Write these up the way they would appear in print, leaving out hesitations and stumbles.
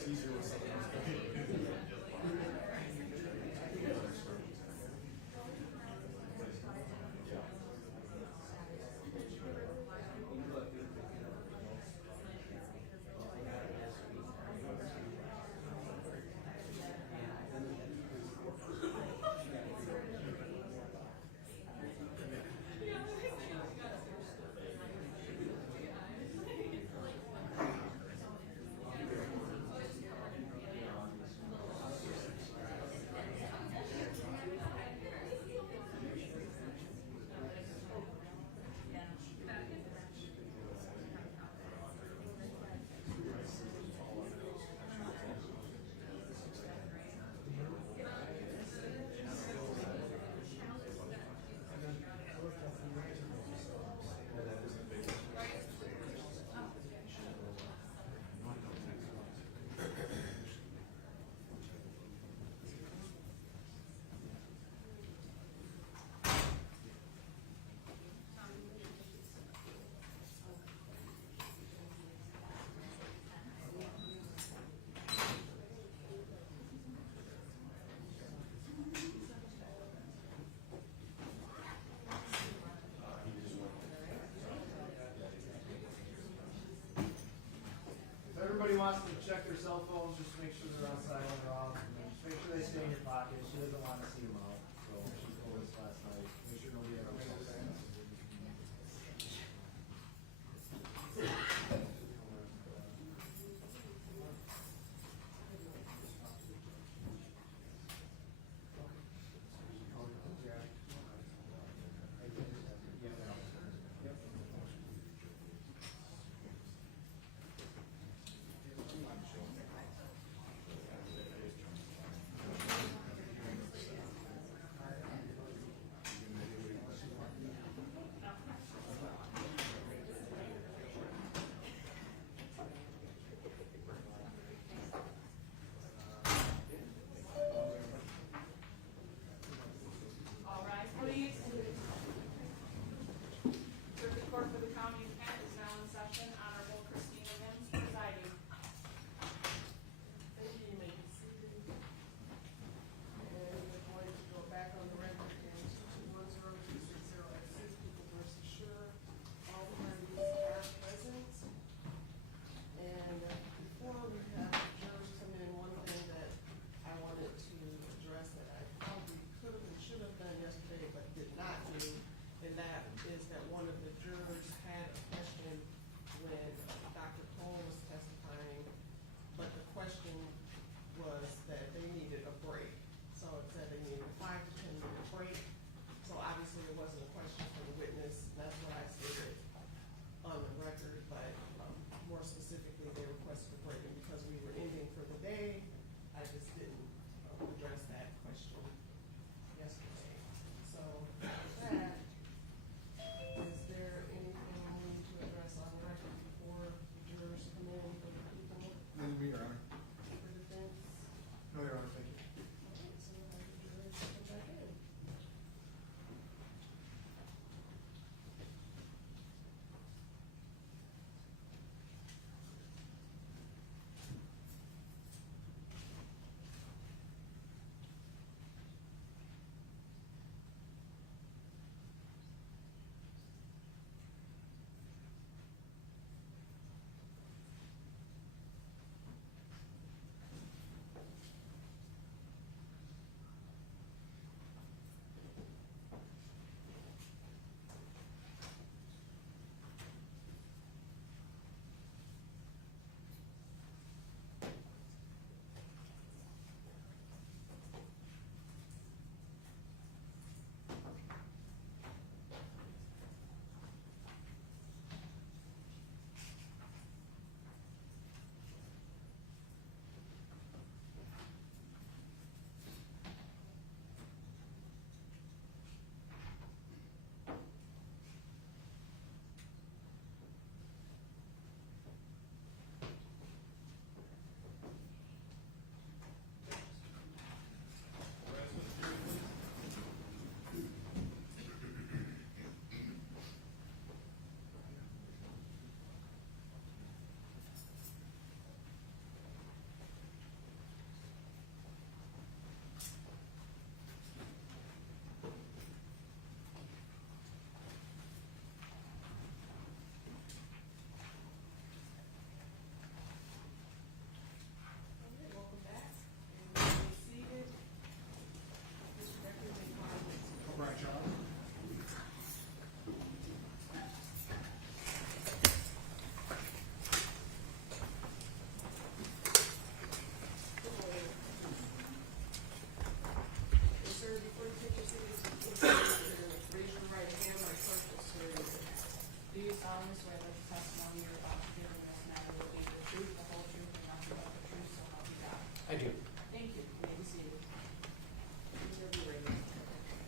It's easier with something else. Everybody wants to check their cell phones, just make sure they're on silent or off. Just make sure they stay in your pocket. She doesn't want to see them out. So she told us last night. Make sure nobody ever knows that.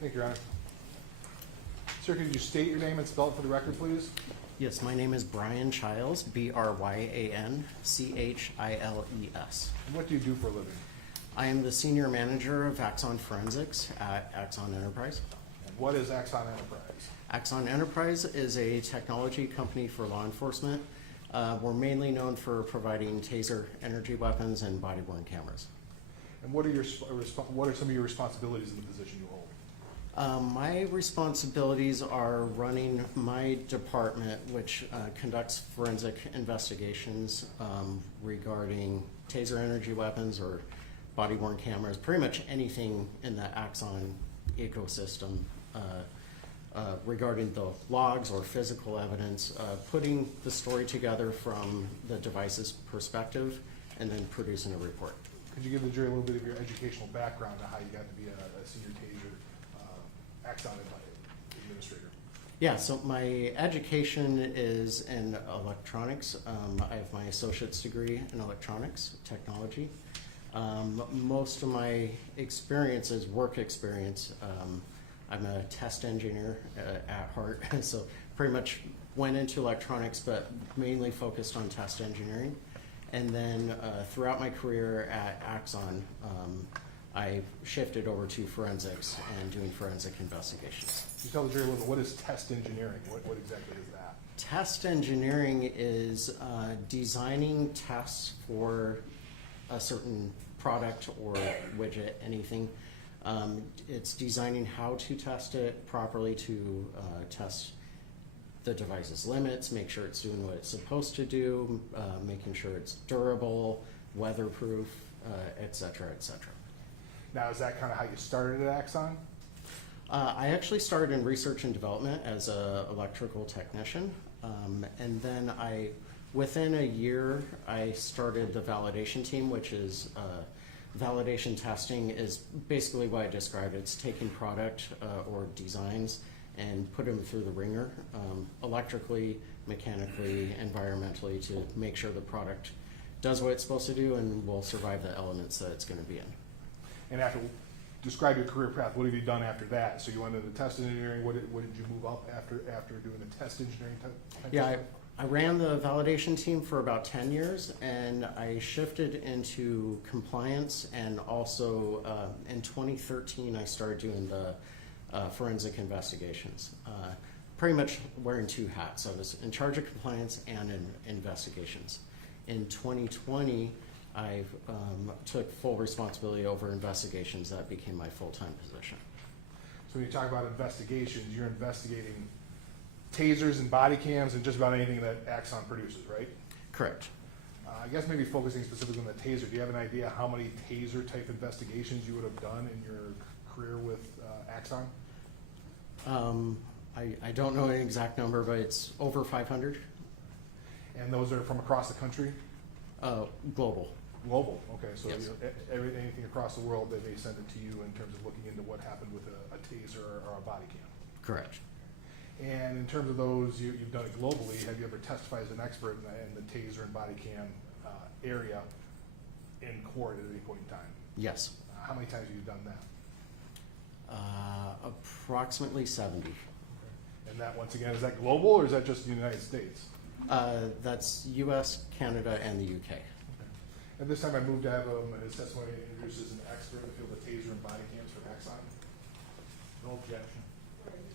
Thank you, Your Honor. Sir, could you state your name and spell it for the record, please? Yes, my name is Brian Childs, BryanChiles. What do you do for a living? I am the Senior Manager of Axon Forensics at Axon Enterprise. And what is Axon Enterprise? Axon Enterprise is a technology company for law enforcement. We're mainly known for providing Taser energy weapons and body-worn cameras. And what are some of your responsibilities in the position you hold? My responsibilities are running my department, which conducts forensic investigations regarding Taser energy weapons or body-worn cameras, pretty much anything in the Axon ecosystem regarding the logs or physical evidence, putting the story together from the device's perspective, and then producing a report. Could you give the jury a little bit of your educational background on how you got to be a senior Taser Axon administrator? Yeah, so my education is in electronics. I have my associate's degree in electronics technology. Most of my experience is work experience. I'm a test engineer at heart, so pretty much went into electronics, but mainly focused on test engineering. And then throughout my career at Axon, I shifted over to forensics and doing forensic investigations. Can you tell the jury a little bit, what is test engineering? What exactly is that? Test engineering is designing tests for a certain product or widget, anything. It's designing how to test it properly to test the device's limits, make sure it's doing what it's supposed to do, making sure it's durable, weatherproof, et cetera, et cetera. Now, is that kind of how you started at Axon? I actually started in research and development as an electrical technician, and then within a year, I started the validation team, which is validation testing is basically what I described. It's taking product or designs and put them through the ringer, electrically, mechanically, environmentally, to make sure the product does what it's supposed to do and will survive the elements that it's going to be in. And describe your career path. What have you done after that? So you went into test engineering. What did you move up after doing the test engineering type Yeah, I ran the validation team for about 10 years, and I shifted into compliance, and also in 2013 I started doing the forensic investigations. Pretty much wearing two hats. I was in charge of compliance and in investigations. In 2020, I took full responsibility over investigations. That became my full-time position. So when you talk about investigations, you're investigating tasers and body cams and just about anything that Axon produces, right? Correct. I guess maybe focusing specifically on the taser, do you have an idea how many taser type investigations you would have done in your career with Axon? I don't know an exact number, but it's over 500. And those are from across the country? Global. Global, okay. So Yes. Anything across the world, they may send it to you in terms of looking into what happened with a taser or a body cam. Correct. And in terms of those, you've done it globally. Have you ever testified as an expert in the taser and body cam area in court at any point in time? Yes. How many times have you done that? Approximately 70. Okay. And that, once again, is that global or is that just the United States? That's U.S., Canada, and the U.K. Okay. At this time, I moved to have his testimony introduced as an expert in the field of taser and body cams from Axon. No objection.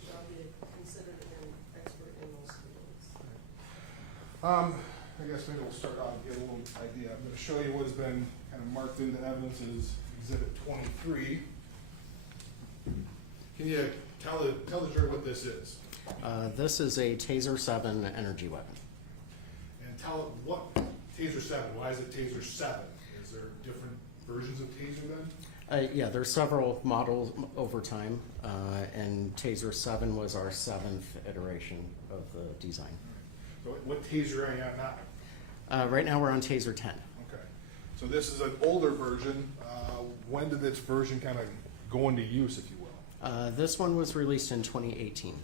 Shall be considered an expert in most fields. I guess maybe we'll start off and get a little idea. I'm going to show you what has been kind of marked into evidence as Exhibit 23. Can you tell the jury what this is? This is a Taser 7 energy weapon. And tell what Taser 7, why is it Taser 7? Is there different versions of Taser then? Yeah, there's several models over time, and Taser 7 was our 7th iteration of the design. All right. So what Taser are you on now? Right now we're on Taser 10. Okay. So this is an older version. When did this version kind of go into use, if you will? This one was released in 2018.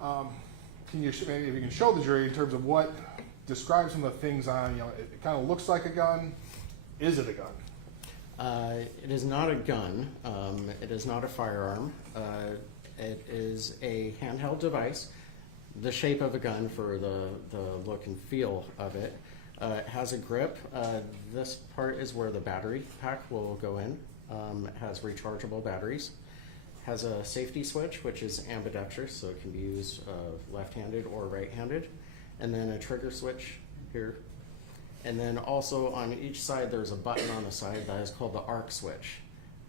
Can you maybe if you can show the jury in terms of what describes some of the things on, it kind of looks like a gun. Is it a gun? It is not a gun. It is not a firearm. It is a handheld device, the shape of a gun for the look and feel of it. It has a grip. This part is where the battery pack will go in. It has rechargeable batteries. Has a safety switch, which is ambidextrous, so it can be used left-handed or right-handed. And then a trigger switch here. And then also on each side, there's a button on the side that is called the arc switch.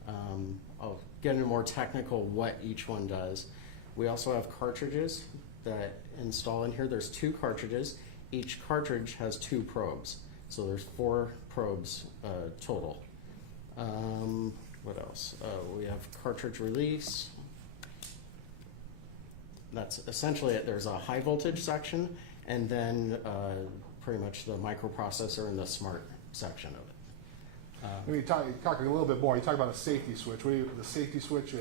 I'll get into more technical what each one does. We also have cartridges that install in here. There's 2 cartridges. Each cartridge has 2 probes. So there's 4 probes total. What else? We have cartridge release. That's essentially it. There's a high voltage section, and then pretty much the microprocessor and the smart section of it. Maybe talk a little bit more. You talk about a safety switch. The safety switch,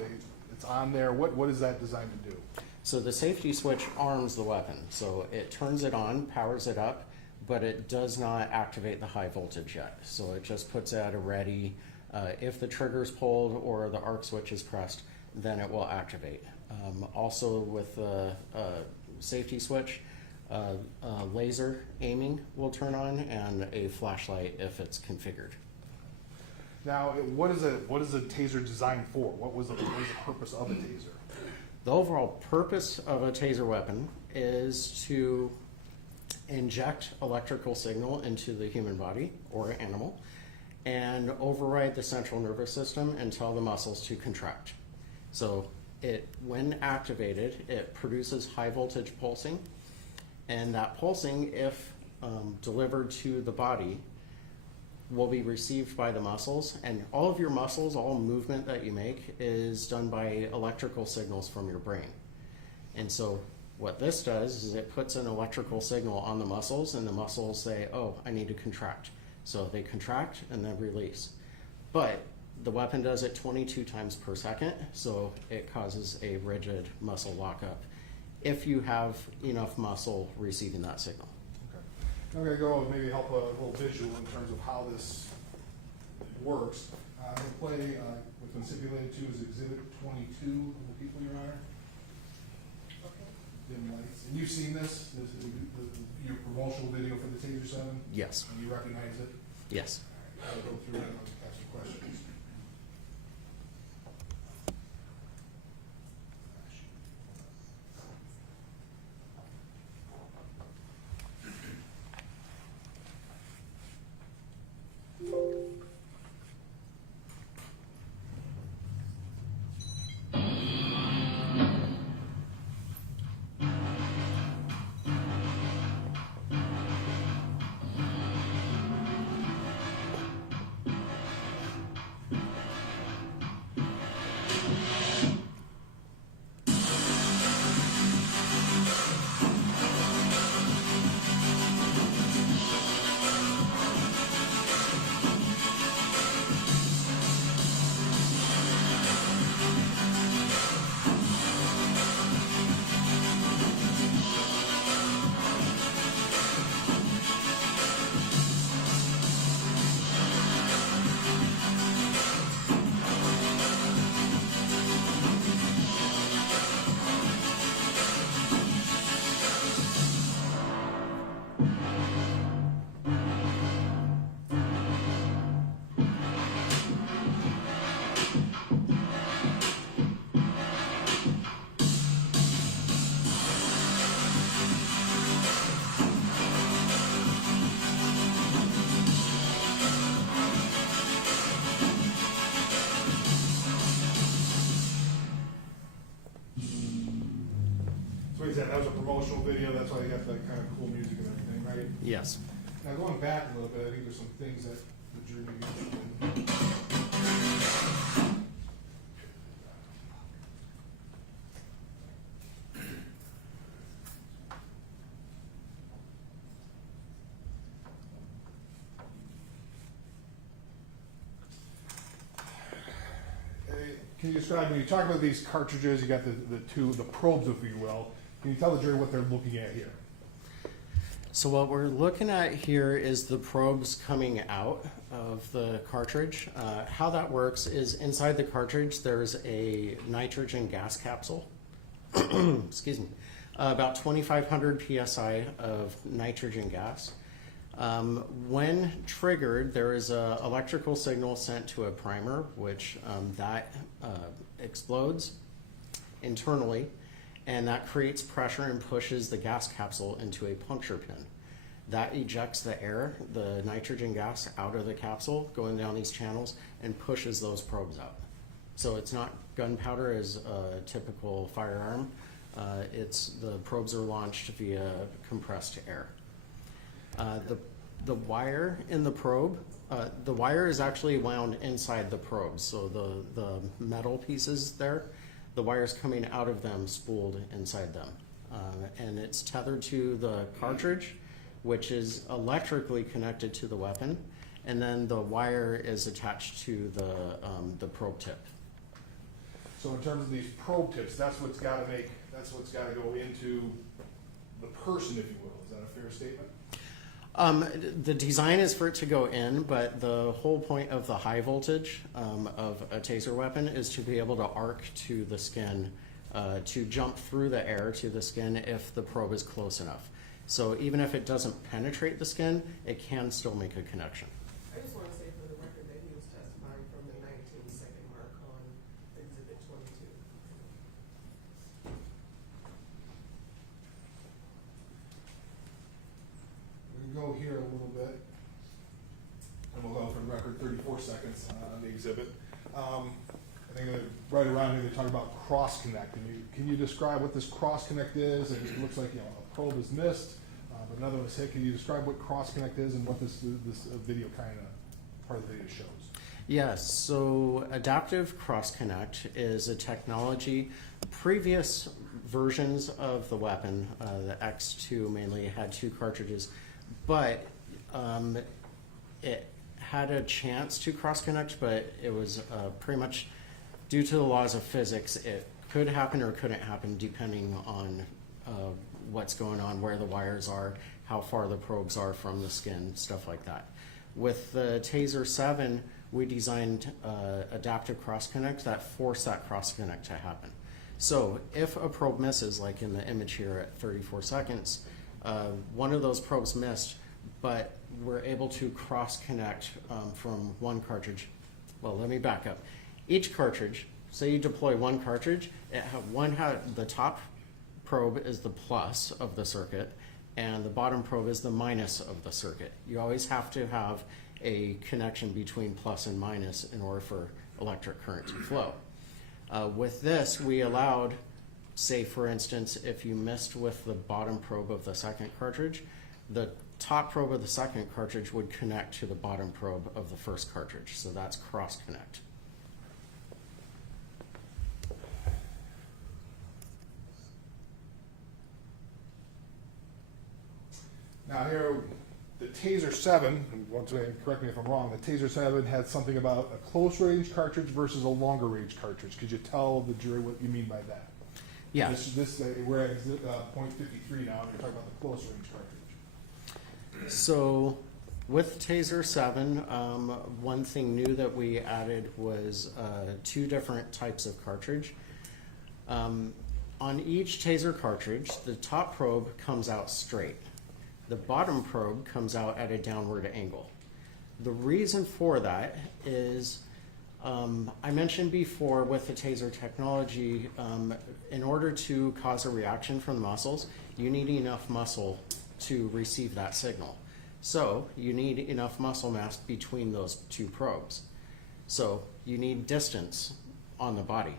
it's on there. What is that designed to do? So the safety switch arms the weapon. So it turns it on, powers it up, but it does not activate the high voltage yet. So it just puts it at a ready. If the trigger's pulled or the arc switch is pressed, then it will activate. Also with the safety switch, laser aiming will turn on and a flashlight if it's configured. Now, what is a taser designed for? What is the purpose of a taser? The overall purpose of a taser weapon is to inject electrical signal into the human body or animal and override the central nervous system and tell the muscles to contract. So when activated, it produces high voltage pulsing, and that pulsing, if delivered to the body, will be received by the muscles, and all of your muscles, all movement that you make is done by electrical signals from your brain. And so what this does is it puts an electrical signal on the muscles, and the muscles say, oh, I need to contract. So they contract and then release. But the weapon does it 22 times per second, so it causes a rigid muscle lockup if you have enough muscle receiving that signal. Okay. I'm going to go and maybe help a little visual in terms of how this works. I'm going to play what's been stipulated to is Exhibit 22 of the people, Your Honor. Okay. Dim lights. And you've seen this your promotional video for the Taser 7? Yes. And you recognize it? Yes. All right, I'll go through it and I'll ask some questions. That was a promotional video, that's why you got that kind of cool music and everything, right? Yes. Now going back a little bit, I think there's some things that the jury may be interested in. Can you describe, when you talk about these cartridges, you got the probes, if you will, can you tell the jury what they're looking at here? So what we're looking at here is the probes coming out of the cartridge. How that works is inside the cartridge there's a nitrogen gas capsule. Excuse me. About 2,500 psi of nitrogen gas. When triggered, there is an electrical signal sent to a primer, which explodes internally, and that creates pressure and pushes the gas capsule into a puncture pin. That ejects the air, the nitrogen gas, out of the capsule, going down these channels, and pushes those probes out. So it's not gunpowder as a typical firearm. The probes are launched via compressed air. The wire in the probe, the wire is actually wound inside the probe. So the metal pieces there, the wire's coming out of them, spooled inside them. And it's tethered to the cartridge, which is electrically connected to the weapon. And then the wire is attached to the probe tip. So in terms of these probe tips, that's what's got to go into the person, if you will. Is that a fair statement? The design is for it to go in, but the whole point of the high voltage of a taser weapon is to be able to arc to the skin, to jump through the air to the skin if the probe is close enough. So even if it doesn't penetrate the skin, it can still make a connection. I just want to say for the record that he was testifying from the 19-second mark on Exhibit 22. We can go here a little bit, and we'll go for the record 34 seconds on the exhibit. I think right around here they talk about cross connect. And can you describe what this cross connect is? It looks like a probe is missed, but another one is hit. Can you describe what cross connect is and what this video part of the video shows? Yes, so adaptive cross connect is a technology. Previous versions of the weapon, the X2 mainly, had 2 cartridges, but it had a chance to cross connect, but it was pretty much due to the laws of physics. It could happen or couldn't happen depending on what's going on, where the wires are, how far the probes are from the skin, stuff like that. With the Taser 7, we designed adaptive cross connect that force that cross connect to happen. So if a probe misses, like in the image here at 34 seconds, one of those probes missed, but we're able to cross connect from one cartridge. Well, let me back up. Each cartridge, say you deploy one cartridge, the top probe is the plus of the circuit, and the bottom probe is the minus of the circuit. You always have to have a connection between plus and minus in order for electric current to flow. With this, we allowed, say for instance, if you missed with the bottom probe of the second cartridge, the top probe of the second cartridge would connect to the bottom probe of the first cartridge. So that's cross connect. Now here, the Taser 7, and once again, correct me if I'm wrong, the Taser 7 had something about a close range cartridge versus a longer range cartridge. Could you tell the jury what you mean by that? Yeah. We're at point 53 now, and you're talking about the close range cartridge. So with Taser 7, one thing new that we added was 2 different types of cartridge. On each Taser cartridge, the top probe comes out straight. The bottom probe comes out at a downward angle. The reason for that is, I mentioned before with the Taser technology, in order to cause a reaction from the muscles, you need enough muscle to receive that signal. So you need enough muscle mass between those 2 probes. So you need distance on the body.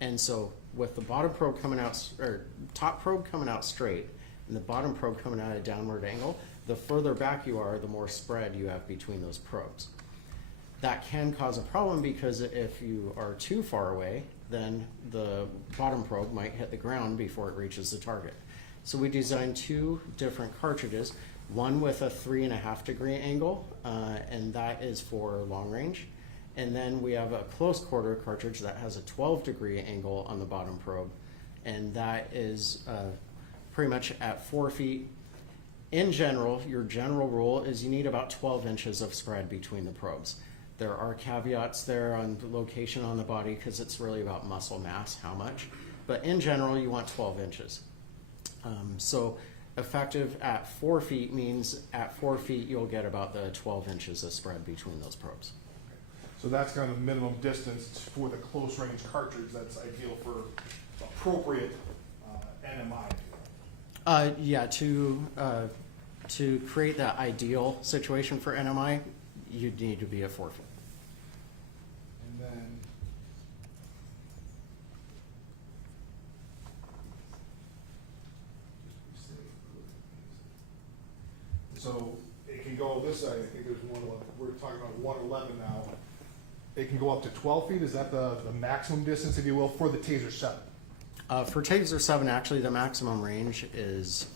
And so with the bottom probe coming out, or top probe coming out straight, and the bottom probe coming out at a downward angle, the further back you are, the more spread you have between those probes. That can cause a problem because if you are too far away, then the bottom probe might hit the ground before it reaches the target. So we designed 2 different cartridges, one with a 3.5 degree angle, and that is for long range. And then we have a close quarter cartridge that has a 12 degree angle on the bottom probe, and that is pretty much at 4 feet. In general, your general rule is you need about 12 inches of spread between the probes. There are caveats there on the location on the body because it's really about muscle mass, how much. But in general, you want 12 inches. So effective at 4 feet means at 4 feet you'll get about the 12 inches of spread between those probes. So that's kind of the minimum distance for the close range cartridge that's ideal for appropriate NMI. Yeah, to create that ideal situation for NMI, you'd need to be at 4 feet. And then so it can go this side. I think there's 111. We're talking about 111 now. It can go up to 12 feet. Is that the maximum distance, if you will, for the Taser 7? For Taser 7, actually, the maximum range is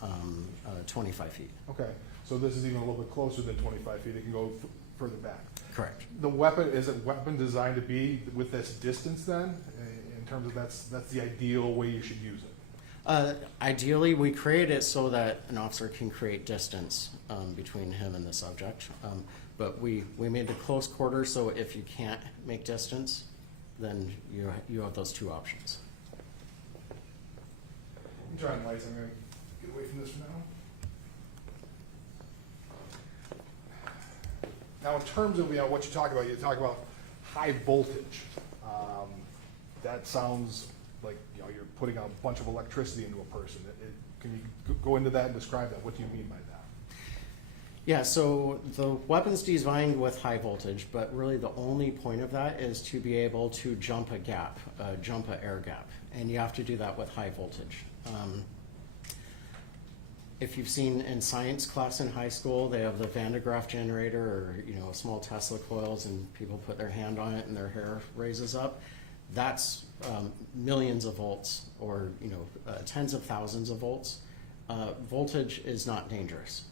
25 feet. Okay, so this is even a little bit closer than 25 feet. It can go further back. Correct. The weapon, is a weapon designed to be with this distance then, in terms of that's the ideal way you should use it? Ideally, we create it so that an officer can create distance between him and the subject. But we made the close quarter, so if you can't make distance, then you have those two options. I'm trying lights. I'm going to get away from this for now. Now, in terms of what you talk about high voltage. That sounds like you're putting a bunch of electricity into a person. Can you go into that and describe that? What do you mean by that? Yeah, so the weapon's designed with high voltage, but really the only point of that is to be able to jump a gap, jump an air gap, and you have to do that with high voltage. If you've seen in science class in high school, they have the Van de Graaff generator or small Tesla coils, and people put their hand on it and their hair raises up. That's millions of volts, or tens of thousands of volts. Voltage is not dangerous.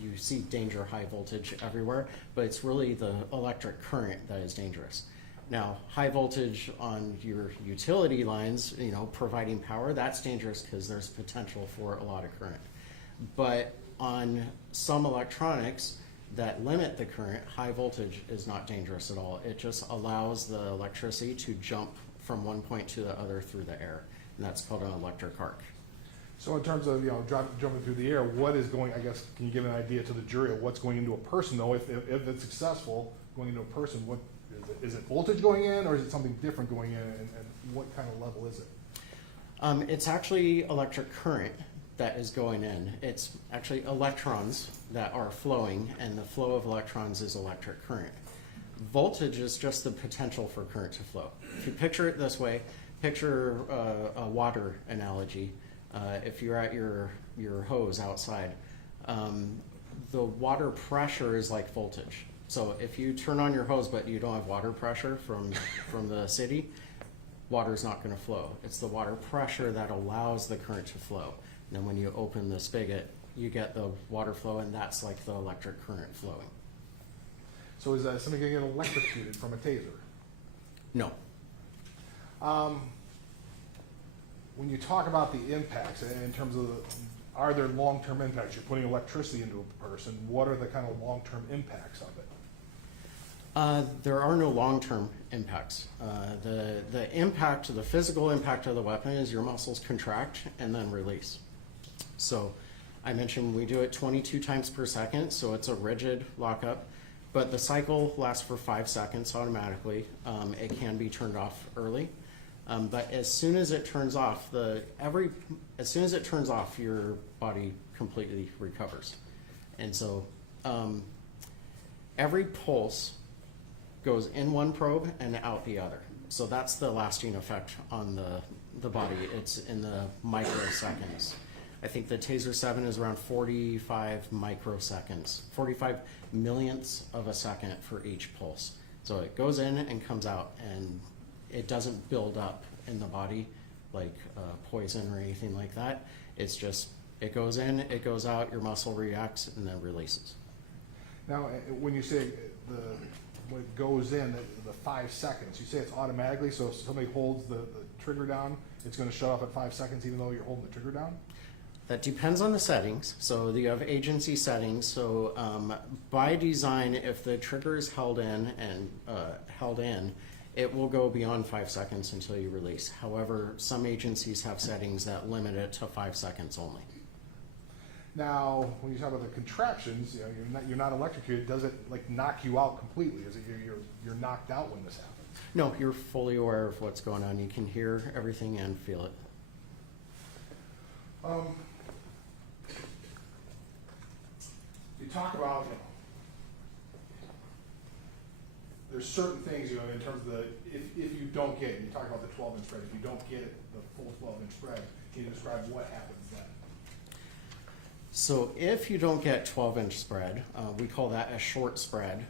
You see danger high voltage everywhere, but it's really the electric current that is dangerous. Now, high voltage on your utility lines, providing power, that's dangerous because there's potential for a lot of current. But on some electronics that limit the current, high voltage is not dangerous at all. It just allows the electricity to jump from one point to the other through the air, and that's called an electric arc. So in terms of jumping through the air, what is going? I guess can you give an idea to the jury of what's going into a person though? If it's successful going into a person, what is it? Voltage going in, or is it something different going in? And what kind of level is it? It's actually electric current that is going in. It's actually electrons that are flowing, and the flow of electrons is electric current. Voltage is just the potential for current to flow. If you picture it this way, picture a water analogy. If you're at your hose outside, the water pressure is like voltage. So if you turn on your hose but you don't have water pressure from the city, water's not going to flow. It's the water pressure that allows the current to flow. And then when you open the spigot, you get the water flow, and that's like the electric current flowing. So is that something going to get electrocuted from a taser? No. When you talk about the impacts, in terms of are there long-term impacts? You're putting electricity into a person. What are the kind of long-term impacts of it? There are no long-term impacts. The impact, the physical impact of the weapon is your muscles contract and then release. So I mentioned we do it 22 times per second, so it's a rigid lockup, but the cycle lasts for 5 seconds automatically. It can be turned off early. But as soon as it turns off, your body completely recovers. And so every pulse goes in one probe and out the other. So that's the lasting effect on the body. It's in the microseconds. I think the Taser 7 is around 45 microseconds, 45 millionths of a second for each pulse. So it goes in and comes out, and it doesn't build up in the body like poison or anything like that. It's just, it goes in, it goes out, your muscle reacts, and then releases. Now, when you say when it goes in, the 5 seconds, you say it's automatically, so if somebody holds the trigger down, it's going to shut off at 5 seconds even though you're holding the trigger down? That depends on the settings. So you have agency settings. So by design, if the trigger is held in, it will go beyond 5 seconds until you release. However, some agencies have settings that limit it to 5 seconds only. Now, when you talk about the contractions, you know, you're not electrocuted. Does it like knock you out completely? Is it you're knocked out when this happens? No, you're fully aware of what's going on. You can hear everything and feel it. You talk about, you know, there's certain things, you know, in terms of the, if you don't get it, you talk about the 12-inch spread, if you don't get it, the full 12-inch spread, can you describe what happens then? So if you don't get 12-inch spread, we call that a short spread,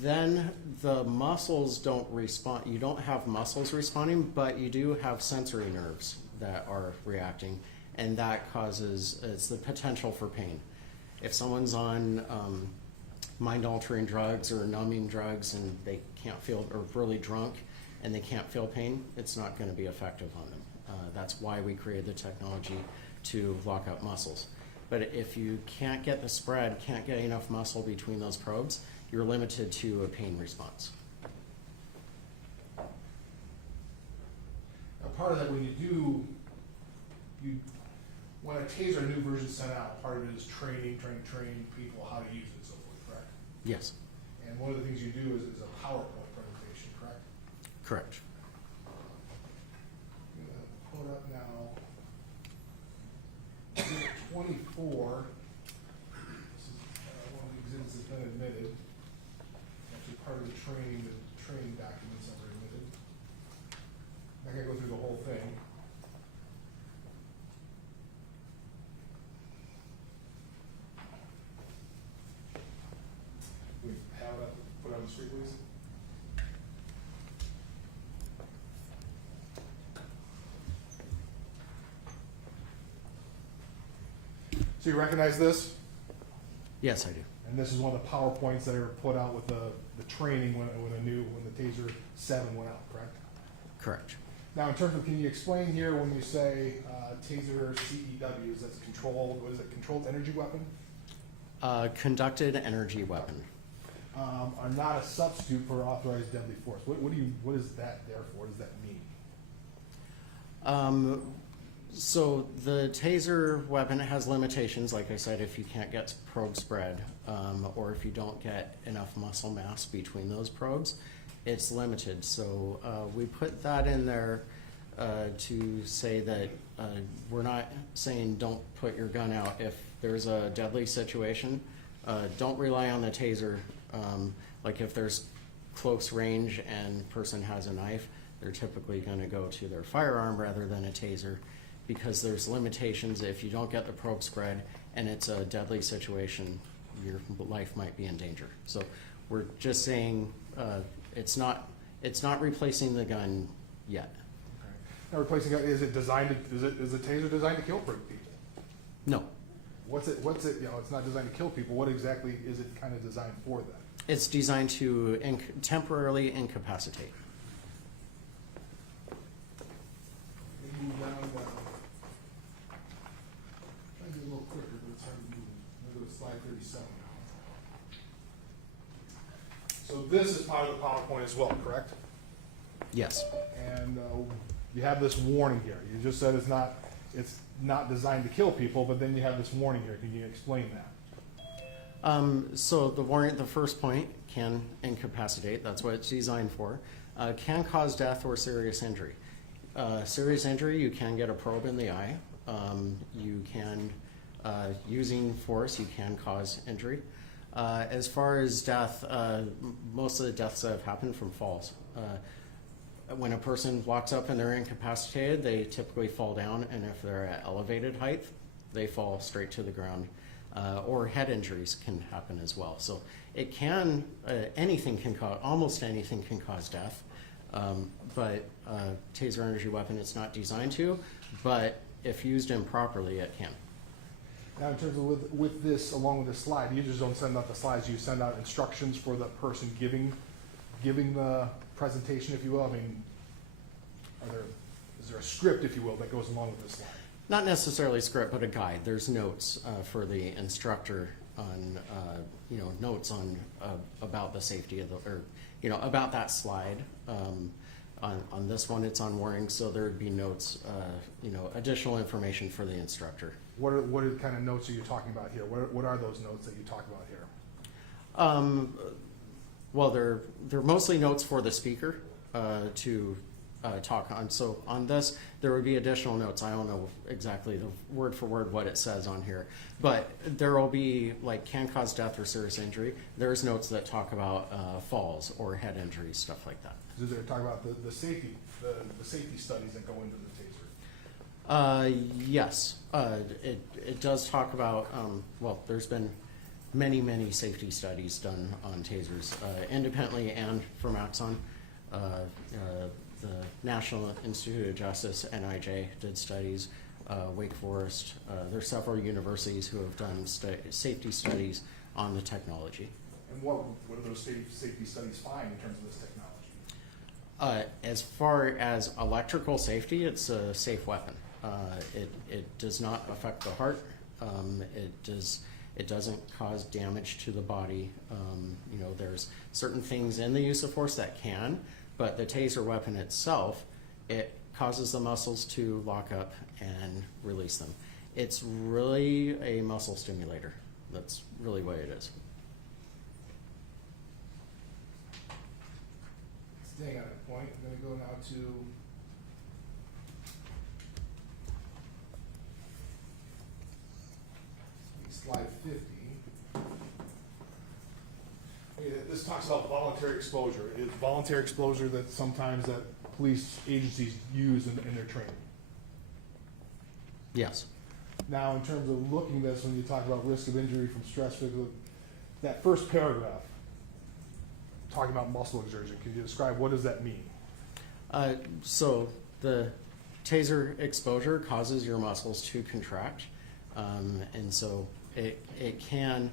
then the muscles don't respond. You don't have muscles responding, but you do have sensory nerves that are reacting, and that causes, it's the potential for pain. If someone's on mind-altering drugs or numbing drugs and they can't feel, or really drunk and they can't feel pain, it's not going to be effective on them. That's why we created the technology to lock up muscles. But if you can't get the spread, can't get enough muscle between those probes, you're limited to a pain response. Now, part of that, when when a Taser new version sent out, part of it is training people how to use it and so forth, correct? Yes, And one of the things you do is a PowerPoint presentation, correct? correct. I'm gonna put up now, exhibit 24. This is one of the exhibits that's been admitted. Actually, part of the training documents that were admitted. I'm not gonna go through the whole thing. We have it up, put it on the screen, please. So you recognize this? Yes, I do. And this is one of the PowerPoints that are put out with the training when the Taser 7 went out, correct? Correct. Now, in terms of, can you explain here when you say Taser CEWs, that's controlled, what is it, controlled energy weapon? Conducted energy weapon. Are not a substitute for authorized deadly force. What is that there for? What does that mean? So the Taser weapon has limitations, like I said, if you can't get probe spread, or if you don't get enough muscle mass between those probes, it's limited. So we put that in there to say that we're not saying don't put your gun out. If there's a deadly situation, don't rely on the Taser. Like if there's close range and person has a knife, they're typically going to go to their firearm rather than a Taser, because there's limitations. If you don't get the probe spread and it's a deadly situation, your life might be in danger. So we're just saying it's not replacing the gun yet. Okay. Now, replacing it, is it designed to, is the Taser designed to kill people? No, What's it, you know, it's not designed to kill people. What exactly is it kind of designed for then? it's designed to temporarily incapacitate. Let me move down, try to do a little quicker, but it's hard to move. I'm gonna go to slide 37 now. So this is part of the PowerPoint as well, correct? Yes. And you have this warning here. You just said it's not designed to kill people, but then you have this warning here. Can you explain that? So the warning, the first point, can incapacitate. That's what it's designed for. Can cause death or serious injury. Serious injury, you can get a probe in the eye. You can, using force, you can cause injury. As far as death, most of the deaths that have happened from falls. When a person walks up and they're incapacitated, they typically fall down, and if they're at elevated height, they fall straight to the ground. Or head injuries can happen as well. So it can, anything can cause, almost anything can cause death. But Taser energy weapon, it's not designed to, but if used improperly, it can. Now, in terms of with this, along with this slide, you just don't send out the slides. You send out instructions for the person giving the presentation, if you will. I mean, is there a script, if you will, that goes along with this slide? not necessarily script, but a guide. There's notes for the instructor on, notes on about the safety of the, or about that slide. On this one, it's on warning, so there would be notes, additional information for the instructor. What kind of notes are you talking about here? What are those notes that you talk about here? Well, they're mostly notes for the speaker to talk on. So on this, there would be additional notes. I don't know exactly the word for word what it says on here, but there will be like can cause death or serious injury. There's notes that talk about falls or head injuries, stuff like that. Does it talk about the safety studies that go into the taser? Yes, it does talk about, there's been many safety studies done on tasers, independently and from Axon. The National Institute of Justice, NIJ, did studies, Wake Forest. There's several universities who have done safety studies on the technology. And what do those safety studies find in terms of this technology? As far as electrical safety, it's a safe weapon. It does not affect the heart. It doesn't cause damage to the body. There's certain things in the use of force that can, but the taser weapon itself, it causes the muscles to lock up and release them. It's really a muscle stimulator. That's really what it is. Staying on that point, I'm going to go now to slide 50. This talks about voluntary exposure. Is voluntary exposure that sometimes that police agencies use in their training? Yes. Now, in terms of looking at this, when you talk about risk of injury from stress, that first paragraph, talking about muscle exertion, can you describe what does that mean? So the taser exposure causes your muscles to contract, and so it can,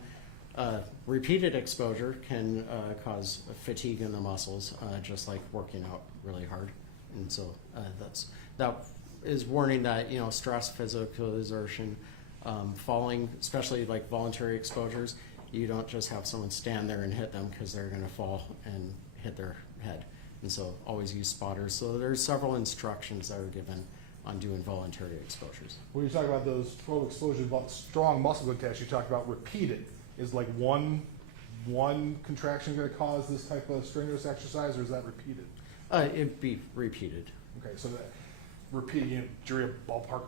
repeated exposure can cause fatigue in the muscles, just like working out really hard. And so that is warning that, stress, physical exertion, falling, especially like voluntary exposures, you don't just have someone stand there and hit them because they're going to fall and hit their head. And so always use spotters. So there's several instructions that are given on doing voluntary exposures. When you talk about those total exposure, strong muscle contact, you talk about repeated. Is like one contraction going to cause this type of strenuous exercise, or is that repeated? It'd be repeated. Okay, so that repeating, jury ballpark,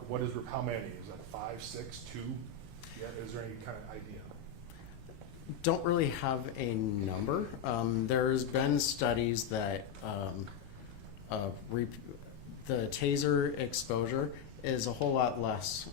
how many? Is that 5, 6, 2? Yeah, is there any kind of idea? Don't really have a number. There's been studies that the taser exposure is a whole lot less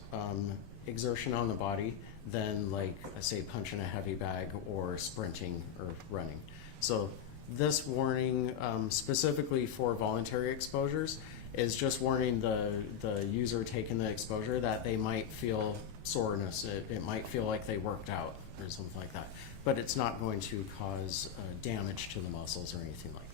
exertion on the body than, like, say, punching a heavy bag or sprinting or running. So this warning, specifically for voluntary exposures, is just warning the user taking the exposure that they might feel soreness. It might feel like they worked out or something like that. But it's not going to cause damage to the muscles or anything like that.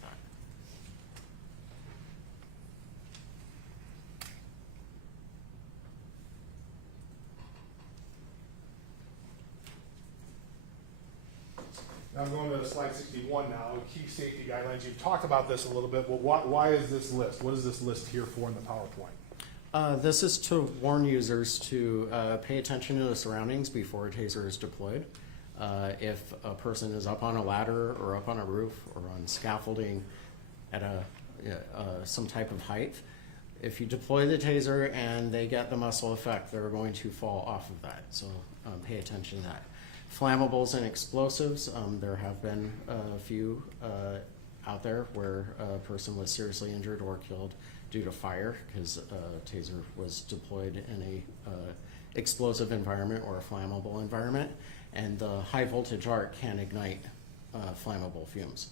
Now I'm going to slide 61 now, key safety guidelines. You've talked about this a little bit. Well, why is this list? What is this list here for in the PowerPoint? This is to warn users to pay attention to the surroundings before a taser is deployed. If a person is up on a ladder or up on a roof or on scaffolding at some type of height, if you deploy the taser and they get the muscle effect, they're going to fall off of that. So pay attention to that. Flammables and explosives, there have been a few out there where a person was seriously injured or killed due to fire because a taser was deployed in a explosive environment or a flammable environment, and the high voltage arc can ignite flammable fumes.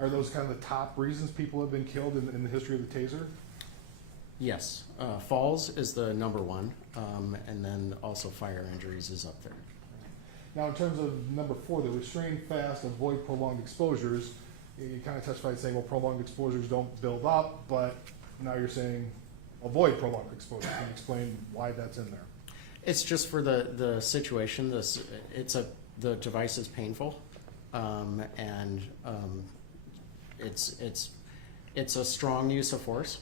Are those kind of the top reasons people have been killed in the history of the taser? Yes, falls is the number one, and then also fire injuries is up there. Now, in terms of number 4, the restrain fast, avoid prolonged exposures, you kind of touched by saying, well, prolonged exposures don't build up, but now you're saying avoid prolonged exposure. Can you explain why that's in there? It's just for the situation. The device is painful, and it's a strong use of force,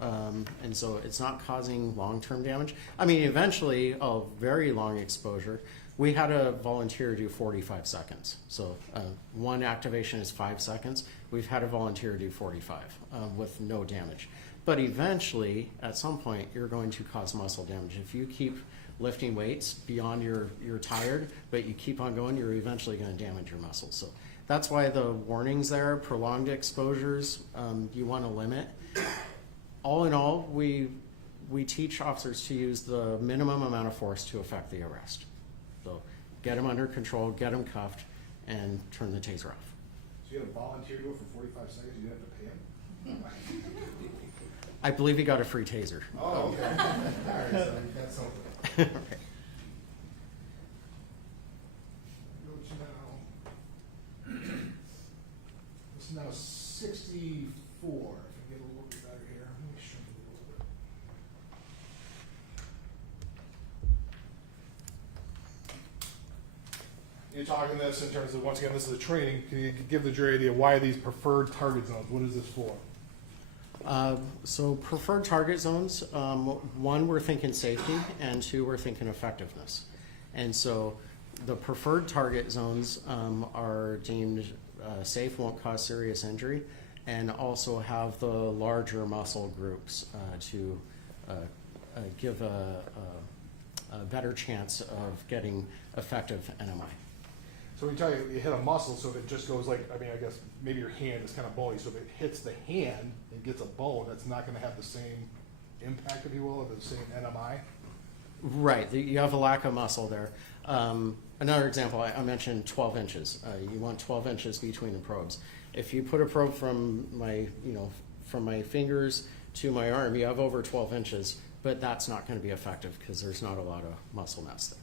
and so it's not causing long-term damage. I mean, eventually, a very long exposure. We had a volunteer do 45 seconds. So one activation is 5 seconds. We've had a volunteer do 45 with no damage. But eventually, at some point, you're going to cause muscle damage. If you keep lifting weights beyond you're tired, but you keep on going, you're eventually going to damage your muscles. So that's why the warnings there, prolonged exposures, you want to limit. All in all, we teach officers to use the minimum amount of force to effect the arrest. So get them under control, get them cuffed, and turn the taser off. So you had a volunteer do it for 45 seconds, you didn't have to pay him? I believe he got a free taser. Oh, okay. All right, so you got something. Right. Go to now. This is now 64. If I get a little bit better here, let me shrink it a little bit. You're talking this in terms of, once again, this is a training. Can you give the jury an idea why are these preferred target zones? What is this for? So preferred target zones, one, we're thinking safety, and two, we're thinking effectiveness. And so the preferred target zones are deemed safe, won't cause serious injury, and also have the larger muscle groups to give a better chance of getting effective NMI. So when you tell you hit a muscle, so if it just goes like, I mean, I guess maybe your hand is kind of bony, so if it hits the hand and gets a bone, that's not going to have the same impact, if you will, or the same NMI? Right, you have a lack of muscle there. Another example, I mentioned 12 inches. You want 12 inches between the probes. If you put a probe from my fingers to my arm, you have over 12 inches, but that's not going to be effective because there's not a lot of muscle mass there.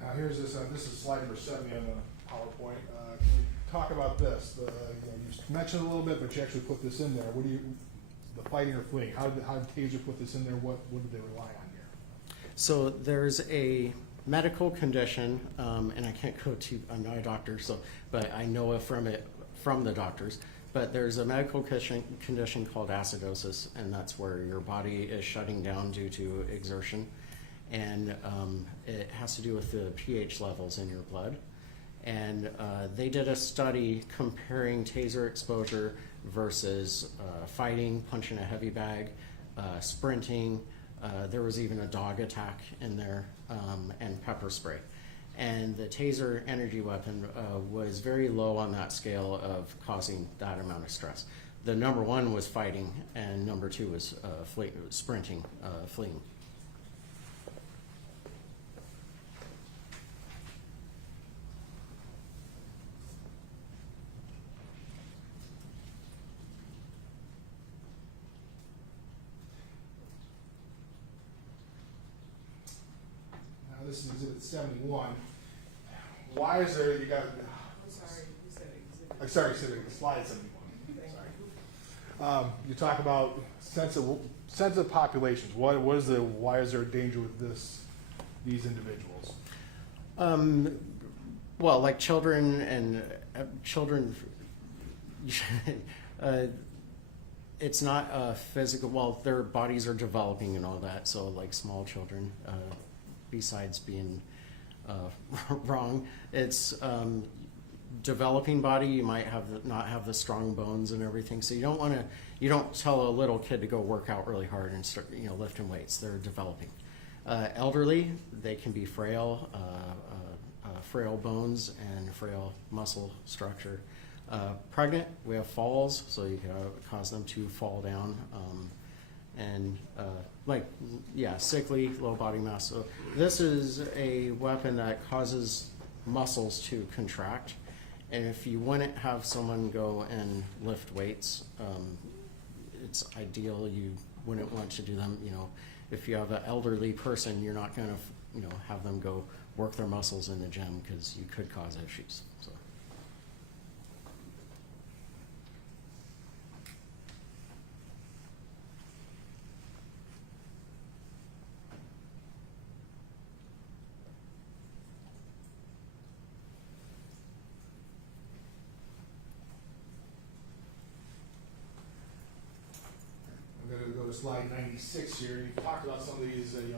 Now here's this. This is slide number 70 on the PowerPoint. Can we talk about this? You mentioned it a little bit, but you actually put this in there. What do you, the fighting or fleeing? How did Taser put this in there? What did they rely on here? So there's a medical condition, and I can't go to. I'm not a doctor, but I know it from the doctors. But there's a medical condition called acidosis, and that's where your body is shutting down due to exertion. And it has to do with the pH levels in your blood. And they did a study comparing taser exposure versus fighting, punching a heavy bag, sprinting. There was even a dog attack in there, and pepper spray. And the taser energy weapon was very low on that scale of causing that amount of stress. The number one was fighting, and number two was sprinting, fleeing. This is exhibit 71. Why is there, you got, I'm sorry, you said exhibit. I'm sorry, slide 71. Sorry. You talk about sensitive populations. Why is there a danger with these individuals? Well, like children and it's not a physical, well, their bodies are developing and all that, so like small children, besides being wrong, it's developing body. You might not have the strong bones and everything, so you don't tell a little kid to go work out really hard and start lifting weights. They're developing. Elderly, they can be frail, frail bones and frail muscle structure. Pregnant, we have falls, so you can cause them to fall down. Sickly, low body mass. So this is a weapon that causes muscles to contract. And if you wouldn't have someone go and lift weights, it's ideal you wouldn't want to do them, if you have an elderly person, you're not going to, have them go work their muscles in the gym because you could cause issues. So. I'm going to go to slide 96 here. You talked about some of these, you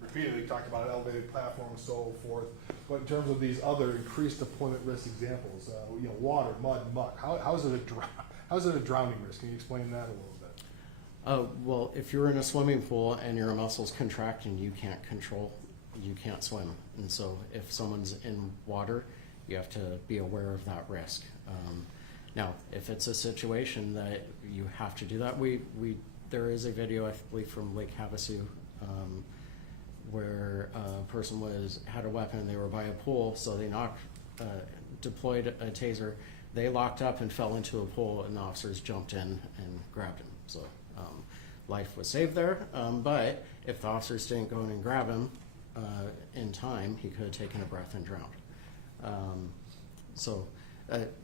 repeatedly talked about elevated platform and so forth. But in terms of these other increased deployment risk examples, water, mud, muck, how is it a drowning risk? Can you explain that a little bit? Well, if you're in a swimming pool and your muscles contract and you can't swim. And so if someone's in water, you have to be aware of that risk. Now, if it's a situation that you have to do that, there is a video, I believe, from Lake Havasu, where a person had a weapon, they were by a pool, so they deployed a taser, they locked up and fell into a pool, and the officers jumped in and grabbed him. So life was saved there, but if the officers didn't go in and grab him in time, he could have taken a breath and drowned.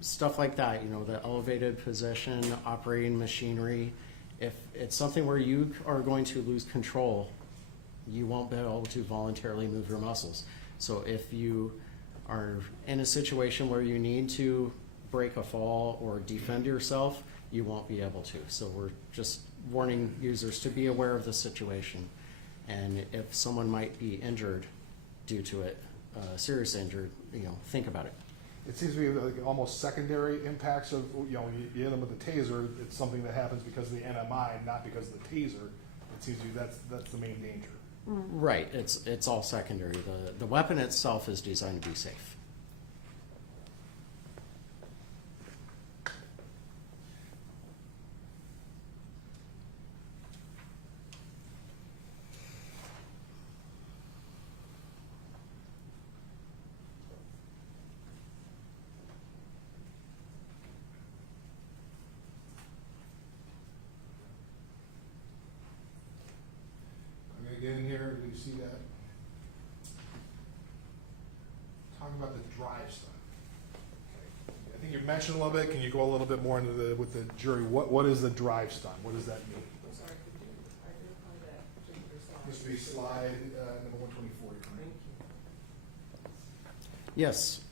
Stuff like that, the elevated position, operating machinery. If it's something where you are going to lose control, you won't be able to voluntarily move your muscles. So if you are in a situation where you need to break a fall or defend yourself, you won't be able to. So we're just warning users to be aware of the situation. And if someone might be injured due to it, serious injured, think about it. It seems to be like almost secondary impacts of, when you hit them with the taser, it's something that happens because of the NMI, not because of the taser. It seems to be that's the main danger. Right, it's all secondary. The weapon itself is designed to be safe. Get in here, do you see that? Talking about the drive stuff. Okay. I think you mentioned a little bit. Can you go a little bit more into with the jury? What is the drive stun? What does that mean? I'm sorry, could you identify that particular slide? This would be slide number 124. Thank you. Yes,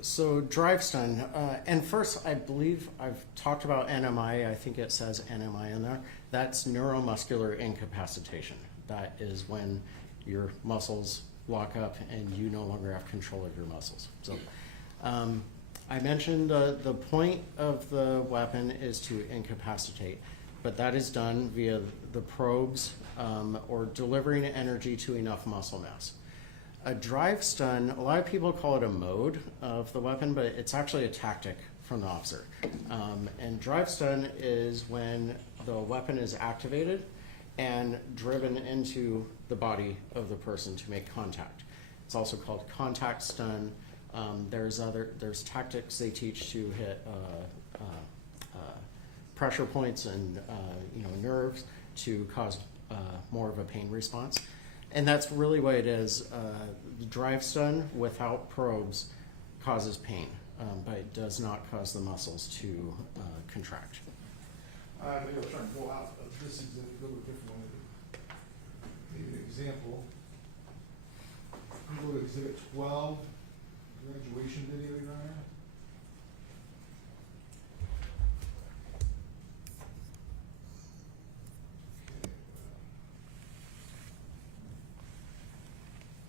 so drive stun. And first, I believe I've talked about NMI. I think it says NMI in there. That's neuromuscular incapacitation. That is when your muscles lock up and you no longer have control of your muscles. So I mentioned the point of the weapon is to incapacitate, but that is done via the probes or delivering energy to enough muscle mass. A drive stun, a lot of people call it a mode of the weapon, but it's actually a tactic from the officer. And drive stun is when the weapon is activated and driven into the body of the person to make contact. It's also called contact stun. There's tactics they teach to hit pressure points and nerves to cause more of a pain response. And that's really what it is. The drive stun without probes causes pain, but it does not cause the muscles to contract. Maybe I'll try and go out of this exhibit, go to a different one. Maybe an example. Go to exhibit 12, graduation video, Your Honor.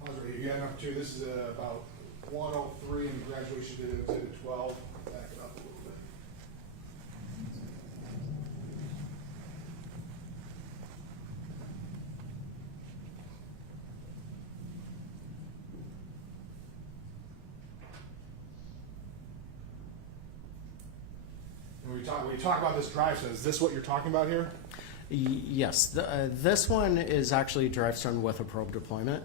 Okay. You got number 2. This is about 103 in the graduation video, exhibit 12. Back it up a little bit. When you talk about this drive stun, is this what you're talking about here? Yes, this one is actually drive stun with a probe deployment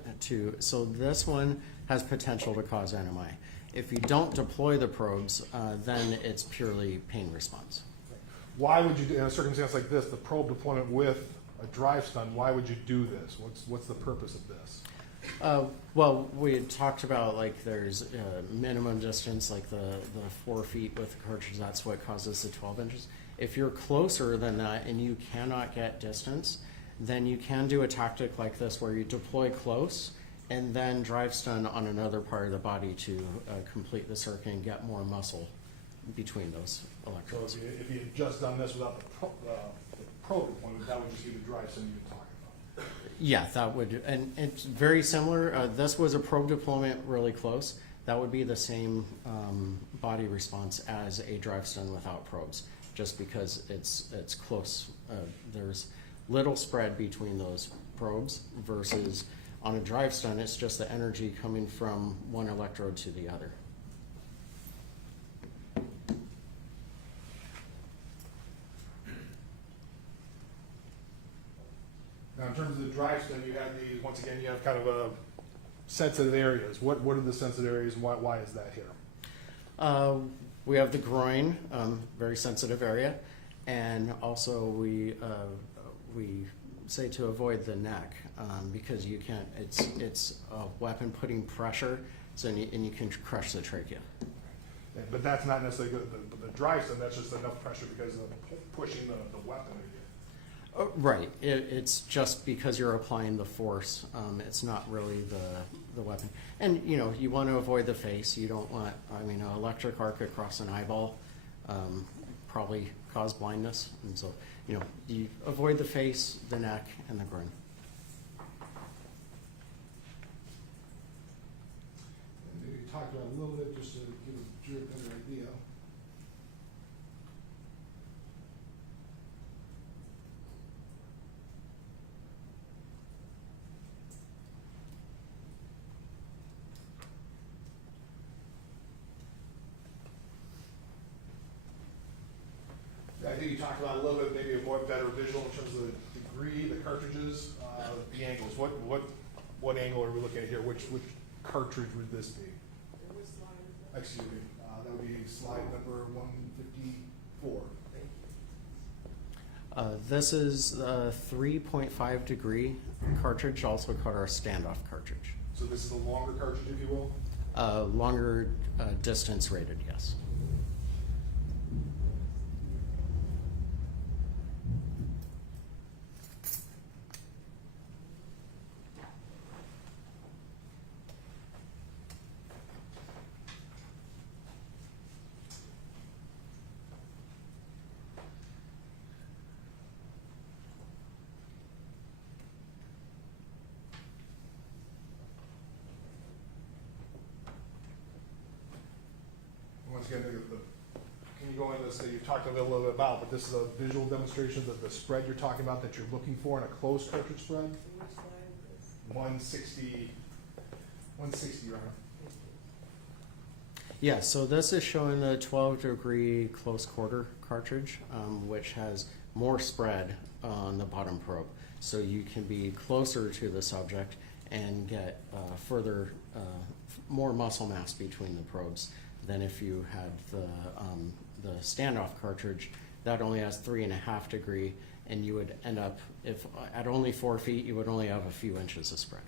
so this one has potential to cause NMI. If you don't deploy the probes, then it's purely pain response. Why would you, in a circumstance like this, the probe deployment with a drive stun, why would you do this? What's the purpose of this? Well, we had talked about like there's minimum distance, like the 4 feet with the cartridge. That's what causes the 12 inches. If you're closer than that and you cannot get distance, then you can do a tactic like this where you deploy close and then drive stun on another part of the body to complete the circuit and get more muscle between those So electrodes. if you had just done this without the probe deployment, that would just be the drive stun you're talking about. Yeah, that would, and it's very similar. This was a probe deployment really close. That would be the same body response as a drive stun without probes, just because it's close. There's little spread between those probes versus on a drive stun, it's just the energy coming from one electrode to the other. Now, in terms of the drive stun, you have these, once again, you have kind of a sensitive areas. What are the sensitive areas and why is that here? We have the groin, very sensitive area, and also we say to avoid the neck because you can't. It's a weapon putting pressure, so and you can crush the trachea. But that's not necessarily the drive stun. That's just enough pressure because of pushing the weapon again. Right. It's just because you're applying the force. It's not really the weapon. And you want to avoid the face. You don't want. I mean, an electric arc across an eyeball probably cause blindness, and so you avoid the face, the neck, and the groin. And you talked about a little bit just to give a jury a better idea. I think you talked about a little bit, maybe a more better visual in terms of the degree, the cartridges, the angles. What angle are we looking at here? Which cartridge would this be? And which slide is that? Excuse me, that would be slide number 154. Thank you. This is a 3.5 degree cartridge, also called our standoff cartridge. So this is a longer cartridge, if you will? Longer distance rated, yes. Once again, can you go into this that you talked a little bit about, but this is a visual demonstration of the spread you're talking about that you're looking for in a closed cartridge spread? And which slide is this? 160, Your Honor. Thank you. Yeah, so this is showing the 12 degree close quarter cartridge, which has more spread on the bottom probe. So you can be closer to the subject and get more muscle mass between the probes than if you had the standoff cartridge that only has 3.5 degree, and you would end up, if at only 4 feet, you would only have a few inches of spread.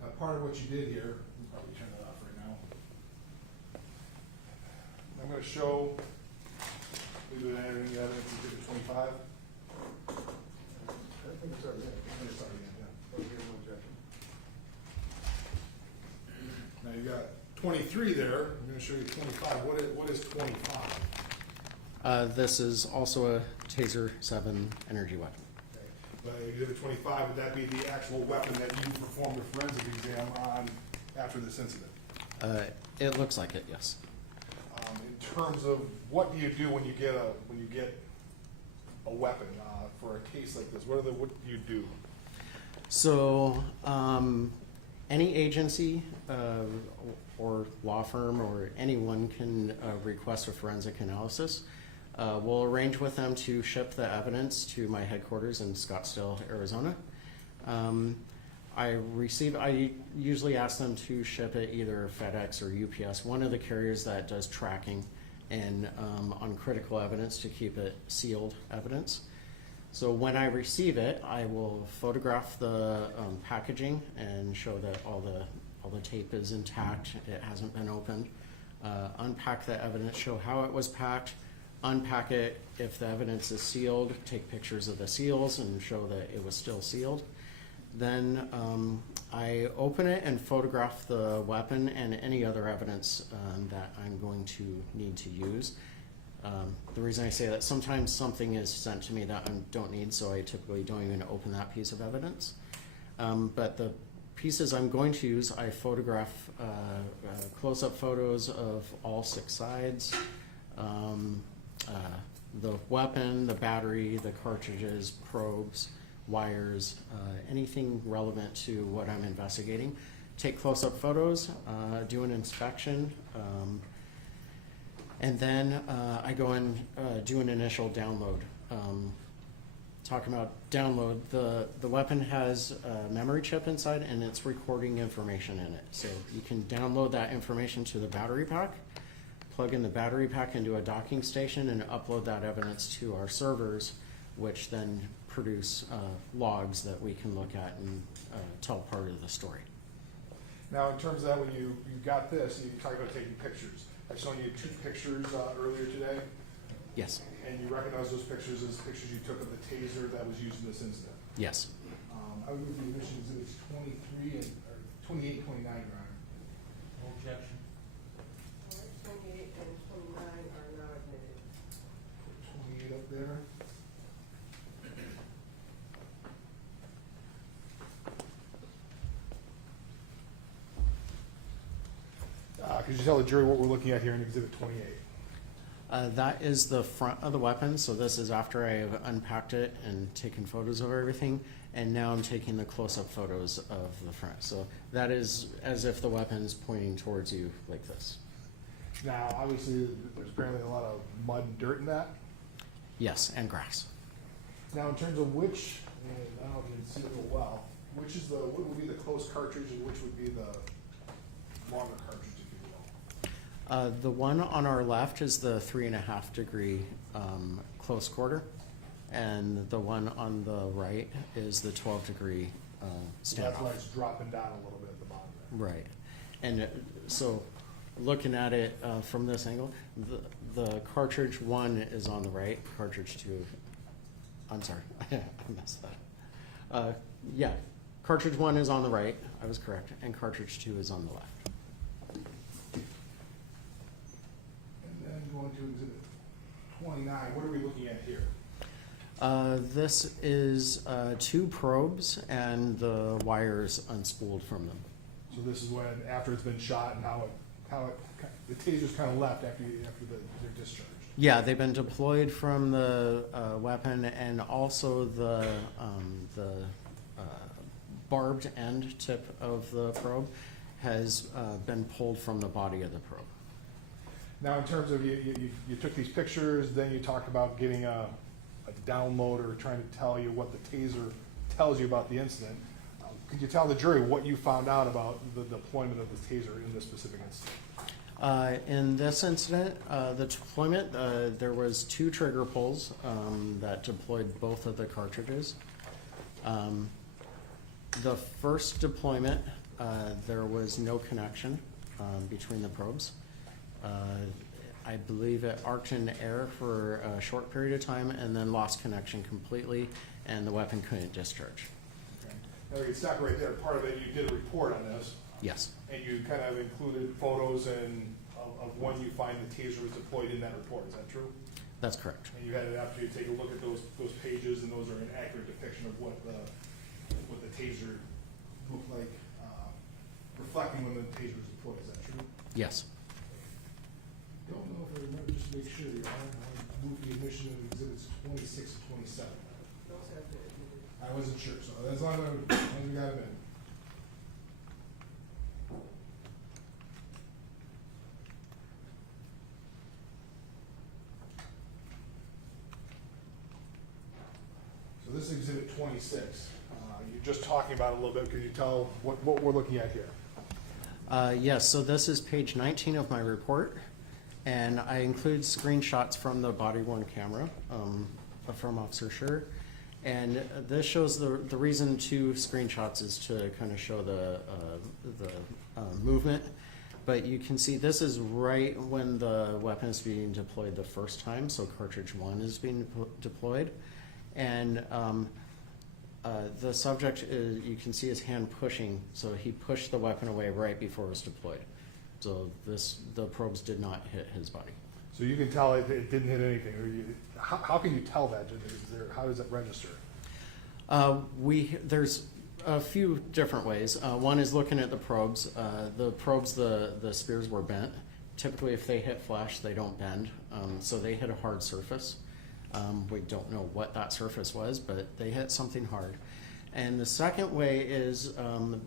Now, part of what you did here, we'll probably turn that off right now. I'm going to show, we do anything the evidence is given 25. I think it's already in. I think it's already in, yeah. Don't hear no objection. Now you got 23 there. I'm going to show you 25. What is 25? This is also a Taser 7 energy weapon. Okay. But Exhibit 25, would that be the actual weapon that you performed the forensic exam on after this incident? It looks like it, yes. In terms of what do you do when you get a weapon for a case like this? What do you do? So, any agency or law firm or anyone can request a forensic analysis. We'll arrange with them to ship the evidence to my headquarters in Scottsdale, Arizona. I usually ask them to ship it either FedEx or UPS, one of the carriers that does tracking and on critical evidence to keep it sealed evidence. So when I receive it, I will photograph the packaging and show that all the tape is intact, it hasn't been opened. Unpack the evidence, show how it was packed, unpack it if the evidence is sealed, take pictures of the seals and show that it was still sealed. Then I open it and photograph the weapon and any other evidence that I'm going to need to use. The reason I say that, sometimes something is sent to me that I don't need, so I typically don't even open that piece of evidence. But the pieces I'm going to use, I photograph close-up photos of all 6 sides, the weapon, the battery, the cartridges, probes, wires, anything relevant to what I'm investigating. Take close-up photos, do an inspection, and then I go and do an initial download. Talking about download, the weapon has a memory chip inside and it's recording information in it. So you can download that information to the battery pack, plug in the battery pack into a docking station and upload that evidence to our servers, which then produce logs that we can look at and tell part of the story. Now, in terms of that, when you got this, you talked about taking pictures. I've shown you 2 pictures earlier today, Yes. and you recognize those pictures as pictures you took of the taser that was used in this incident. Yes. I would move the admission exhibits 23 and, or 28 and 29, Your Honor. No objection. All right, 28 and 29 are not admitted. Put 28 up there. Could you tell the jury what we're looking at here in exhibit 28? That is the front of the weapon, so this is after I've unpacked it and taken photos of everything, and now I'm taking the close-up photos of the front. So that is as if the weapon's pointing towards you like this. Now, obviously, there's apparently a lot of mud and dirt in that. Yes, and grass. Now, in terms of which, and I don't know if you can see it real well, what would be the close cartridge and which would be the longer cartridge, if you will? The one on our left is the 3.5 degree close quarter, and the one on the right is the 12 degree So that's why standoff. it's dropping down a little bit at the bottom there. Right, and so looking at it from this angle, the cartridge 1 is on the right, cartridge 2, I'm sorry, I messed that. Yeah, cartridge 1 is on the right, I was correct, and cartridge 2 is on the left. And then going to exhibit 29, what are we looking at here? This is 2 probes and the wires unspooled from them. So this is when, after it's been shot and how the taser's kind of left after they're discharged. Yeah, they've been deployed from the weapon, and also the barbed end tip of the probe has been pulled from the body of the probe. Now, in terms of you took these pictures, then you talked about getting a download or trying to tell you what the taser tells you about the incident. Could you tell the jury what you found out about the deployment of the taser in this specific incident? In this incident, the deployment, there was 2 trigger pulls that deployed both of the cartridges. The first deployment, there was no connection between the probes. I believe it arced in air for a short period of time and then lost connection completely, and the weapon couldn't discharge. Okay. Now, we can stop right there. Part of it, you did a report on this, Yes, and you kind of included photos of when you find the taser was deployed in that report. Is that true? that's correct. And you had it after you take a look at those pages, and those are an accurate depiction of what the taser looked like, reflecting when the taser was deployed. Is that true? Yes. Don't know if I remember, just to make sure, Your Honor, I moved the admission of exhibits 26 and 27. Those have been admitted. I wasn't sure, so as long as we got it in. So this is exhibit 26. just talking about it a little bit, could you tell what we're looking at here? Yes, so this is page 19 of my report, and I include screenshots from the body-worn camera from Officer Schurr. And this shows the reason 2 screenshots is to kind of show the movement. But you can see this is right when the weapon is being deployed the first time, so cartridge 1 is being deployed. And the subject, you can see his hand pushing, so he pushed the weapon away right before it was deployed. So the probes did not hit his body. So you can tell it didn't hit anything. Or how can you tell that? How does it register? There's a few different ways. One is looking at the probes. The spears were bent. Typically, if they hit flesh, they don't bend. So they hit a hard surface. We don't know what that surface was, but they hit something hard. And the second way is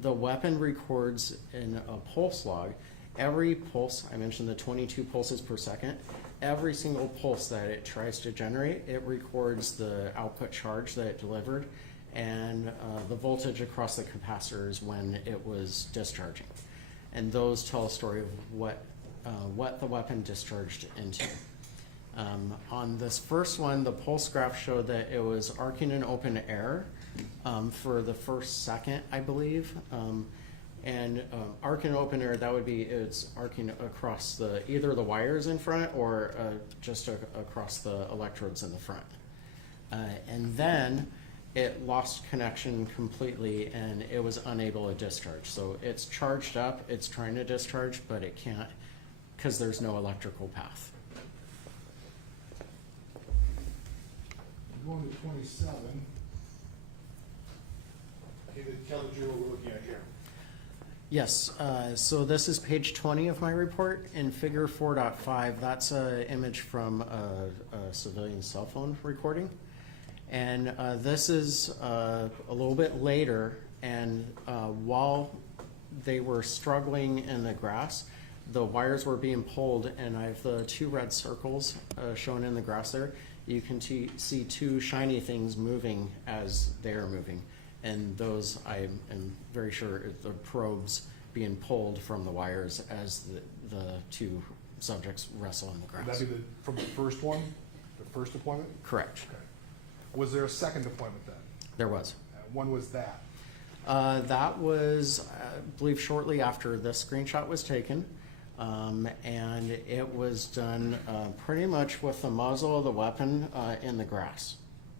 the weapon records in a pulse log. Every pulse, I mentioned the 22 pulses per second, every single pulse that it tries to generate, it records the output charge that it delivered and the voltage across the capacitors when it was discharging. And those tell a story of what the weapon discharged into. On this first one, the pulse graph showed that it was arcing in open air for the first second, I believe. Arc in open air, that would be it's arcing across either the wires in front or just across the electrodes in the front. And then it lost connection completely and it was unable to discharge. So it's charged up, it's trying to discharge, but it can't because there's no electrical path. Going to 27. Okay, tell the jury what we're looking at here. Yes, so this is page 20 of my report. In figure 4.5, that's an image from a civilian cell phone recording. And this is a little bit later, and while they were struggling in the grass, the wires were being pulled, and I have the 2 red circles shown in the grass there. You can see 2 shiny things moving as they are moving. And those, I am very sure, are the probes being pulled from the wires as the 2 subjects wrestle in the grass. Would that be from the first one, the first deployment? Correct. Okay. Was there a second deployment then? There was. When was that? That was, I believe, shortly after this screenshot was taken. And it was done pretty much with the muzzle of the weapon in the grass.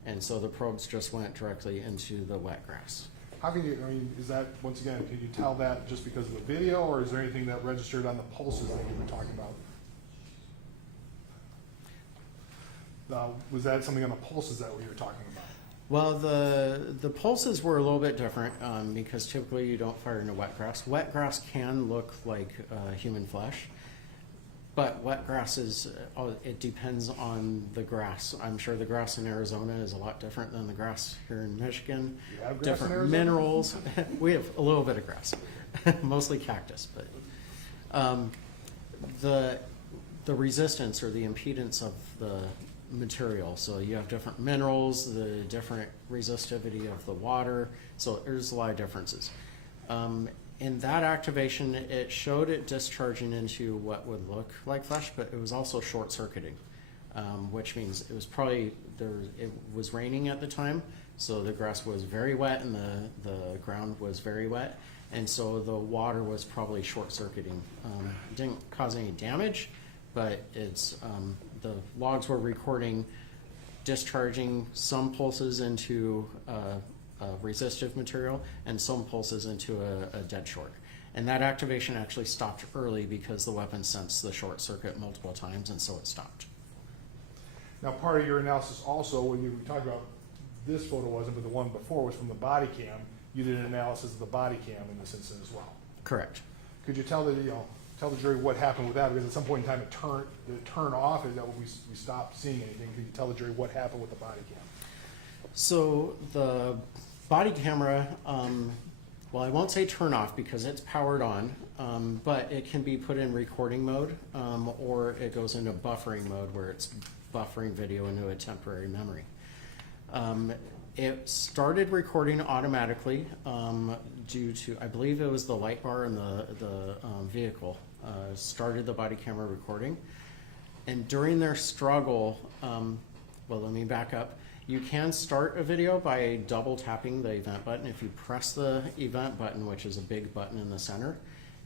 And so the probes just went directly into the wet grass. How can you, is that, once again, can you tell that just because of the video, or is there anything that registered on the pulses that you were talking about? Was that something on the pulses that we were talking about? Well, the pulses were a little bit different because typically you don't fire into wet grass. Wet grass can look like human flesh, but wet grass is, it depends on the grass. I'm sure the grass in Arizona is a lot different than the grass here in Michigan. You have grass Different in Arizona? minerals. We have a little bit of grass, mostly cactus, but the resistance or the impedance of the material. So you have different minerals, the different resistivity of the water. So there's a lot of differences. In that activation, it showed it discharging into what would look like flesh, but it was also short-circuiting, which means it was probably, it was raining at the time, so the grass was very wet and the ground was very wet, and so the water was probably short-circuiting. It didn't cause any damage, but it's the logs were recording discharging some pulses into resistive material and some pulses into a dead short. And that activation actually stopped early because the weapon sensed the short circuit multiple times, and so it stopped. Now, part of your analysis also, when you talked about this photo wasn't, but the one before was from the body cam, you did an analysis of the body cam in this instance as well. Correct. Could you tell the jury what happened with that? Because at some point in time, it turned off, and we stopped seeing anything. Could you tell the jury what happened with the body cam? So the body camera, well, I won't say turn off because it's powered on, but it can be put in recording mode, or it goes into buffering mode where it's buffering video into a temporary memory. It started recording automatically due to, I believe it was the light bar in the vehicle, started the body camera recording. And during their struggle, well, let me back up. You can start a video by double tapping the event button. If you press the event button, which is a big button in the center,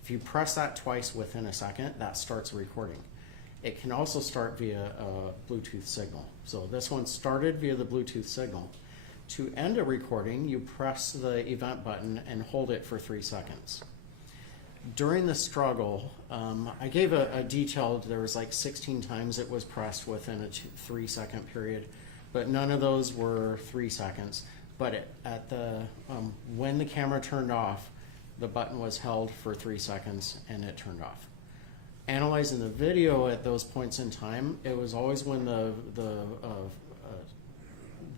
if you press that twice within a second, that starts recording. It can also start via a Bluetooth signal. So this one started via the Bluetooth signal. To end a recording, you press the event button and hold it for 3 seconds. During the struggle, I gave a detailed, there was like 16 times it was pressed within a 3 second period, but none of those were 3 seconds. But when the camera turned off, the button was held for 3 seconds and it turned off. Analyzing the video at those points in time, it was always when the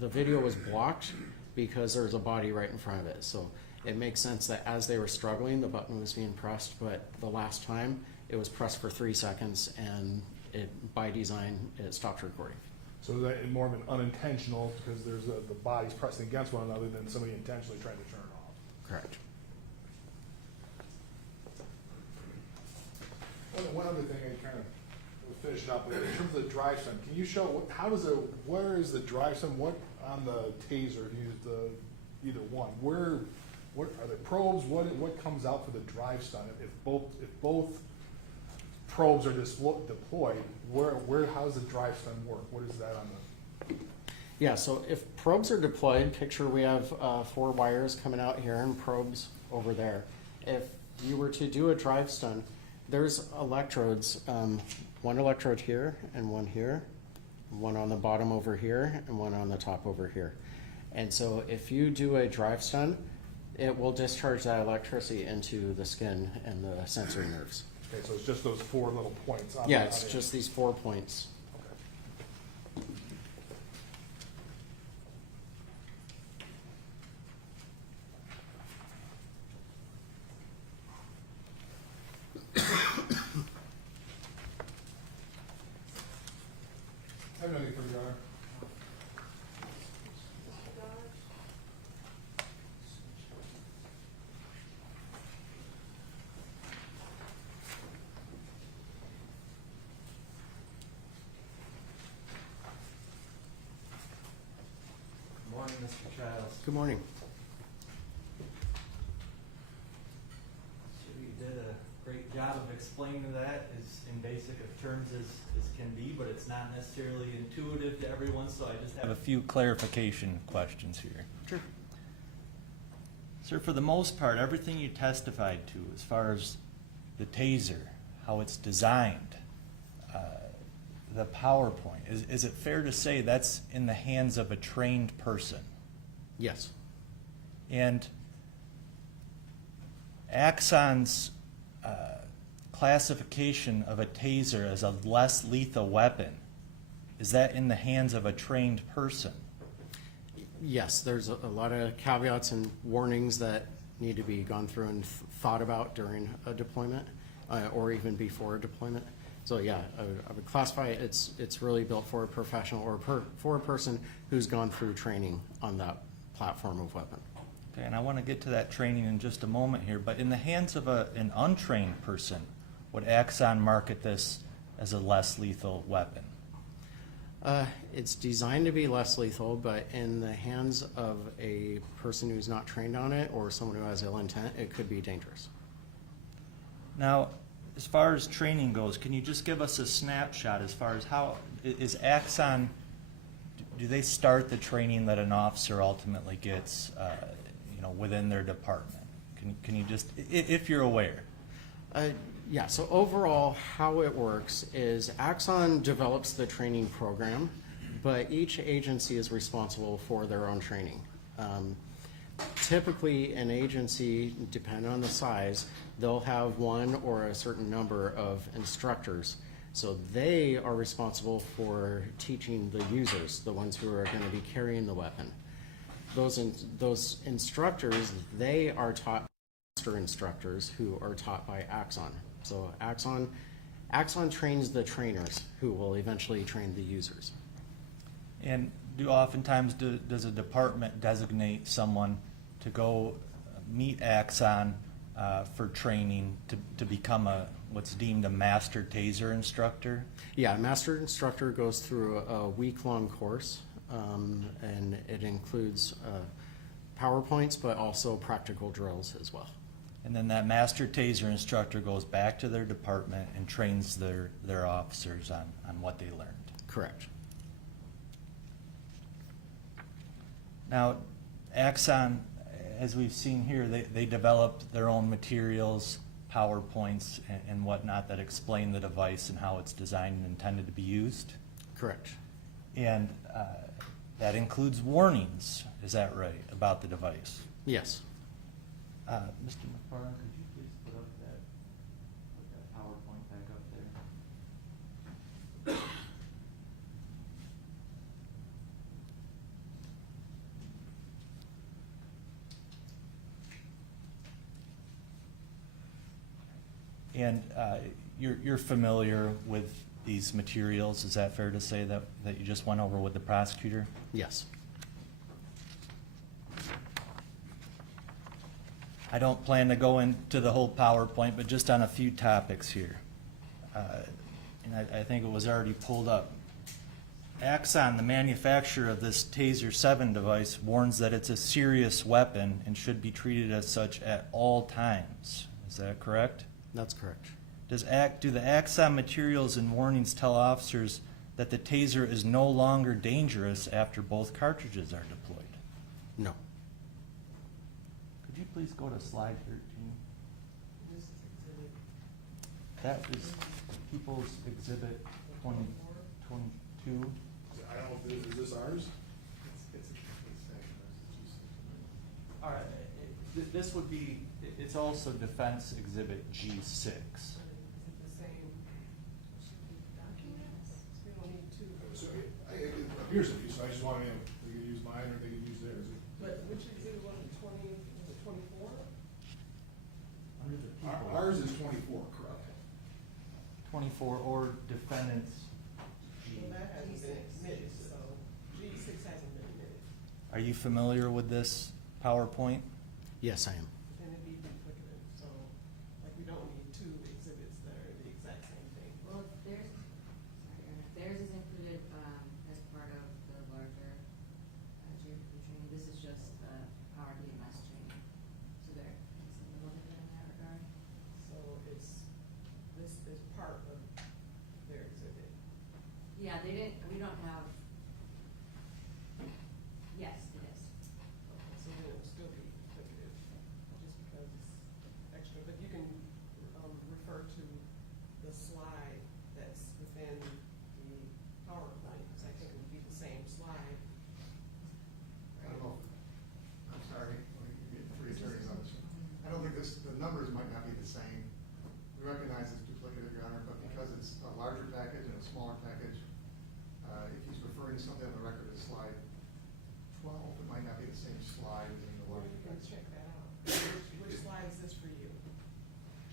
video was blocked because there was a body right in front of it. So it makes sense that as they were struggling, the button was being pressed, but the last time it was pressed for 3 seconds and by design, it stopped recording. So is that more of an unintentional, because there's the bodies pressing against one another than somebody intentionally trying to turn it off? Correct. One other thing I kind of finished up with, in terms of the drive stun, can you show, where is the drive stun, what on the Taser, if you use either one, what are the probes, what comes out for the drive stun? If both probes are deployed, how does the drive stun work? What is that on the? Yeah, so if probes are deployed, picture we have 4 wires coming out here and probes over there. If you were to do a drive stun, there's electrodes, one electrode here and one here, one on the bottom over here and one on the top over here. And so if you do a drive stun, it will discharge that electricity into the skin and the sensory nerves. Okay, so it's just those 4 little points. Yeah, it's just these 4 points. I have nothing for you, Your Honor. Good morning, Mr. Childs. Good morning. So you did a great job of explaining that as in basic of terms as can be, but it's not necessarily intuitive to everyone, so I just have a few clarification questions here. Sure. Sir, for the most part, everything you testified to as far as the Taser, how it's designed, the PowerPoint, is it fair to say that's in the hands of a trained person? Yes. And Axon's classification of a Taser as a less lethal weapon, is that in the hands of a trained person? Yes, there's a lot of caveats and warnings that need to be gone through and thought about during a deployment or even before a deployment. So yeah, I would classify it's really built for a professional or for a person who's gone through training on that platform of weapon. Okay, and I want to get to that training in just a moment here, but in the hands of an untrained person, would Axon market this as a less lethal weapon? It's designed to be less lethal, but in the hands of a person who's not trained on it or someone who has ill intent, it could be dangerous. Now, as far as training goes, can you just give us a snapshot as far as how is Axon, do they start the training that an officer ultimately gets within their department? Can you just, if you're aware? Yeah, so overall how it works is Axon develops the training program, but each agency is responsible for their own training. Typically an agency, depending on the size, they'll have one or a certain number of instructors. So they are responsible for teaching the users, the ones who are going to be carrying the weapon. Those instructors, they are taught master instructors who are taught by Axon. So Axon trains the trainers who will eventually train the users. And does a department designate someone to go meet Axon for training to become what's deemed a master taser instructor? Yeah, master instructor goes through a week-long course, and it includes PowerPoints, but also practical drills as well. And then that master taser instructor goes back to their department and trains their officers on what they learned. Correct. Now, Axon, as we've seen here, they developed their own materials, PowerPoints and whatnot that explain the device and how it's designed and intended to be used. Correct. And that includes warnings, is that right, about the device? Yes. Mr. McFarland, could you please put that PowerPoint back up there? And you're familiar with these materials, is that fair to say that you just went over with the prosecutor? Yes. I don't plan to go into the whole PowerPoint, but just on a few topics here. And I think it was already pulled up. Axon, the manufacturer of this Taser 7 device, warns that it's a serious weapon and should be treated as such at all times. Is that correct? That's correct. Do the Axon materials and warnings tell officers that the Taser is no longer dangerous after both cartridges are deployed? No. Could you please go to slide 13? This is exhibit That is People's Exhibit 22. I don't know, is this ours? It's a complete section. All right, this would be, it's also Defense Exhibit G6. Is it the same documents? We don't need two. So it appears to be, so I just wanted to, they could use mine or they could use theirs. But which exhibit was it, 20, was it 24? Under the people. Ours is 24, correct? 24 or Defendants G. Well, that hasn't been admitted, so G6 hasn't been admitted. Are you familiar with this PowerPoint? Yes, I am. Then it'd be duplicative, so, like, we don't need two exhibits that are the exact same thing. Well, theirs is included as part of the larger geography training. This is just our DMS training. So it's a little different in that regard. So this is part of their exhibit. Yeah, we don't have, yes, it is. So then it would still be duplicative, just because it's extra, but you can, refer to the slide that's within the PowerPoint, because I think it would be the same slide. I don't know, I'm sorry, let me get three attorneys on this one. I don't think the numbers might not be the same. We recognize it's duplicative, Your Honor, but because it's a larger package and a smaller package, if he's referring to something on the record as slide 12, it might not be the same slide as in the Well, larger you can package. check that out. Which slide is this for you?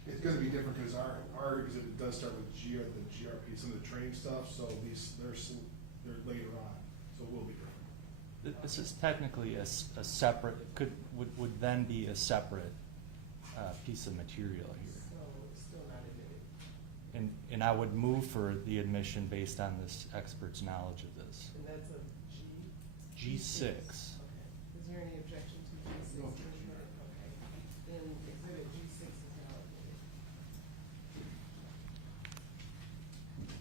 It's gonna be different because our exhibit does start with the GRP, some of the training stuff, so they're later on, so it will be different. This is technically a separate, would then be a separate piece of material here. So it's still not admitted. And I would move for the admission based on this expert's knowledge of this. And that's a G? G6. Okay. Is there any objection to G6? No objection. Okay. Then exhibit G6 is now admitted.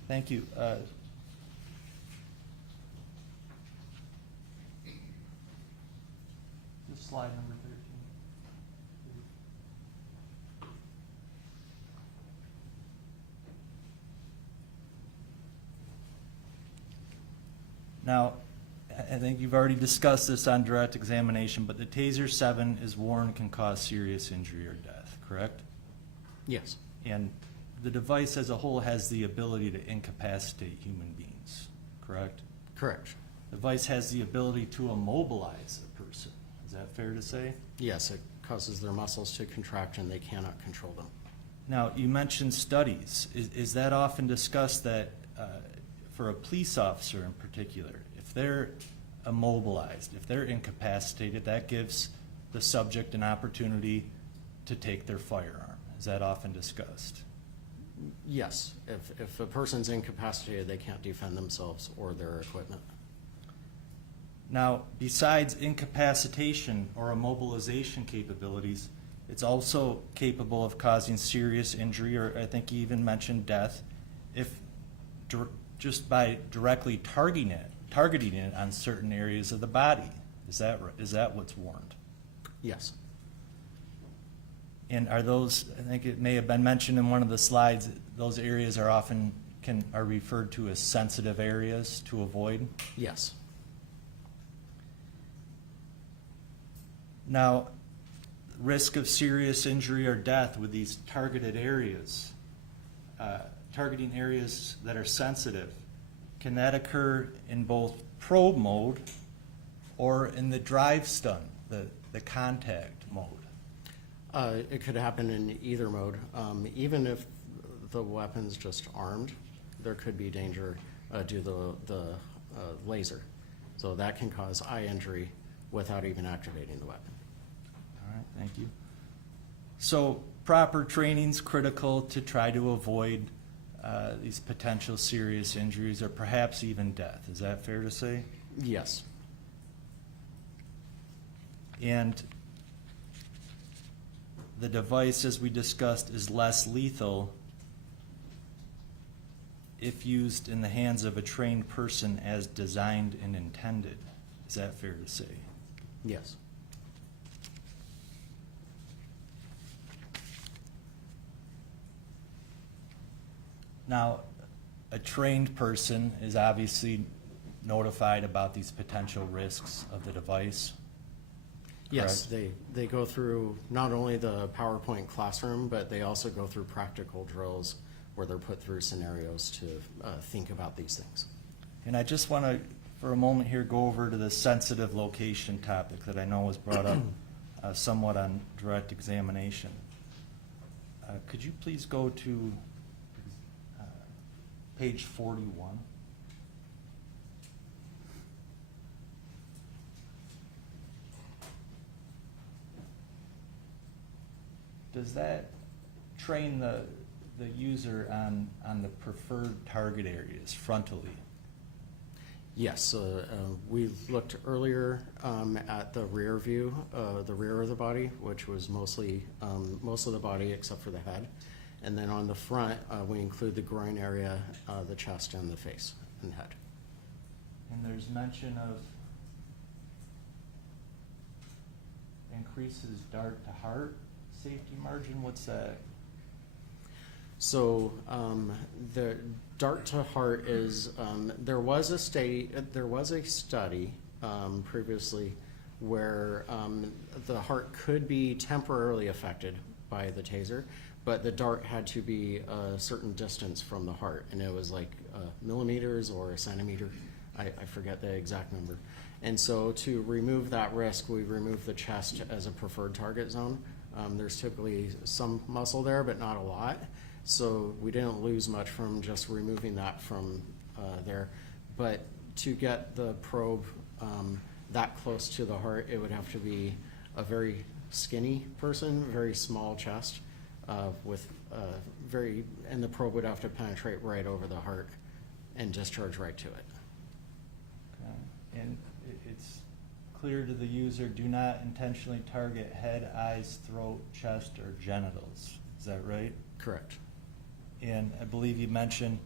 Thank you. This slide number 13. Now, I think you've already discussed this on direct examination, but the Taser 7 is worn can cause serious injury or death, correct? Yes. And the device as a whole has the ability to incapacitate human beings, correct? Correct. The device has the ability to immobilize a person. Is that fair to say? Yes, it causes their muscles to contract and they cannot control them. Now, you mentioned studies. Is that often discussed that for a police officer in particular, if they're immobilized, if they're incapacitated, that gives the subject an opportunity to take their firearm. Is that often discussed? Yes, if a person's incapacitated, they can't defend themselves or their equipment. Now, besides incapacitation or immobilization capabilities, it's also capable of causing serious injury, or I think you even mentioned death, if just by directly targeting it on certain areas of the body. Is that what's warned? Yes. And are those, I think it may have been mentioned in one of the slides, those areas are often are referred to as sensitive areas to avoid? Yes. Now, risk of serious injury or death with these targeted areas, targeting areas that are sensitive, can that occur in both probe mode or in the drive stun, the contact mode? It could happen in either mode. Even if the weapon's just armed, there could be danger due to the laser. So that can cause eye injury without even activating the weapon. All right, thank you. So proper training's critical to try to avoid these potential serious injuries or perhaps even death. Is that fair to say? Yes. And the device, as we discussed, is less lethal if used in the hands of a trained person as designed and intended. Is that fair to say? Yes. Now, a trained person is obviously notified about these potential risks of the device. Yes, Correct? they go through not only the PowerPoint classroom, but they also go through practical drills where they're put through scenarios to think about these things. And I just want to, for a moment here, go over to the sensitive location topic that I know was brought up somewhat on direct examination. Could you please go to page 41? Does that train the user on the preferred target areas frontally? Yes, we looked earlier at the rear view, the rear of the body, which was mostly most of the body except for the head. And then on the front, we include the groin area, the chest, and the face and head. And there's mention of increases dart to heart safety margin. What's that? So the dart to heart is there was a study previously where the heart could be temporarily affected by the taser, but the dart had to be a certain distance from the heart, and it was like millimeters or a centimeter. I forget the exact number. And so to remove that risk, we removed the chest as a preferred target zone. There's typically some muscle there, but not a lot. So we didn't lose much from just removing that from there. But to get the probe that close to the heart, it would have to be a very skinny person, very small chest, and the probe would have to penetrate right over the heart and discharge right to it. Okay. And it's clear to the user, do not intentionally target head, eyes, throat, chest, or genitals. Is that right? Correct. And I believe you mentioned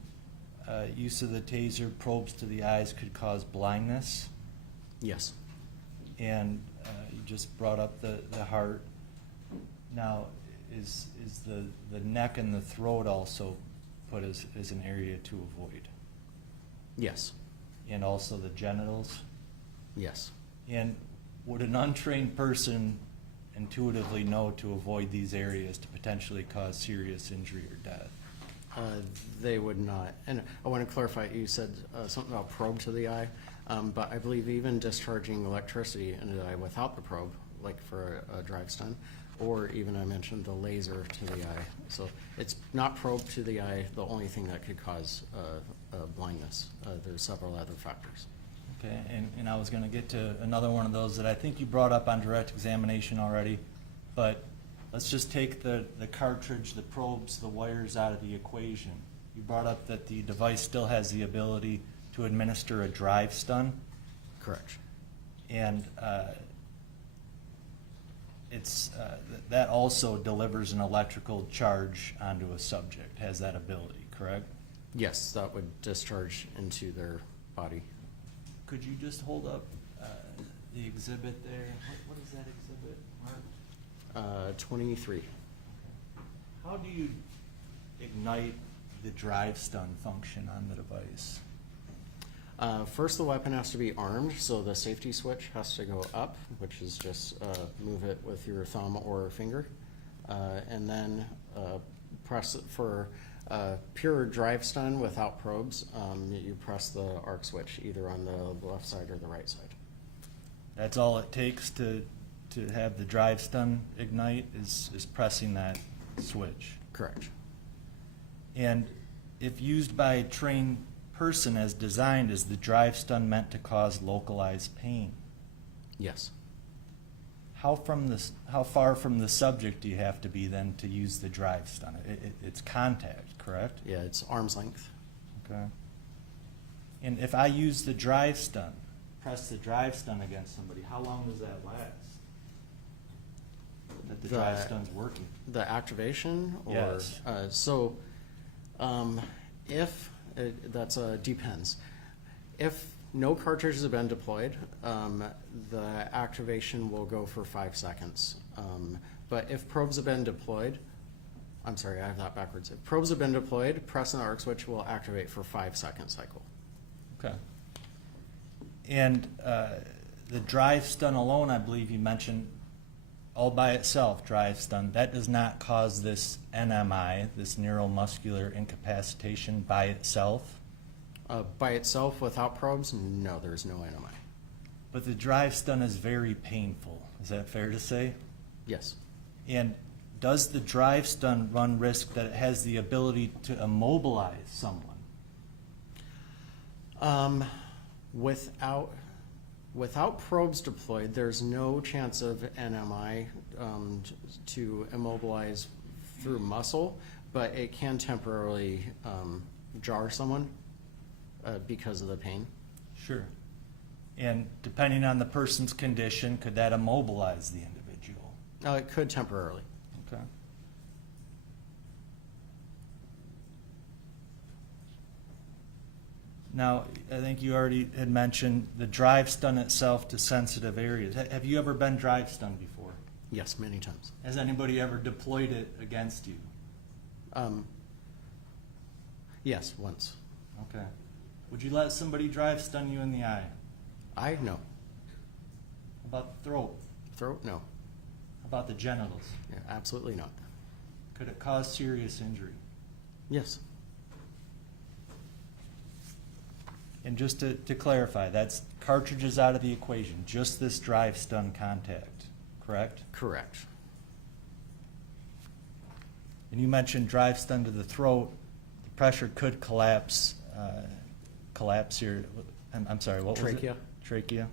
use of the taser probes to the eyes could cause blindness. Yes. And you just brought up the heart. Now, is the neck and the throat also put as an area to avoid? Yes. And also the genitals? Yes. And would an untrained person intuitively know to avoid these areas to potentially cause serious injury or death? They would not. And I want to clarify, you said something about probe to the eye, but I believe even discharging electricity into the eye without the probe, like for a drive stun, or even I mentioned the laser to the eye. So it's not probe to the eye, the only thing that could cause blindness. There's several other factors. Okay, and I was gonna get to another one of those that I think you brought up on direct examination already, but let's just take the cartridge, the probes, the wires out of the equation. You brought up that the device still has the ability to administer a drive stun, Correct. and that also delivers an electrical charge onto a subject, has that ability, correct? Yes, that would discharge into their body. Could you just hold up the exhibit there? What is that exhibit, Mark? 23. How do you ignite the drive stun function on the device? First, the weapon has to be armed, so the safety switch has to go up, which is just move it with your thumb or finger. And then press it for pure drive stun without probes. You press the arc switch either on the left side or the right side. That's all it takes to have the drive stun ignite is pressing that switch. Correct. And if used by a trained person as designed, is the drive stun meant to cause localized pain? Yes. How far from the subject do you have to be then to use the drive stun? It's contact, correct? Yeah, it's arm's length. Okay. And if I use the drive stun, press the drive stun against somebody, how long does that last? That the drive stun's working? The activation, or Yes. If that's depends. If no cartridges have been deployed, the activation will go for 5 seconds. But if probes have been deployed, I'm sorry, I have that backwards. If probes have been deployed, pressing the arc switch will activate for 5-second cycle. Okay. And the drive stun alone, I believe you mentioned, all by itself, drive stun, that does not cause this NMI, this neuromuscular incapacitation by itself? By itself, without probes, no, there's no NMI. But the drive stun is very painful. Is that fair to say? Yes. And does the drive stun run risk that it has the ability to immobilize someone? Without probes deployed, there's no chance of NMI to immobilize through muscle, but it can temporarily jar someone because of the pain. Sure. And depending on the person's condition, could that immobilize the individual? It could temporarily. Okay. Now, I think you already had mentioned the drive stun itself to sensitive areas. Have you ever been drive stunned before? Yes, many times. Has anybody ever deployed it against you? Yes, once. Okay. Would you let somebody drive stun you in the eye? No. How about the throat? Throat? No. How about the genitals? Yeah, absolutely not. Could it cause serious injury? Yes. And just to clarify, that's cartridges out of the equation, just this drive stun contact, correct? Correct. And you mentioned drive stun to the throat. The pressure could collapse here. I'm sorry, what was it? Trachea. Trachea.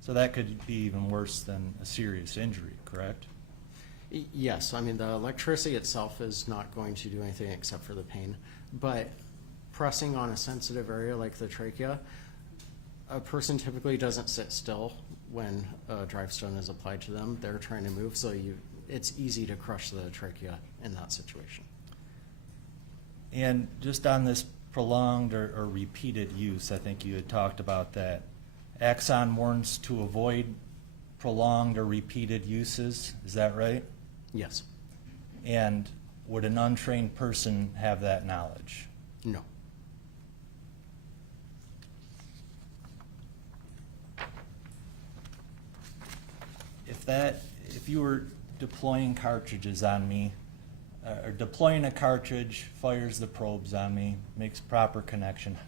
So that could be even worse than a serious injury, correct? Yes, I mean, the electricity itself is not going to do anything except for the pain, but pressing on a sensitive area like the trachea, a person typically doesn't sit still when a drive stun is applied to them. They're trying to move, so it's easy to crush the trachea in that situation. And just on this prolonged or repeated use, I think you had talked about that. Axon warns to avoid prolonged or repeated uses, is that right? Yes. And would an untrained person have that knowledge? No. If you were deploying cartridges on me, or deploying a cartridge, fires the probes on me, makes proper connection,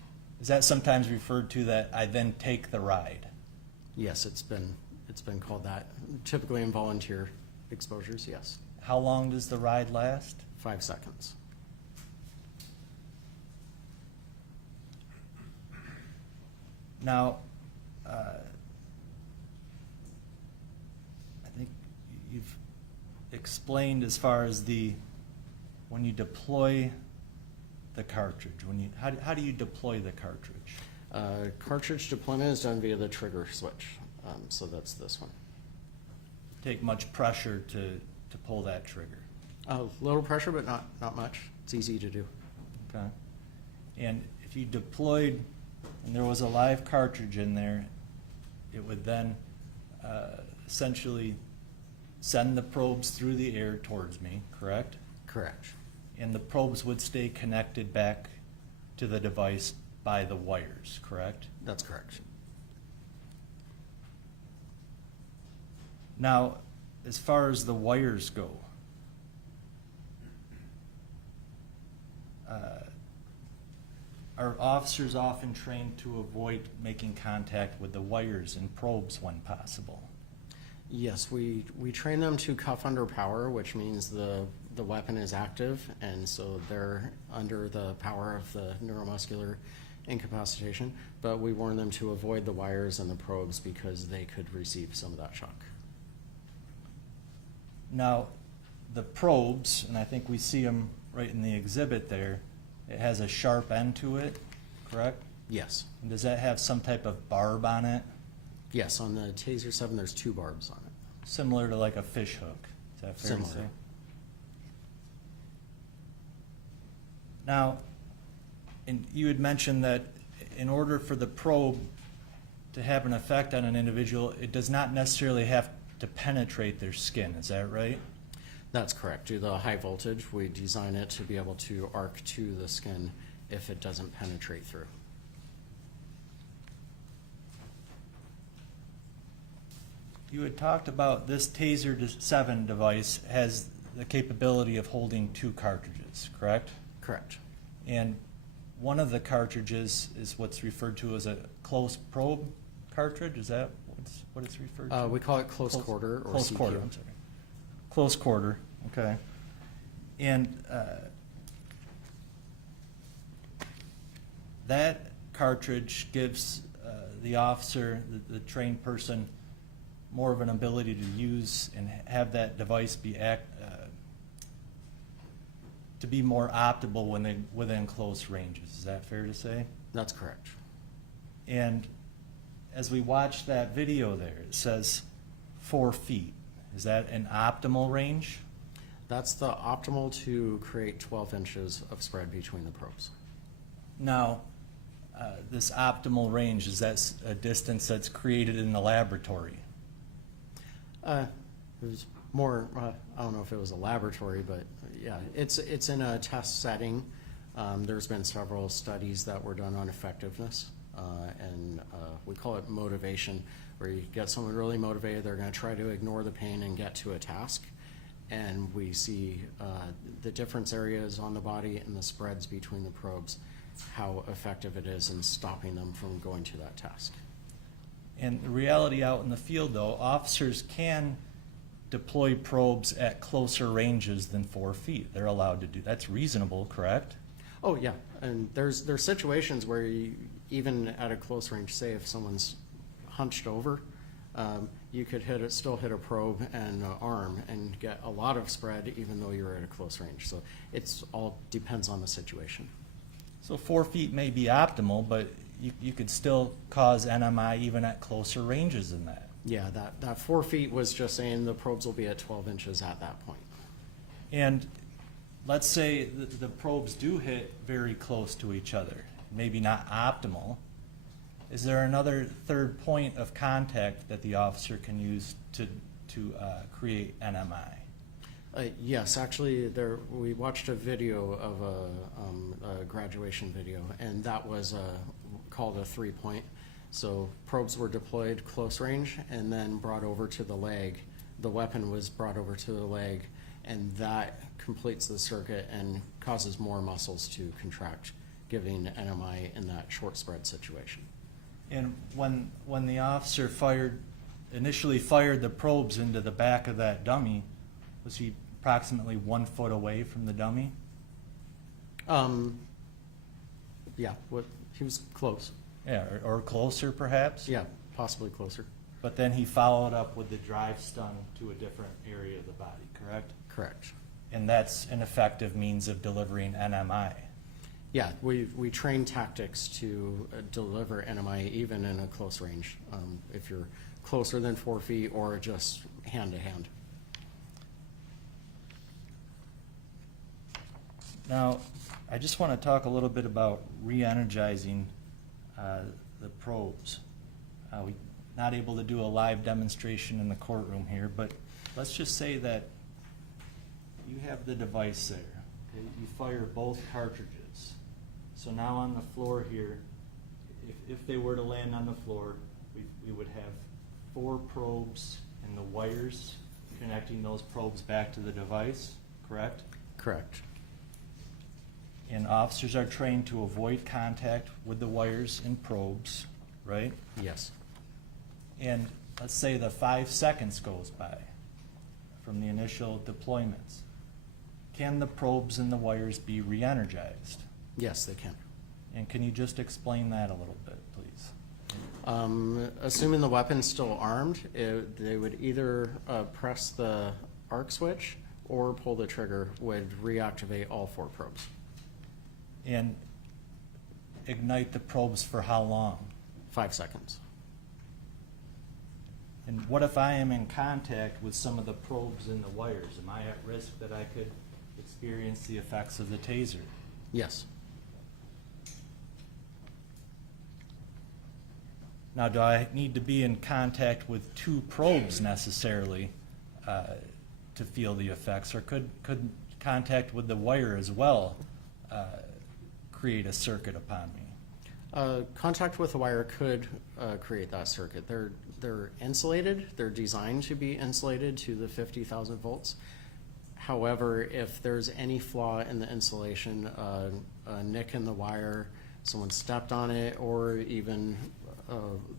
is that sometimes referred to that I then take the ride? Yes, it's been called that. Typically in volunteer exposures, yes. How long does the ride last? 5 seconds. Now, I think you've explained as far as when you deploy the cartridge, how do you deploy the cartridge? Cartridge deployment is done via the trigger switch, so that's this one. Take much pressure to pull that trigger. A little pressure, but not much. It's easy to do. Okay. And if you deployed and there was a live cartridge in there, it would then essentially send the probes through the air towards me, correct? Correct. And the probes would stay connected back to the device by the wires, correct? That's correct. Now, as far as the wires go, are officers often trained to avoid making contact with the wires and probes when possible? Yes, we train them to cuff under power, which means the weapon is active, and so they're under the power of the neuromuscular incapacitation, but we warn them to avoid the wires and the probes because they could receive some of that shock. Now, the probes, and I think we see them right in the exhibit there, it has a sharp end to it, correct? Yes. And does that have some type of barb on it? Yes, on the Taser 7, there's 2 barbs on it. Similar to like a fish hook. Is that fair Similar. to say? Now, and you had mentioned that in order for the probe to have an effect on an individual, it does not necessarily have to penetrate their skin. Is that right? That's correct. Due to the high voltage, we design it to be able to arc to the skin if it doesn't penetrate through. You had talked about this Taser 7 device has the capability of holding 2 cartridges, correct? Correct. And one of the cartridges is what's referred to as a close probe cartridge. Is that what it's referred to? We call it close quarter or close CQ. quarter. I'm sorry. Close quarter. Okay. And that cartridge gives the officer, the trained person, more of an ability to use and have that device be to be more optimal when within close ranges. Is that fair to say? That's correct. And as we watch that video there, it says 4 feet. Is that an optimal range? That's the optimal to create 12 inches of spread between the probes. Now, this optimal range, is that a distance that's created in the laboratory? It was more, I don't know if it was a laboratory, but yeah, it's in a test setting. There's been several studies that were done on effectiveness, and we call it motivation, where you get someone really motivated, they're going to try to ignore the pain and get to a task. And we see the difference areas on the body and the spreads between the probes, how effective it is in stopping them from going to that task. And the reality out in the field, though, officers can deploy probes at closer ranges than 4 feet. They're allowed to do that's reasonable, correct? Oh yeah, and there's situations where you, even at a close range, say if someone's hunched over, you could still hit a probe and arm and get a lot of spread even though you're at a close range. So it's all depends on the situation. So 4 feet may be optimal, but you could still cause NMI even at closer ranges than that. Yeah, that 4 feet was just saying the probes will be at 12 inches at that point. And let's say the probes do hit very close to each other, maybe not optimal. Is there another third point of contact that the officer can use to create NMI? Yes, actually, we watched a video of a graduation video, and that was called a 3-point. So probes were deployed close range and then brought over to the leg. The weapon was brought over to the leg, and that completes the circuit and causes more muscles to contract, giving NMI in that short spread situation. And when the officer initially fired the probes into the back of that dummy, was he approximately 1 foot away from the dummy? Yeah, he was close. Yeah, or closer perhaps? Yeah, possibly closer. But then he followed up with the drive stun to a different area of the body, correct? Correct. And that's an effective means of delivering NMI. Yeah, we train tactics to deliver NMI even in a close range, if you're closer than 4 feet or just hand to hand. Now, I just want to talk a little bit about re-energizing the probes. We're not able to do a live demonstration in the courtroom here, but let's just say that you have the device there. Okay? You fire both cartridges. So now on the floor here, if they were to land on the floor, we would have 4 probes and the wires connecting those probes back to the device, correct? Correct. And officers are trained to avoid contact with the wires and probes, right? Yes. And let's say the 5 seconds goes by from the initial deployments. Can the probes and the wires be re-energized? Yes, they can. And can you just explain that a little bit, please? Assuming the weapon's still armed, they would either press the arc switch or pull the trigger, would reactivate all 4 probes. And ignite the probes for how long? 5 seconds. And what if I am in contact with some of the probes and the wires? Am I at risk that I could experience the effects of the taser? Yes. Now, do I need to be in contact with 2 probes necessarily to feel the effects, or could contact with the wire as well create a circuit upon me? Contact with the wire could create that circuit. They're insulated. They're designed to be insulated to the 50,000 volts. However, if there's any flaw in the insulation, a nick in the wire, someone stepped on it, or even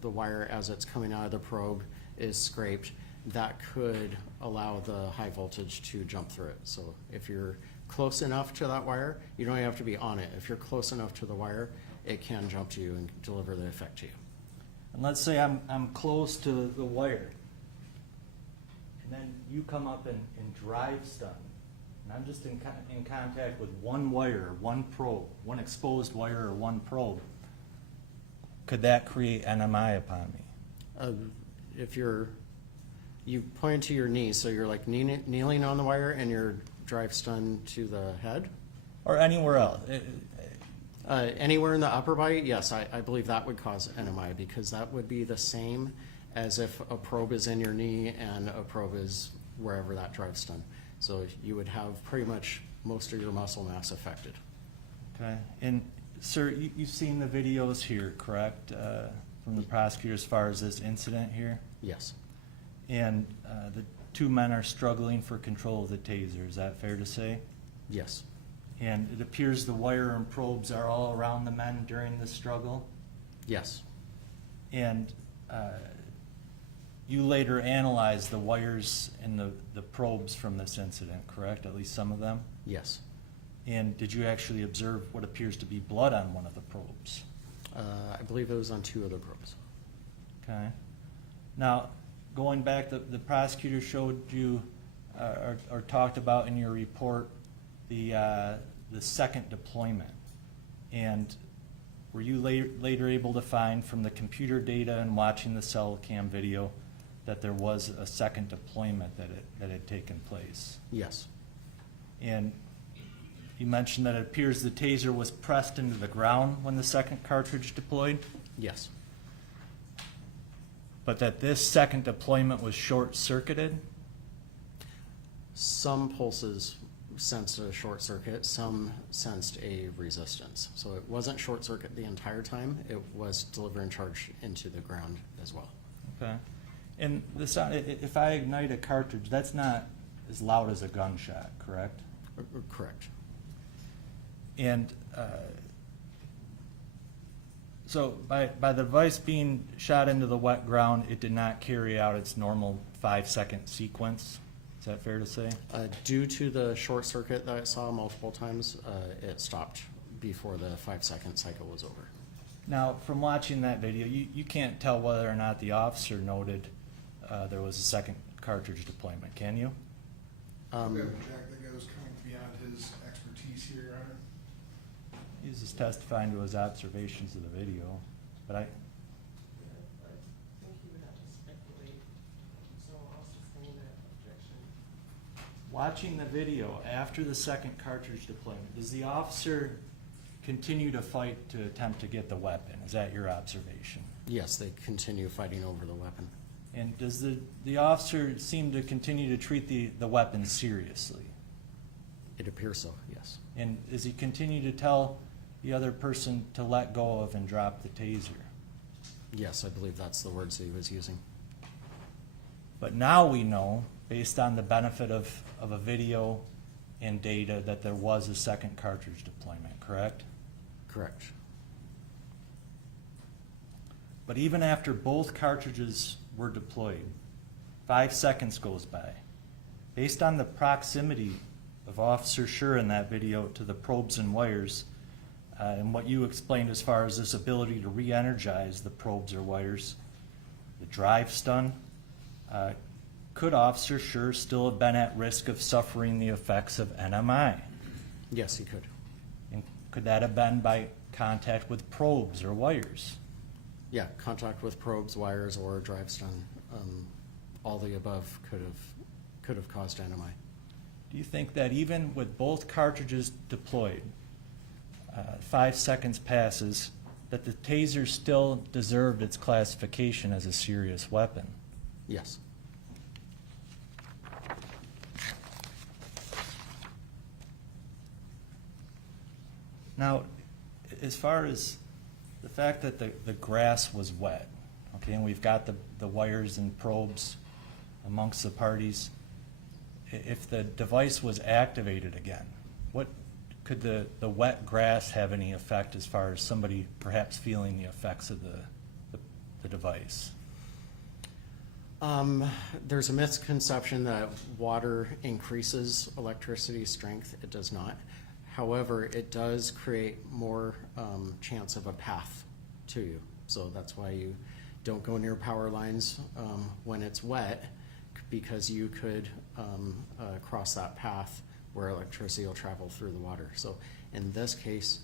the wire as it's coming out of the probe is scraped, that could allow the high voltage to jump through it. So if you're close enough to that wire, you don't have to be on it. If you're close enough to the wire, it can jump to you and deliver the effect to you. And let's say I'm close to the wire, and then you come up and drive stun, and I'm just in contact with one wire, one probe, one exposed wire or one probe. Could that create NMI upon me? If you point to your knee, so you're like kneeling on the wire and you're drive stun to the head? Or anywhere else? Anywhere in the upper body, yes, I believe that would cause NMI, because that would be the same as if a probe is in your knee and a probe is wherever that drive stun. So you would have pretty much most of your muscle mass affected. Okay. And sir, you've seen the videos here, correct, from the prosecutor as far as this incident here? Yes. And the 2 men are struggling for control of the taser, is that fair to say? Yes. And it appears the wire and probes are all around the men during the struggle? Yes. And you later analyzed the wires and the probes from this incident, correct? At least some of them? Yes. And did you actually observe what appears to be blood on one of the probes? I believe it was on 2 other probes. Okay. Now, going back, the prosecutor showed you or talked about in your report the second deployment. And were you later able to find from the computer data and watching the cell cam video that there was a second deployment that had taken place? Yes. And you mentioned that it appears the taser was pressed into the ground when the second cartridge deployed, Yes. but that this second deployment was short-circuited? Some pulses sensed a short circuit, some sensed a resistance. So it wasn't short circuit the entire time, it was delivering charge into the ground as well. Okay. And the sound, if I ignite a cartridge, that's not as loud as a gunshot, correct? Correct. And so by the device being shot into the wet ground, it did not carry out its normal 5-second sequence. Is that fair to say? Due to the short circuit that I saw multiple times, it stopped before the 5-second cycle was over. Now, from watching that video, you can't tell whether or not the officer noted there was a second cartridge deployment, can you? Jack, that goes coming beyond his expertise here, Your Honor. He's just testifying to his observations of the video, but I Yeah, I think he would have to speculate, so I'll sustain that objection. watching the video after the second cartridge deployment, does the officer continue to fight to attempt to get the weapon? Is that your observation? Yes, they continue fighting over the weapon. And does the officer seem to continue to treat the weapon seriously? It appears so, yes. And does he continue to tell the other person to let go of and drop the taser? Yes, I believe that's the words he was using. But now we know, based on the benefit of a video and data, that there was a second cartridge deployment, correct? Correct. But even after both cartridges were deployed, 5 seconds goes by. Based on the proximity of Officer Schurr in that video to the probes and wires, and what you explained as far as this ability to re-energize the probes or wires, the drive stun, could Officer Schurr still have been at risk of suffering the effects of NMI? Yes, he could. And could that have been by contact with probes or wires? Yeah, contact with probes, wires, or drive stun. All the above could have caused NMI. Do you think that even with both cartridges deployed, 5 seconds passes, that the taser still deserved its classification as a serious weapon? Yes. Now, as far as the fact that the grass was wet, okay, and we've got the wires and probes amongst the parties, if the device was activated again, what could the wet grass have any effect as far as somebody perhaps feeling the effects of the device? There's a misconception that water increases electricity strength. It does not. However, it does create more chance of a path to you. So that's why you don't go near power lines when it's wet, because you could cross that path where electricity will travel through the water. So in this case,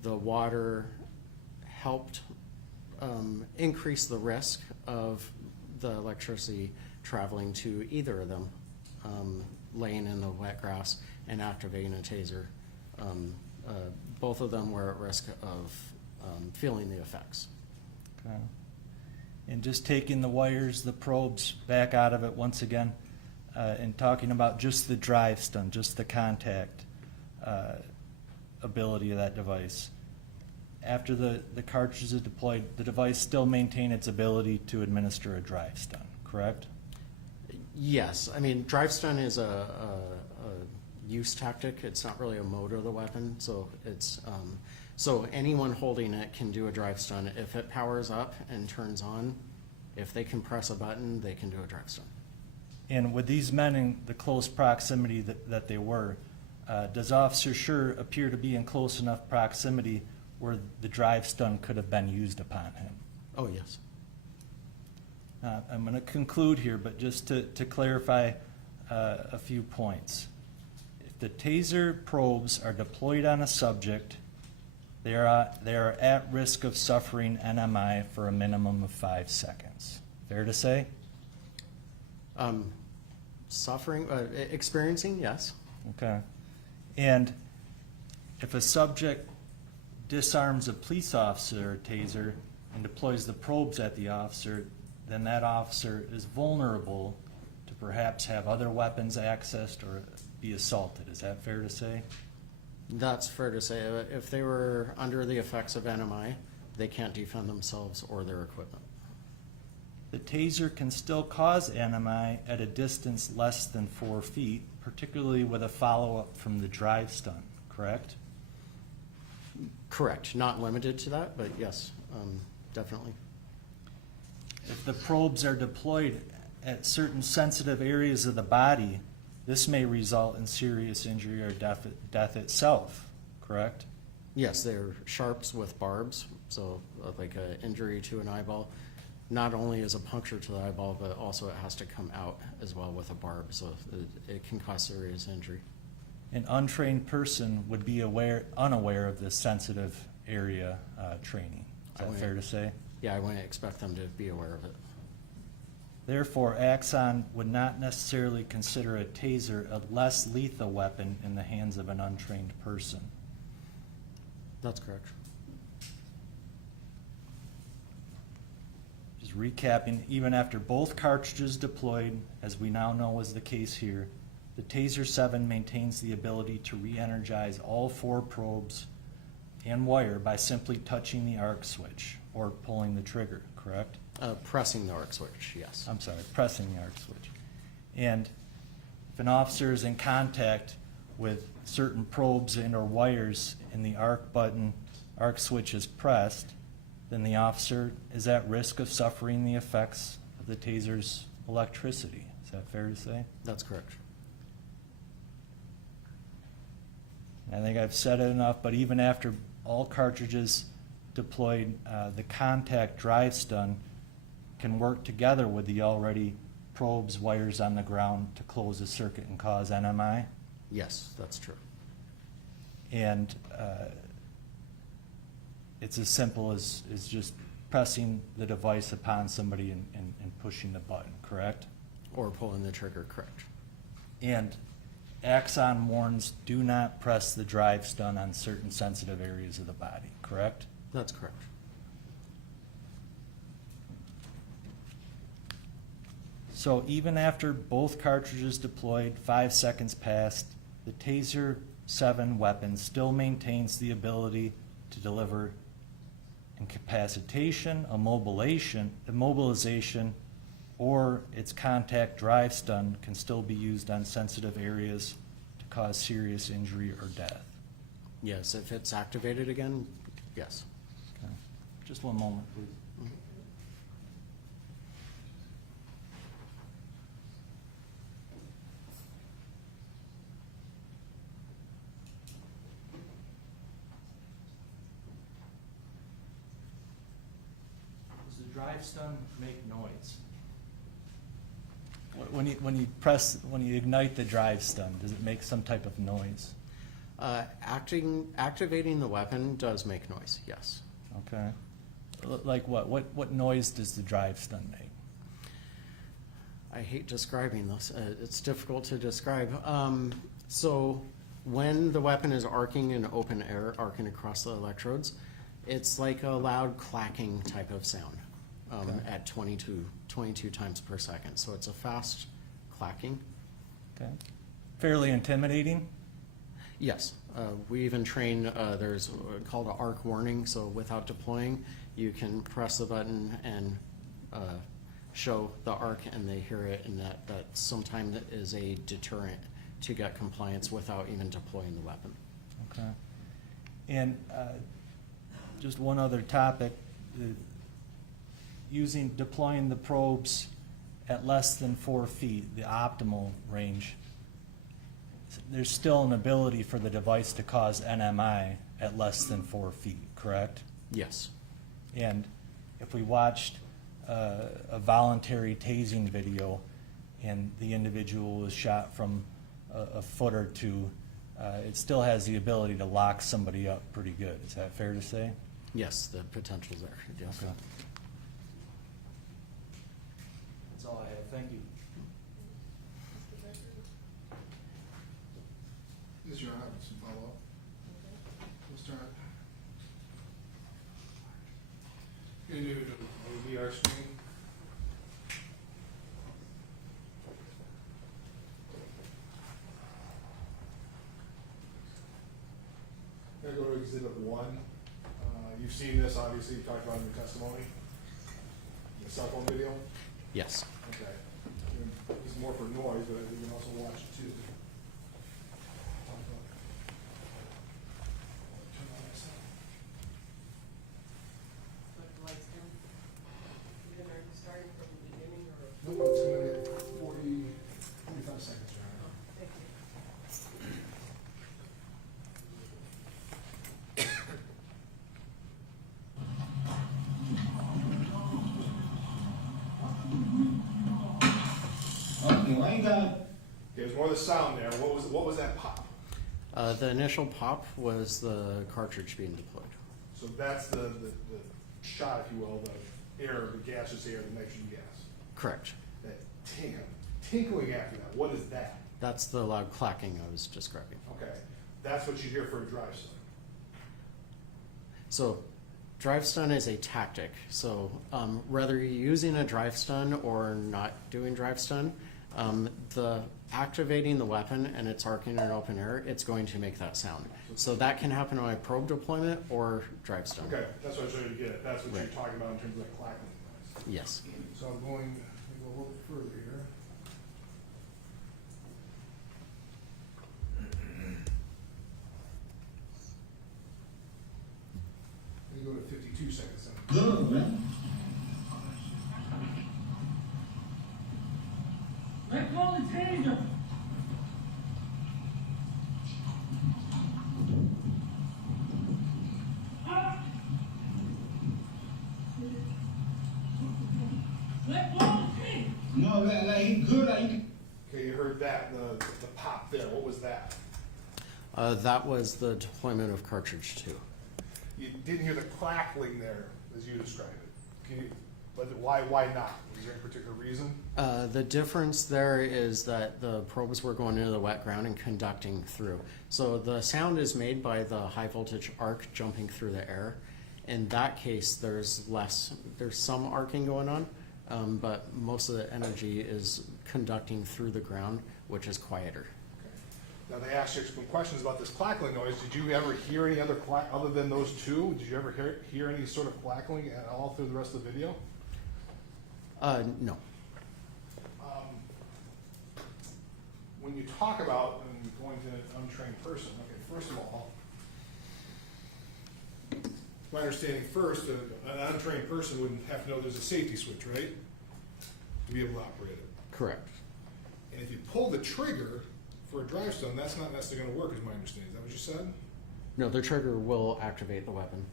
the water helped increase the risk of the electricity traveling to either of them, laying in the wet grass and activating a taser. Both of them were at risk of feeling the effects. Okay. And just taking the wires, the probes back out of it once again, and talking about just the drive stun, just the contact ability of that device. After the cartridges are deployed, the device still maintains its ability to administer a drive stun, correct? Yes, I mean, drive stun is a use tactic. It's not really a mode of the weapon, so it's so anyone holding it can do a drive stun. If it powers up and turns on, if they can press a button, they can do a drive stun. And with these men in the close proximity that they were, does Officer Schurr appear to be in close enough proximity where the drive stun could have been used upon him? Oh, yes. I'm going to conclude here, but just to clarify a few points. If the taser probes are deployed on a subject, they are at risk of suffering NMI for a minimum of 5 seconds. Fair to say? Suffering, experiencing, yes. Okay. And if a subject disarms a police officer or taser and deploys the probes at the officer, then that officer is vulnerable to perhaps have other weapons accessed or be assaulted. Is that fair to say? That's fair to say. If they were under the effects of NMI, they can't defend themselves or their equipment. The taser can still cause NMI at a distance less than 4 feet, particularly with a follow-up from the drive stun, correct? Correct. Not limited to that, but yes, definitely. If the probes are deployed at certain sensitive areas of the body, this may result in serious injury or death itself, correct? Yes, they're sharps with barbs, so like an injury to an eyeball. Not only is a puncture to the eyeball, but also it has to come out as well with a barb, so it can cause serious injury. An untrained person would be unaware of this sensitive area training. Is that fair to say? Yeah, I wouldn't expect them to be aware of it. Therefore, Axon would not necessarily consider a taser a less lethal weapon in the hands of an untrained person. That's correct. Just recapping, even after both cartridges deployed, as we now know is the case here, the Taser 7 maintains the ability to re-energize all 4 probes and wire by simply touching the arc switch or pulling the trigger, correct? Pressing the arc switch, yes. I'm sorry, pressing the arc switch. And if an officer is in contact with certain probes and or wires and the arc switch is pressed, then the officer is at risk of suffering the effects of the taser's electricity. Is that fair to say? That's correct. I think I've said it enough, but even after all cartridges deployed, the contact drive stun can work together with the already probes, wires on the ground to close the circuit and cause NMI. Yes, that's true. And it's as simple as just pressing the device upon somebody and pushing the button, correct? Or pulling the trigger, correct. And Axon warns, do not press the drive stun on certain sensitive areas of the body, correct? That's correct. So even after both cartridges deployed, 5 seconds passed, the Taser 7 weapon still maintains the ability to deliver incapacitation, immobilization, or its contact drive stun can still be used on sensitive areas to cause serious injury or death. Yes, if it's activated again, yes. Okay. Just one moment, please. Does the drive stun make noise? When you ignite the drive stun, does it make some type of noise? Activating the weapon does make noise, yes. Okay. Like what? What noise does the drive stun make? I hate describing this. It's difficult to describe. So when the weapon is arcing in open air, arcing across the electrodes, it's like a loud clacking type of sound at 22 times per second. So it's a fast clacking. Okay. Fairly intimidating? Yes. We even train, there's called an arc warning. So without deploying, you can press the button and show the arc and they hear it, and that sometimes is a deterrent to get compliance without even deploying the weapon. Okay. And just one other topic, deploying the probes at less than 4 feet, the optimal range, there's still an ability for the device to cause NMI at less than 4 feet, correct? Yes. And if we watched a voluntary tasing video and the individual was shot from a foot or two, it still has the ability to lock somebody up pretty good. Is that fair to say? Yes, the potential's there, yes. Okay. That's all I have. Thank you. Yes, Your Honor, I have some follow-up. Mr. Hunt. Can you do the VR screen? Gonna go to Exhibit 1. You've seen this, obviously, you talked about in your testimony, the cell phone video. Yes. Okay. It's more for noise, but you can also watch it too. Put the lights down. And then are you starting from the beginning or? Nope, it's gonna be 45 seconds, Your Honor. Thank you. before the sound there, what was that pop? The initial pop was the cartridge being deployed. So that's the shot, if you will, the air, the gaseous air, the nitrogen gas. Correct. That tinkling after that, what is that? That's the loud clacking I was describing. Okay, that's what you hear for a drive stun. So, drive stun is a tactic. So, whether you're using a drive stun or not doing drive stun, the activating the weapon and it's arcing in open air, it's going to make that sound. So that can happen on a probe deployment or drive stun. Okay, that's what I was trying to get at. That's what Right. you're talking about in terms of that clacking noise. Yes. So I'm going, let me go a little further here. Let me go to 52 seconds. Good, man. Let's call the taser. Let's call the taser. No, like he good, like you. Okay, you heard that, the pop there. What was that? That was the deployment of cartridge 2. You didn't hear the crackling there as you described it. Can you, but why not? Was there any particular reason? The difference there is that the probes were going into the wet ground and conducting through. So the sound is made by the high voltage arc jumping through the air. In that case, there's some arcing going on, but most of the energy is conducting through the ground, which is quieter. Now, they asked you some questions about this clackling noise. Did you ever hear any other other than those two? Did you ever hear any sort of clackling at all through the rest of the video? No. When you talk about going to an untrained person, okay, first of all, my understanding first, an untrained person wouldn't have to know there's a safety switch, right? To be able to operate it. Correct. And if you pull the trigger for a drive stun, that's not necessarily going to work, is my understanding. Is that what you said? No, the trigger will activate the weapon.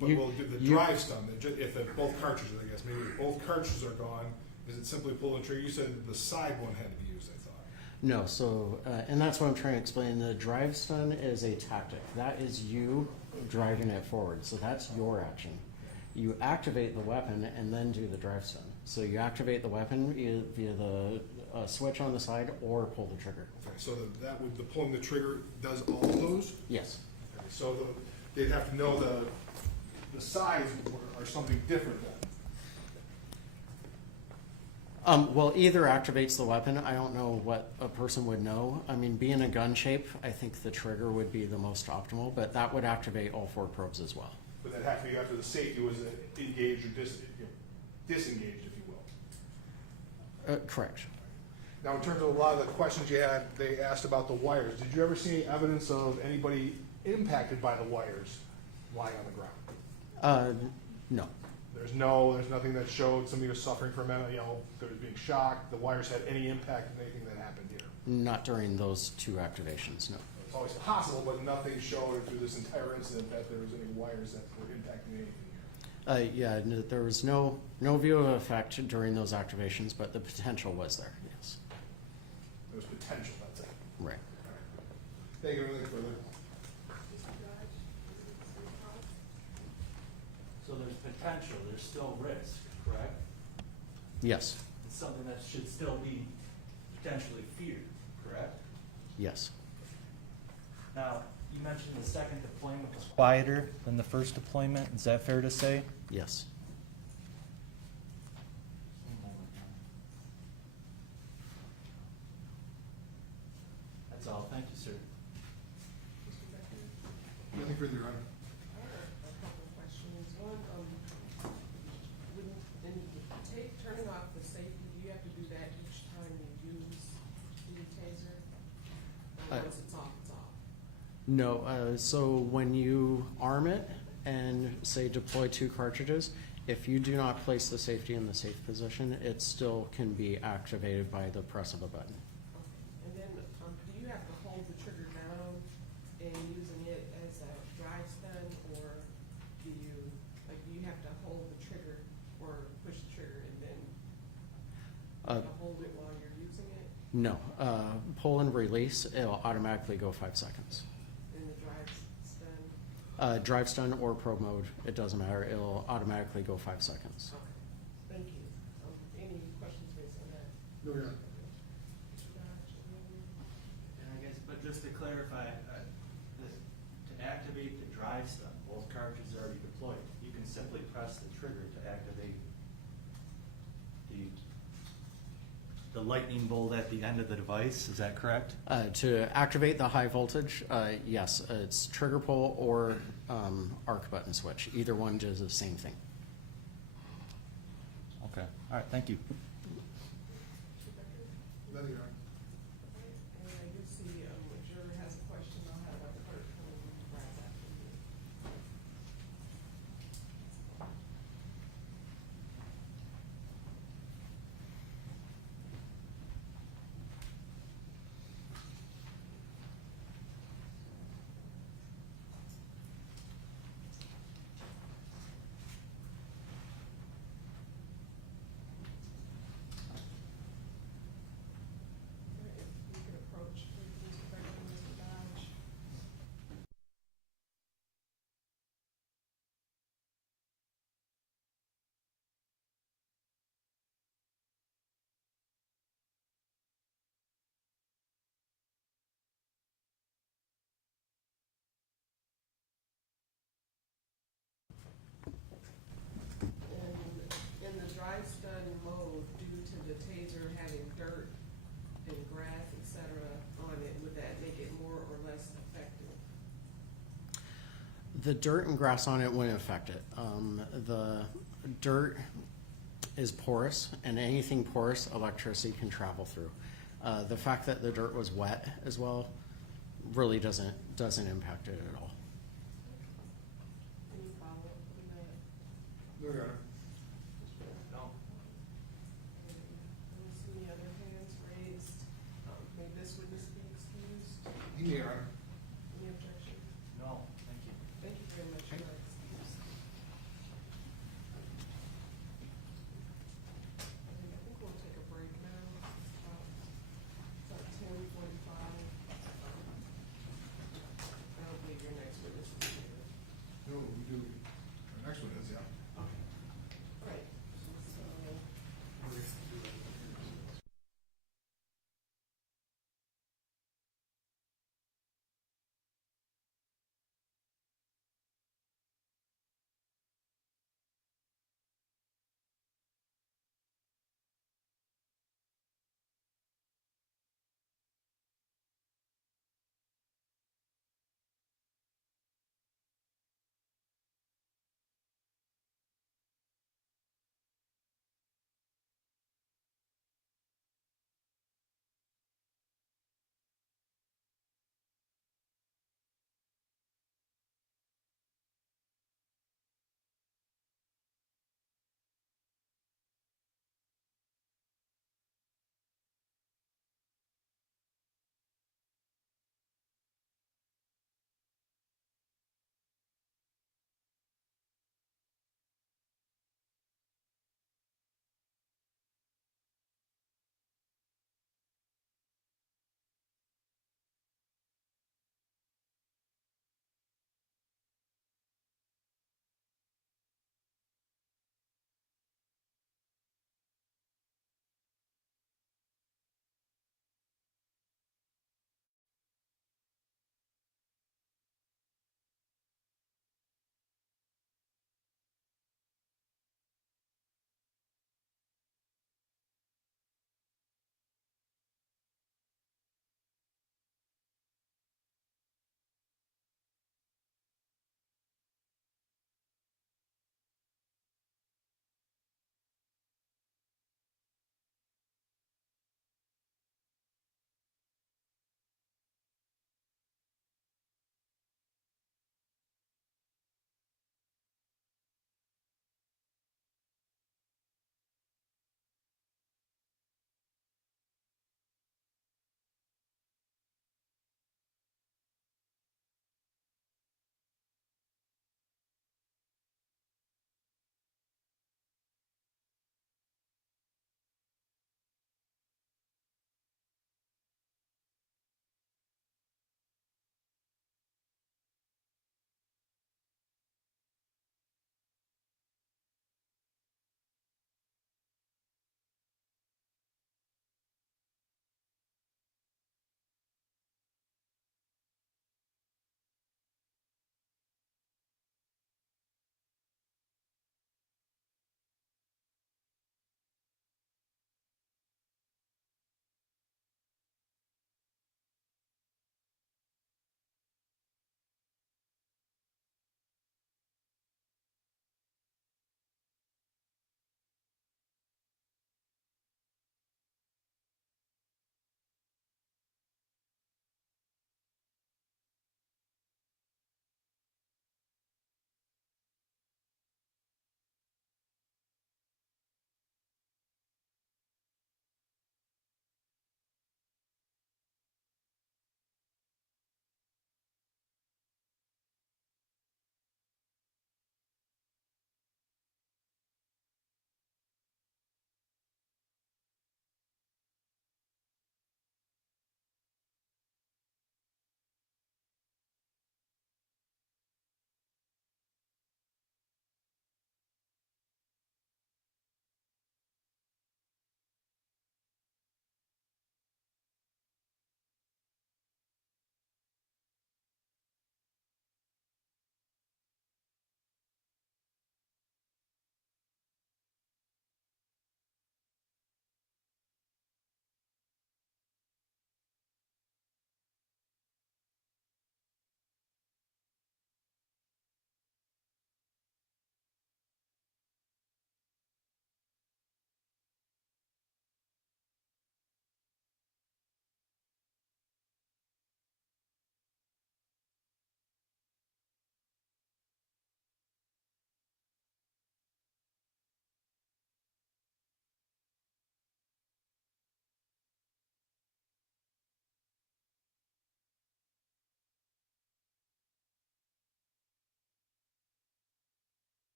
But will the drive stun, if both cartridges, I guess, maybe if both cartridges are gone, is it simply pull the trigger? You said the side one had to be used, I thought. No, so, and that's what I'm trying to explain. The drive stun is a tactic. That is you driving it forward. So that's your action. You activate the weapon and then do the drive stun. So you activate the weapon via the switch on the side or pull the trigger. Okay, so that would, the pulling the trigger does all of those? Yes. Okay, so they'd have to know the sides are something different then. Well, either activates the weapon. I don't know what a person would know. I mean, being a gun shape, I think the trigger would be the most optimal, but that would activate all 4 probes as well. But that have to be after the safety was engaged or disengaged, if you will. Correct. Now, in terms of a lot of the questions you had, they asked about the wires. Did you ever see any evidence of anybody impacted by the wires lying on the ground? No. There's nothing that showed somebody was suffering from mental, they were being shocked. The wires had any impact on anything that happened here. Not during those 2 activations, no. It's always possible, but nothing showed through this entire incident that there was any wires that were impacting anything here. Yeah, there was no view of effect during those activations, but the potential was there, yes. There was potential, that's it. Right. All right. Thank you. Anything further? So there's potential, there's still risk, correct? Yes. It's something that should still be potentially feared, correct? Yes. Now, you mentioned the second deployment was quieter than the first deployment. Is that fair to say? Yes. That's all. Thank you, sir. Nothing further, Your Honor. I have a couple of questions. One, in turning off the safety, do you have to do that each time you use the taser? Or once it's off, it's off? No, so when you arm it and say deploy 2 cartridges, if you do not place the safety in the safe position, it still can be activated by the press of a button. And then, do you have to hold the trigger down and using it as a drive stun, or do you have to hold the trigger or push the trigger and then hold it while you're using it? No, pull and release, it'll automatically go 5 seconds. And the drive's done? Drive stun or pro mode, it doesn't matter, it'll automatically go 5 seconds. Okay, thank you. Any questions based on that? No, Your Honor. Mr. Dodge, any And I guess, but just to clarify, to activate the drive stun, both cartridges are already deployed. You can simply press the trigger to activate the lightning bolt at the end of the device, is that correct? To activate the high voltage, yes, it's trigger pull or arc button switch. Either one does the same thing. Okay, all right, thank you. No, Your Honor. And I do see, a juror has a question, I'll have our clerk come right after you. If you could approach, please, Mr. Becker and Mr. Dodge. In the drive stun mode, due to the taser having dirt and grass, et cetera, on it, would that make it more or less effective? The dirt and grass on it wouldn't affect it. The dirt is porous, and anything porous, electricity can travel through. The fact that the dirt was wet as well really doesn't impact it at all. Any follow-up on that? No, Your Honor. No. I don't see any other hands raised. May this witness be excused? Your Honor. Any objection? No, thank you. Thank you very much, you are excused. And I think we'll take a break now. It's about 10:45. I don't believe your next witness will be here. No, we do. Our next one is, yeah.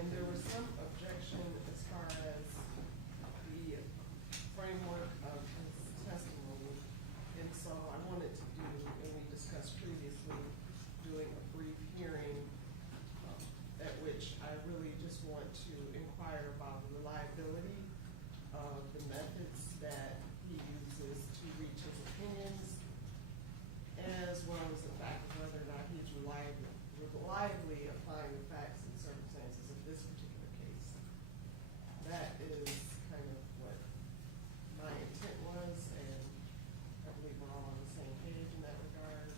And there was some objection as far as the framework of his testimony. And so I wanted to do, and we discussed previously, doing a brief hearing at which I really just want to inquire about the reliability of the methods that he uses to reach his opinions, as well as the fact of whether or not he's reliably applying the facts and circumstances of this particular case. That is kind of what my intent was, and I believe we're all on the same page in that regard.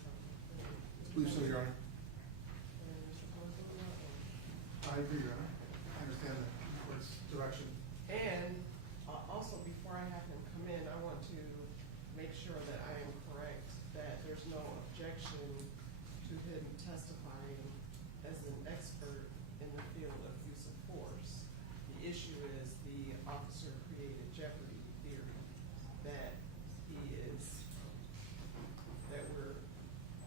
Please, so, Your Honor. And Mr. Consolio, I agree, Your Honor. I understand the court's direction. and also, before I have him come in, I want to make sure that I am correct, that there's no objection to him testifying as an expert in the field of use of force. The issue is the officer created jeopardy theory that he is, that we're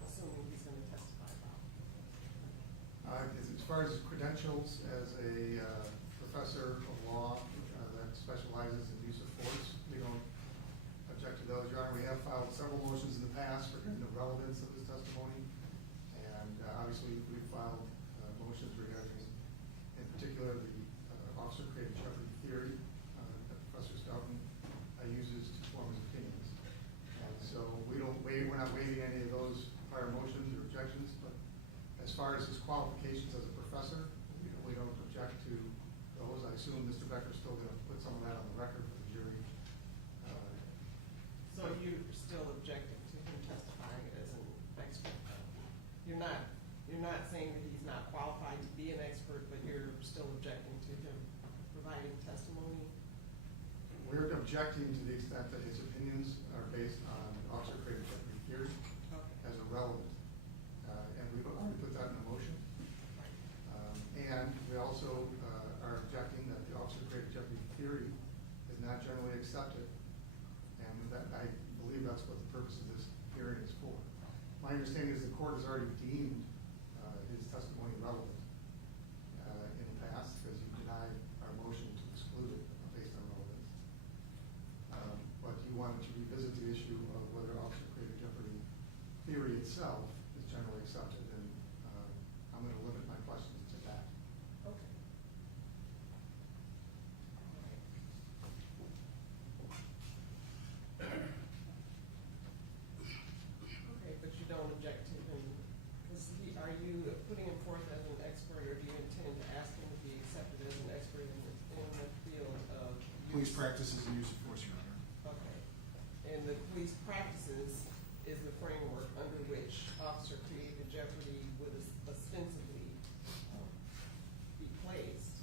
assuming he's gonna testify about. As far as credentials as a professor of law that specializes in use of force, we don't object to those, Your Honor. We have filed several motions in the past regarding the relevance of his testimony. And obviously, we've filed motions regarding, in particular, the officer created jeopardy theory that Professor Stoughton uses to form his opinions. And so we're not waiving any of those prior motions or objections, but as far as his qualifications as a professor, we don't object to those. I assume Mr. Becker's still going to put some of that on the record for the jury. So you're still objecting to him testifying as an expert? You're not saying that he's not qualified to be an expert, but you're still objecting to him providing testimony? We're objecting to the extent that his opinions are based on officer created jeopardy theory Okay. as irrelevant. And we've already put that in a motion. And we also are objecting that the officer created jeopardy theory is not generally accepted. And that, I believe that's what the purpose of this hearing is for. My understanding is the court has already deemed his testimony relevant in the past, because you denied our motion to exclude it based on relevance. But you wanted to revisit the issue of whether officer created jeopardy theory itself is generally accepted, and I'm going to limit my questions to that. Okay. Okay, but you don't object to him, because are you putting him forth as an expert, or do you intend to ask him to be accepted as an expert in the field of Police use? practices and use of force, Your Honor. Okay. And the police practices is the framework under which officer created jeopardy would ostensibly be placed.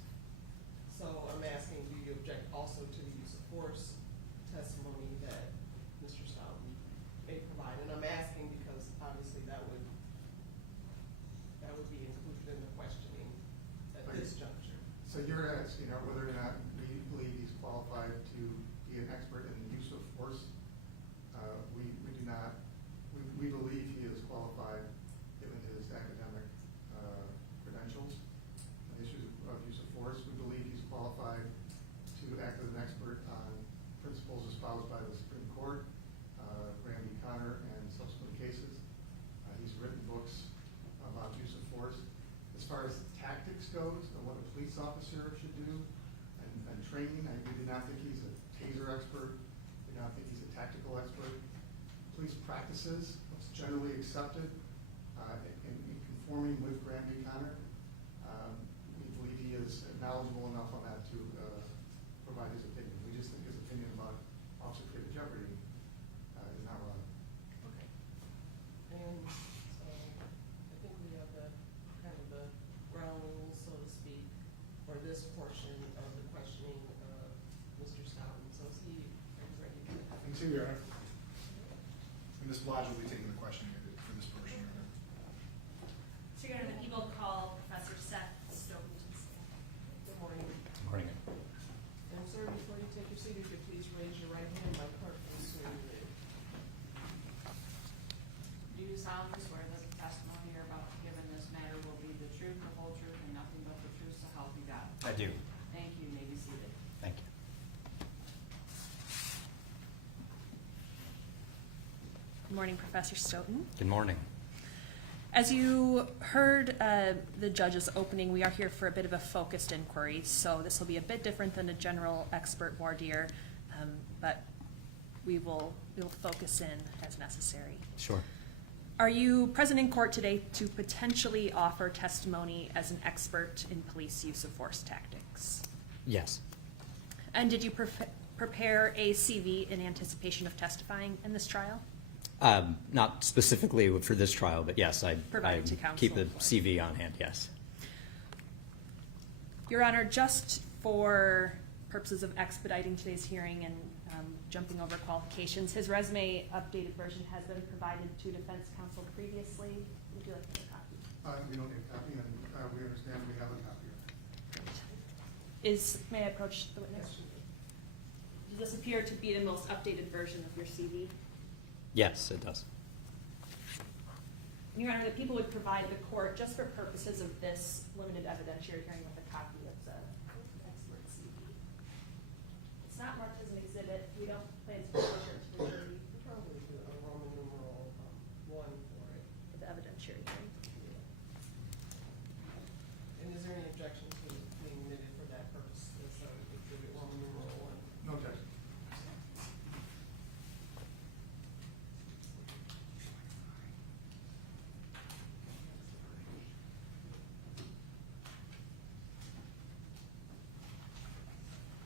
So I'm asking, do you object also to the use of force testimony that Mr. Stoughton may provide? And I'm asking because obviously that would be included in the questioning at this juncture. So you're asking whether or not we believe he's qualified to be an expert in the use of force. We do not. We believe he is qualified given his academic credentials and issues of use of force. We believe he's qualified to act as an expert on principles espoused by the Supreme Court, Randy Connor, and subsequent cases. He's written books about use of force. As far as tactics goes, and what a police officer should do, and training, we do not think he's a Taser expert. We do not think he's a tactical expert. Police practices, what's generally accepted in conforming with Randy Connor. We believe he is knowledgeable enough on that to provide his opinion. We just think his opinion about officer created jeopardy is not relevant. Okay. And so I think we have the kind of the ground rules, so to speak, for this portion of the questioning of Mr. Stoughton. So are you ready to? Continue, Your Honor. And Ms. Blige will be taking the questioning for this portion, Your Honor. So you're going to the people call Professor Seth Stoughton to the stand. Good morning. Morning. And sir, before you take your seat, if you could please raise your right hand, my clerk will swear you in. Do you solemnly swear that the testimony you're about to give in this matter will be the truth, the whole truth, and nothing but the truth, so help you God? I do. Thank you, you may be seated. Thank you. Good morning, Professor Stoughton. Good morning. As you heard the judge's opening, we are here for a bit of a focused inquiry, so this will be a bit different than a general expert voir dire, but we will focus in as necessary. Sure. Are you present in court today to potentially offer testimony as an expert in police use of force tactics? Yes. And did you prepare a CV in anticipation of testifying in this trial? Not specifically for this trial, but yes, I Provided to counsel. keep a CV on hand, yes. Your Honor, just for purposes of expediting today's hearing and jumping over qualifications, his resume updated version has been provided to defense counsel previously. Would you like a copy? We don't need a copy, and we understand we have a copy of it. May I approach the witness? Does this appear to be the most updated version of your CV? Yes, it does. Your Honor, the people would provide the court, just for purposes of this limited evidentiary hearing, with a copy of the expert CV. It's not marked as an exhibit. We don't plan to publish it to the jury Probably do a Roman numeral 1 for it. for the evidentiary hearing. And is there any objection to being admitted for that purpose, as exhibit Roman numeral 1? No objection.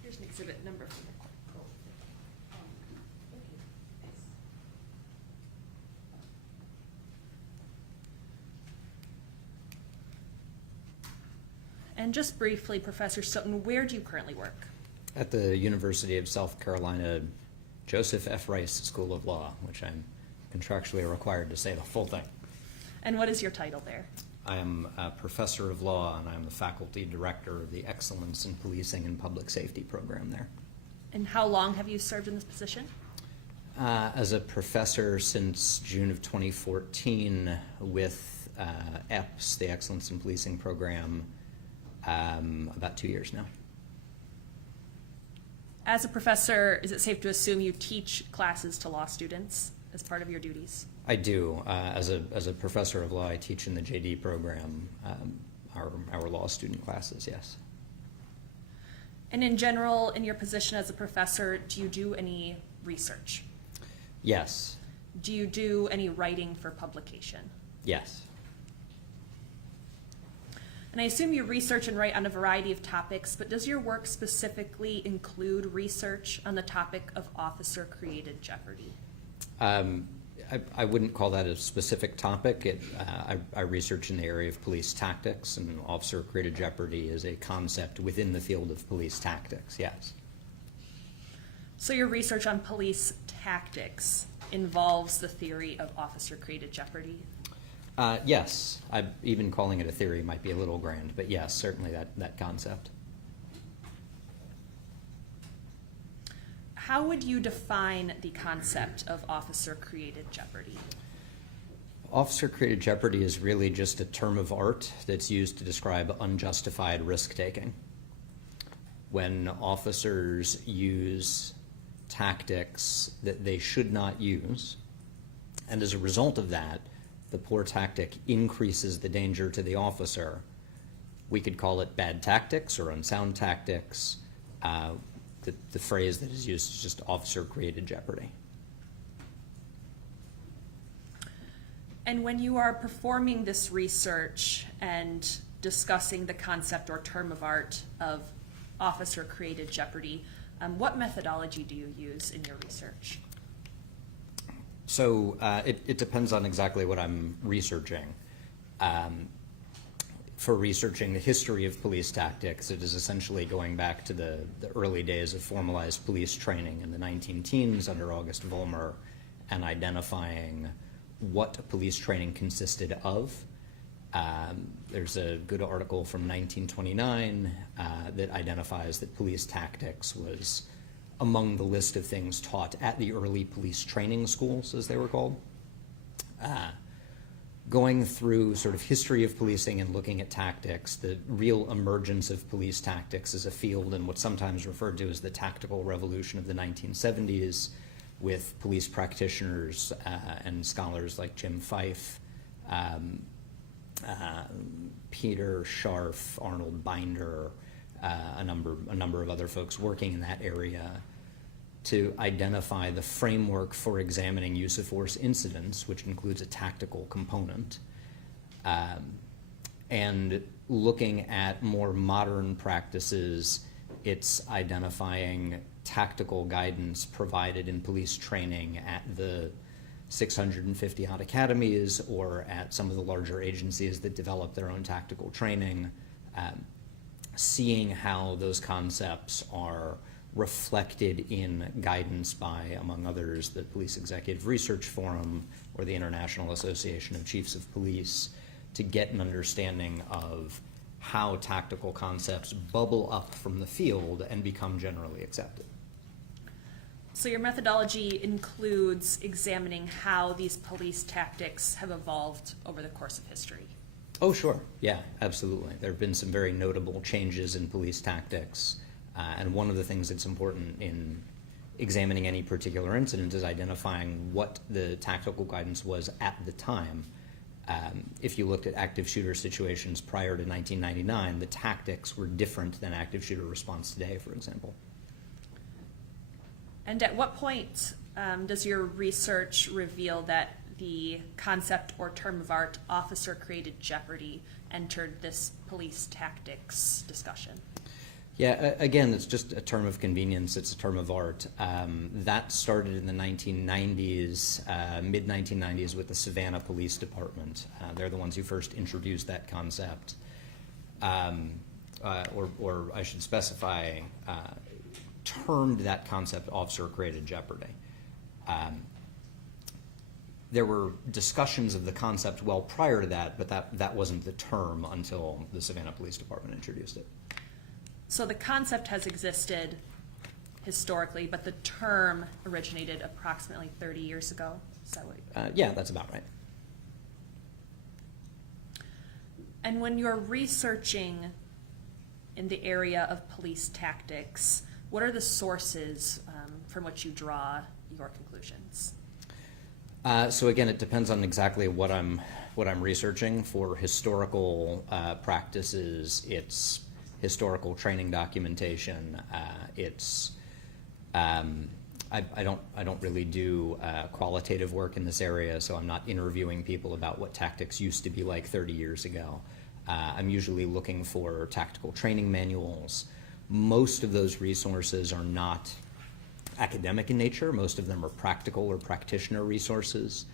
Here's an exhibit number from the court. And just briefly, Professor Stoughton, where do you currently work? At the University of South Carolina Joseph F. Rice School of Law, which I'm contractually required to say the full thing. And what is your title there? I am a professor of law, and I'm the faculty director of the Excellence in Policing and Public Safety program there. And how long have you served in this position? As a professor since June of 2014 with EPS, the Excellence in Policing program, about 2 years now. As a professor, is it safe to assume you teach classes to law students as part of your duties? I do. As a professor of law, I teach in the JD program, our law student classes, yes. And in general, in your position as a professor, do you do any research? Yes. Do you do any writing for publication? Yes. And I assume you research and write on a variety of topics, but does your work specifically include research on the topic of officer-created jeopardy? I wouldn't call that a specific topic. I research in the area of police tactics, and officer-created jeopardy is a concept within the field of police tactics, yes. So your research on police tactics involves the theory of officer-created jeopardy? Yes. Even calling it a theory might be a little grand, but yes, certainly that concept. How would you define the concept of officer-created jeopardy? Officer-created jeopardy is really just a term of art that's used to describe unjustified risk-taking. When officers use tactics that they should not use, and as a result of that, the poor tactic increases the danger to the officer, we could call it bad tactics or unsound tactics. The phrase that is used is just officer-created jeopardy. And when you are performing this research and discussing the concept or term of art of officer-created jeopardy, what methodology do you use in your research? So it depends on exactly what I'm researching. For researching the history of police tactics, it is essentially going back to the early days of formalized police training in the 19-teens under August Vollmer and identifying what police training consisted of. There's a good article from 1929 that identifies that police tactics was among the list of things taught at the early police training schools, as they were called. going through sort of history of policing and looking at tactics, the real emergence of police tactics as a field and what's sometimes referred to as the tactical revolution of the 1970s, with police practitioners and scholars like Jim Fife, Peter Scharf, Arnold Binder, a number of other folks working in that area to identify the framework for examining use of force incidents, which includes a tactical component, and looking at more modern practices. It's identifying tactical guidance provided in police training at the 650 odd academies or at some of the larger agencies that develop their own tactical training, seeing how those concepts are reflected in guidance by, among others, the Police Executive Research Forum or the International Association of Chiefs of Police, to get an understanding of how tactical concepts bubble up from the field and become generally accepted. So your methodology includes examining how these police tactics have evolved over the course of history. Oh, sure. Yeah, absolutely. There have been some very notable changes in police tactics. And one of the things that's important in examining any particular incident is identifying what the tactical guidance was at the time. If you looked at active shooter situations prior to 1999, the tactics were different than active shooter response today, for example. And at what point does your research reveal that the concept or term of art officer-created jeopardy entered this police tactics discussion? Yeah, again, it's just a term of convenience. It's a term of art. That started in the 1990s, mid-1990s with the Savannah Police Department. They're the ones who first introduced that concept. Or I should specify, termed that concept officer-created jeopardy. There were discussions of the concept well prior to that, but that wasn't the term until the Savannah Police Department introduced it. So the concept has existed historically, but the term originated approximately 30 years ago. Is that what? Yeah, that's about right. And when you're researching in the area of police tactics, what are the sources from which you draw your conclusions? So again, it depends on exactly what I'm researching. For historical practices, it's historical training documentation. I don't really do qualitative work in this area, so I'm not interviewing people about what tactics used to be like 30 years ago. I'm usually looking for tactical training manuals. Most of those resources are not academic in nature. Most of them are practical or practitioner resources.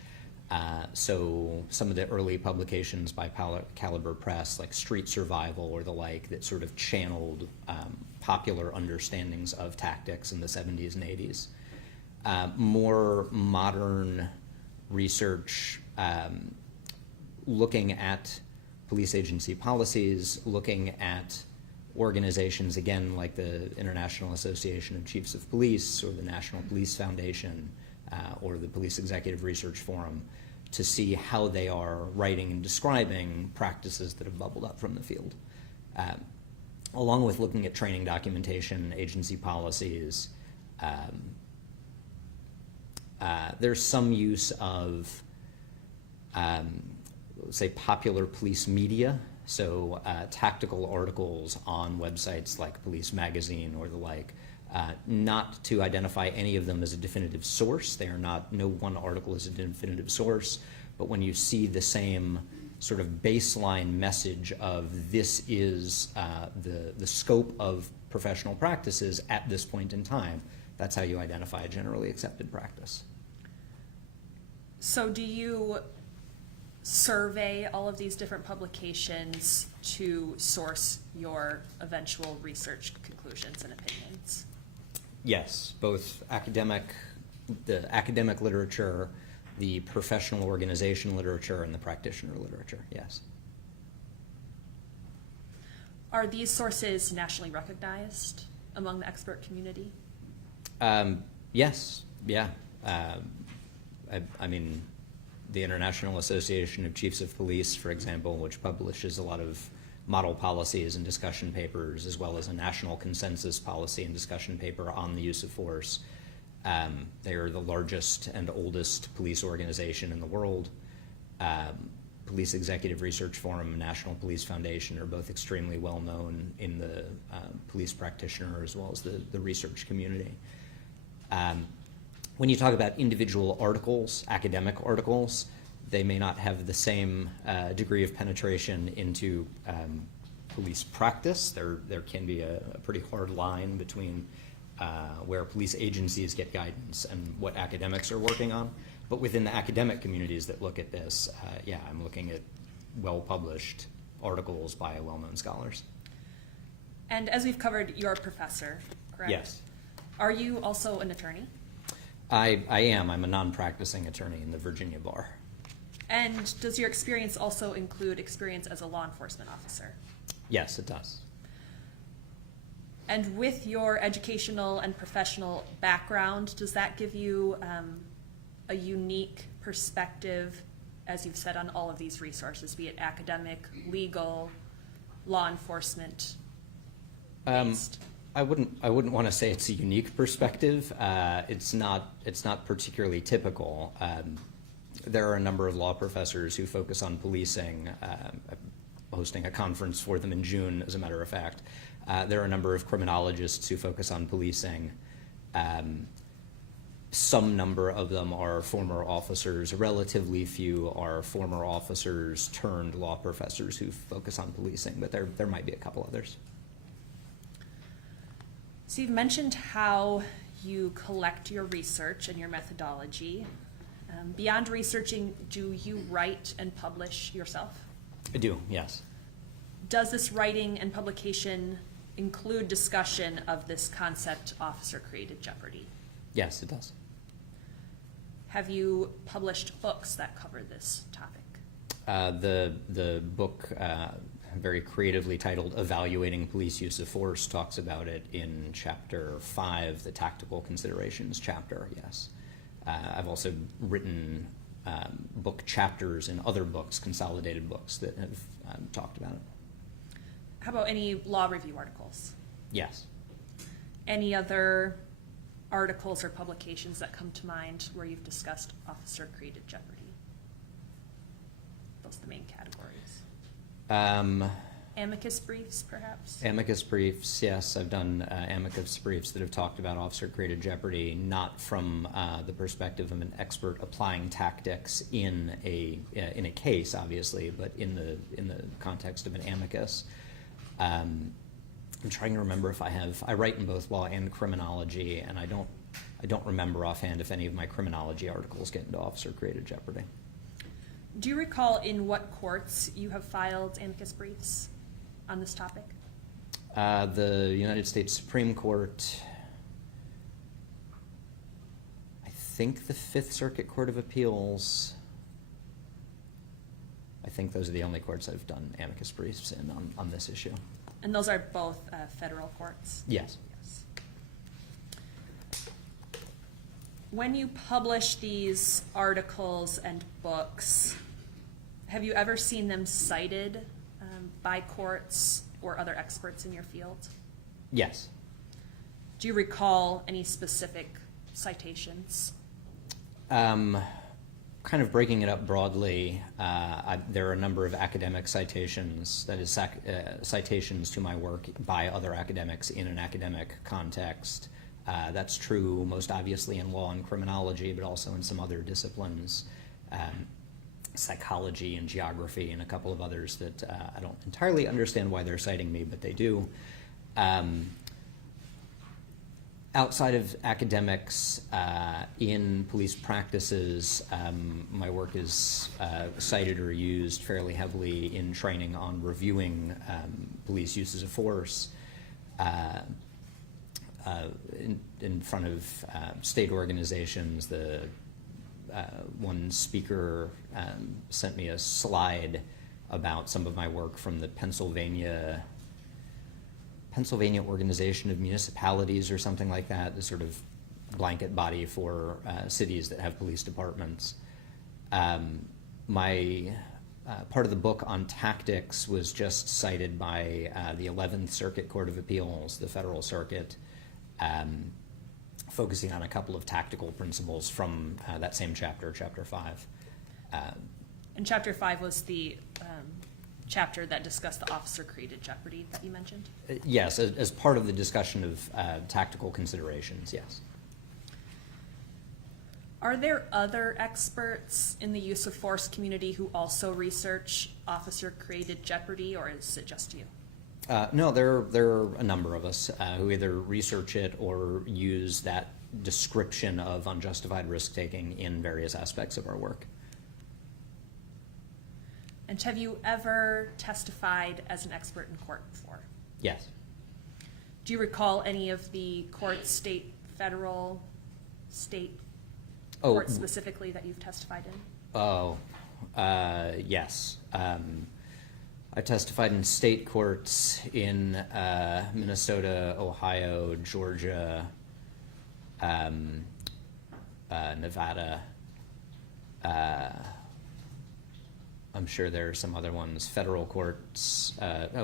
So some of the early publications by Caliber Press, like Street Survival or the like, that sort of channeled popular understandings of tactics in the 70s and 80s. More modern research looking at police agency policies, looking at organizations, again, like the International Association of Chiefs of Police or the National Police Foundation or the Police Executive Research Forum, to see how they are writing and describing practices that have bubbled up from the field. Along with looking at training documentation, agency policies, there's some use of, say, popular police media. So tactical articles on websites like Police Magazine or the like, not to identify any of them as a definitive source. They are not, no one article is a definitive source, but when you see the same sort of baseline message of this is the scope of professional practices at this point in time, that's how you identify a generally accepted practice. So do you survey all of these different publications to source your eventual research conclusions and opinions? Yes, both the academic literature, the professional organization literature, and the practitioner literature, yes. Are these sources nationally recognized among the expert community? Yes, yeah. I mean, the International Association of Chiefs of Police, for example, which publishes a lot of model policies and discussion papers, as well as a national consensus policy and discussion paper on the use of force. They are the largest and oldest police organization in the world. Police Executive Research Forum and National Police Foundation are both extremely well known in the police practitioner as well as the research community. When you talk about individual articles, academic articles, they may not have the same degree of penetration into police practice. There can be a pretty hard line between where police agencies get guidance and what academics are working on. But within the academic communities that look at this, yeah, I'm looking at well-published articles by well-known scholars. And as we've covered, you're a professor, correct? Yes. Are you also an attorney? I am. I'm a non-practicing attorney in the Virginia bar. And does your experience also include experience as a law enforcement officer? Yes, it does. And with your educational and professional background, does that give you a unique perspective, as you've said, on all of these resources, be it academic, legal, law enforcement based? I wouldn't want to say it's a unique perspective. It's not particularly typical. There are a number of law professors who focus on policing. I'm hosting a conference for them in June, as a matter of fact. There are a number of criminologists who focus on policing. Some number of them are former officers. Relatively few are former officers turned law professors who focus on policing, but there might be a couple others. So you've mentioned how you collect your research and your methodology. Beyond researching, do you write and publish yourself? I do, yes. Does this writing and publication include discussion of this concept, officer-created jeopardy? Yes, it does. Have you published books that cover this topic? The book, very creatively titled Evaluating Police Use of Force, talks about it in Chapter 5, the Tactical Considerations chapter, yes. I've also written book chapters in other books, consolidated books that have talked about it. How about any law review articles? Yes. Any other articles or publications that come to mind where you've discussed officer-created jeopardy? Those are the main categories. Amicus briefs, perhaps? Amicus briefs, yes. I've done amicus briefs that have talked about officer-created jeopardy, not from the perspective of an expert applying tactics in a case, obviously, but in the context of an amicus. I'm trying to remember if I write in both law and criminology, and I don't remember offhand if any of my criminology articles get into officer-created jeopardy. Do you recall in what courts you have filed amicus briefs on this topic? The United States Supreme Court, I think the Fifth Circuit Court of Appeals. I think those are the only courts I've done amicus briefs in on this issue. And those are both federal courts? Yes. Yes. When you publish these articles and books, have you ever seen them cited by courts or other experts in your field? Yes. Do you recall any specific citations? Kind of breaking it up broadly, there are a number of academic citations, that is citations to my work by other academics in an academic context. That's true most obviously in law and criminology, but also in some other disciplines, psychology and geography and a couple of others that I don't entirely understand why they're citing me, but they do. Outside of academics, in police practices, my work is cited or used fairly heavily in training on reviewing police uses of force in front of state organizations. The one speaker sent me a slide about some of my work from the Pennsylvania Organization of Municipalities or something like that, the sort of blanket body for cities that have police departments. My part of the book on tactics was just cited by the 11th Circuit Court of Appeals, the Federal Circuit, focusing on a couple of tactical principles from that same chapter, Chapter 5. And Chapter 5 was the chapter that discussed the officer-created jeopardy that you mentioned? Yes, as part of the discussion of tactical considerations, yes. Are there other experts in the use of force community who also research officer-created jeopardy, or is it just you? No, there are a number of us who either research it or use that description of unjustified risk-taking in various aspects of our work. And have you ever testified as an expert in court before? Yes. Do you recall any of the court, state, federal, state courts specifically that you've testified in? Yes. I testified in state courts in Minnesota, Ohio, Georgia, Nevada. I'm sure there are some other ones. Federal courts,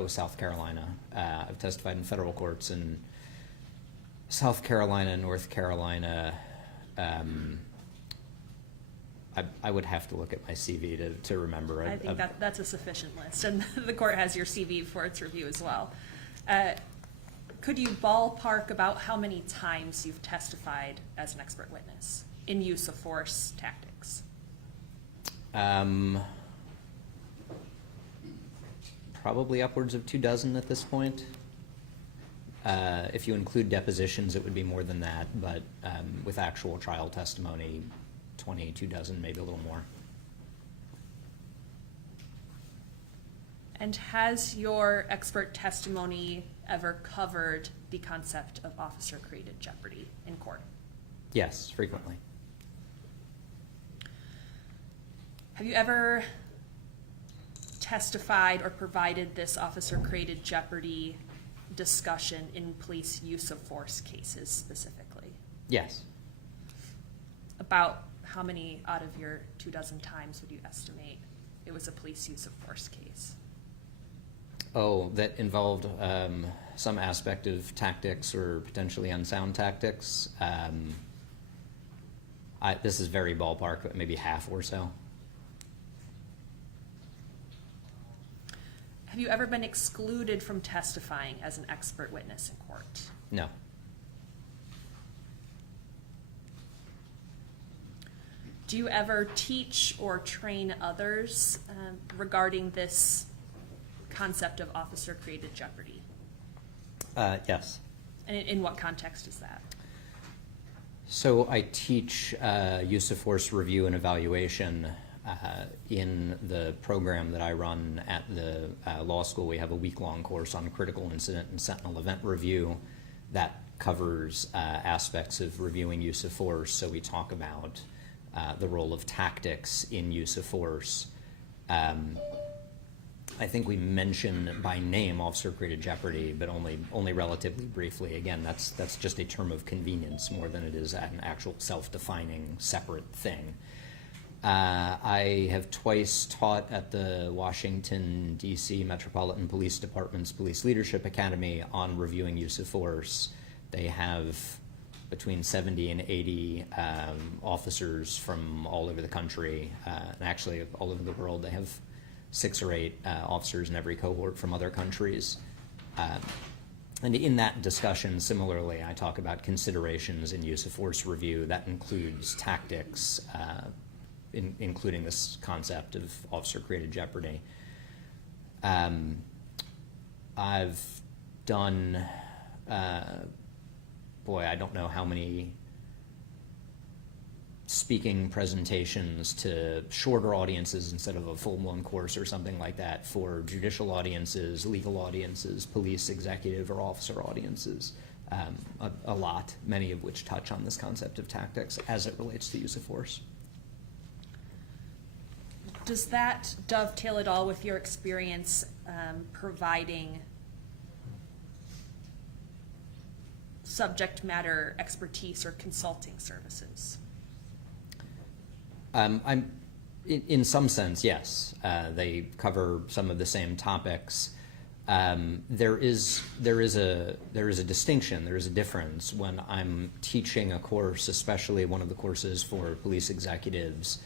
South Carolina. I've testified in federal courts in South Carolina, North Carolina. I would have to look at my CV to remember. I think that's a sufficient list, and the court has your CV for its review as well. Could you ballpark about how many times you've testified as an expert witness in use of force tactics? Probably upwards of 24 at this point. If you include depositions, it would be more than that, but with actual trial testimony, 24, maybe a little more. And has your expert testimony ever covered the concept of officer-created jeopardy in court? Yes, frequently. Have you ever testified or provided this officer-created jeopardy discussion in police use of force cases specifically? Yes. About how many out of your 24 times would you estimate it was a police use of force case? Oh, that involved some aspect of tactics or potentially unsound tactics. This is very ballpark, but maybe half or so. Have you ever been excluded from testifying as an expert witness in court? No. Do you ever teach or train others regarding this concept of officer-created jeopardy? Yes. And in what context is that? So I teach use of force review and evaluation in the program that I run at the law school. We have a week-long course on critical incident and sentinel event review that covers aspects of reviewing use of force. So we talk about the role of tactics in use of force. I think we mention by name officer-created jeopardy, but only relatively briefly. Again, that's just a term of convenience more than it is an actual self-defining separate thing. I have twice taught at the Washington, D.C. Metropolitan Police Department's Police Leadership Academy on reviewing use of force. They have between 70 and 80 officers from all over the country, and actually all over the world. They have 6 or 8 officers in every cohort from other countries. And in that discussion, similarly, I talk about considerations in use of force review. That includes tactics, including this concept of officer-created jeopardy. I've done, I don't know how many speaking presentations to shorter audiences instead of a full-blown course or something like that for judicial audiences, legal audiences, police, executive, or officer audiences. A lot, many of which touch on this concept of tactics as it relates to use of force. Does that dovetail at all with your experience providing subject matter expertise or consulting services? In some sense, yes. They cover some of the same topics. There is a distinction, there is a difference when I'm teaching a course, especially one of the courses for police executives.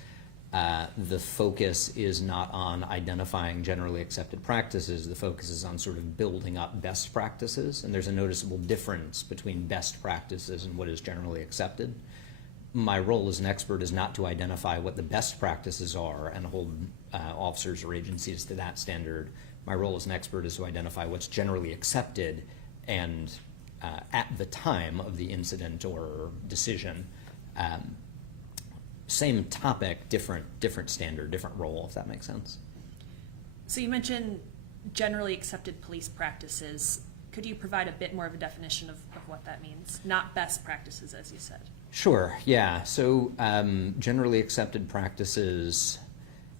The focus is not on identifying generally accepted practices, the focus is on sort of building up best practices, and there's a noticeable difference between best practices and what is generally accepted. My role as an expert is not to identify what the best practices are and hold officers or agencies to that standard. My role as an expert is to identify what's generally accepted and at the time of the incident or decision, same topic, different standard, different role, if that makes sense. So you mentioned generally accepted police practices. Could you provide a bit more of a definition of what that means? Not best practices, as you said. Sure, yeah. So generally accepted practices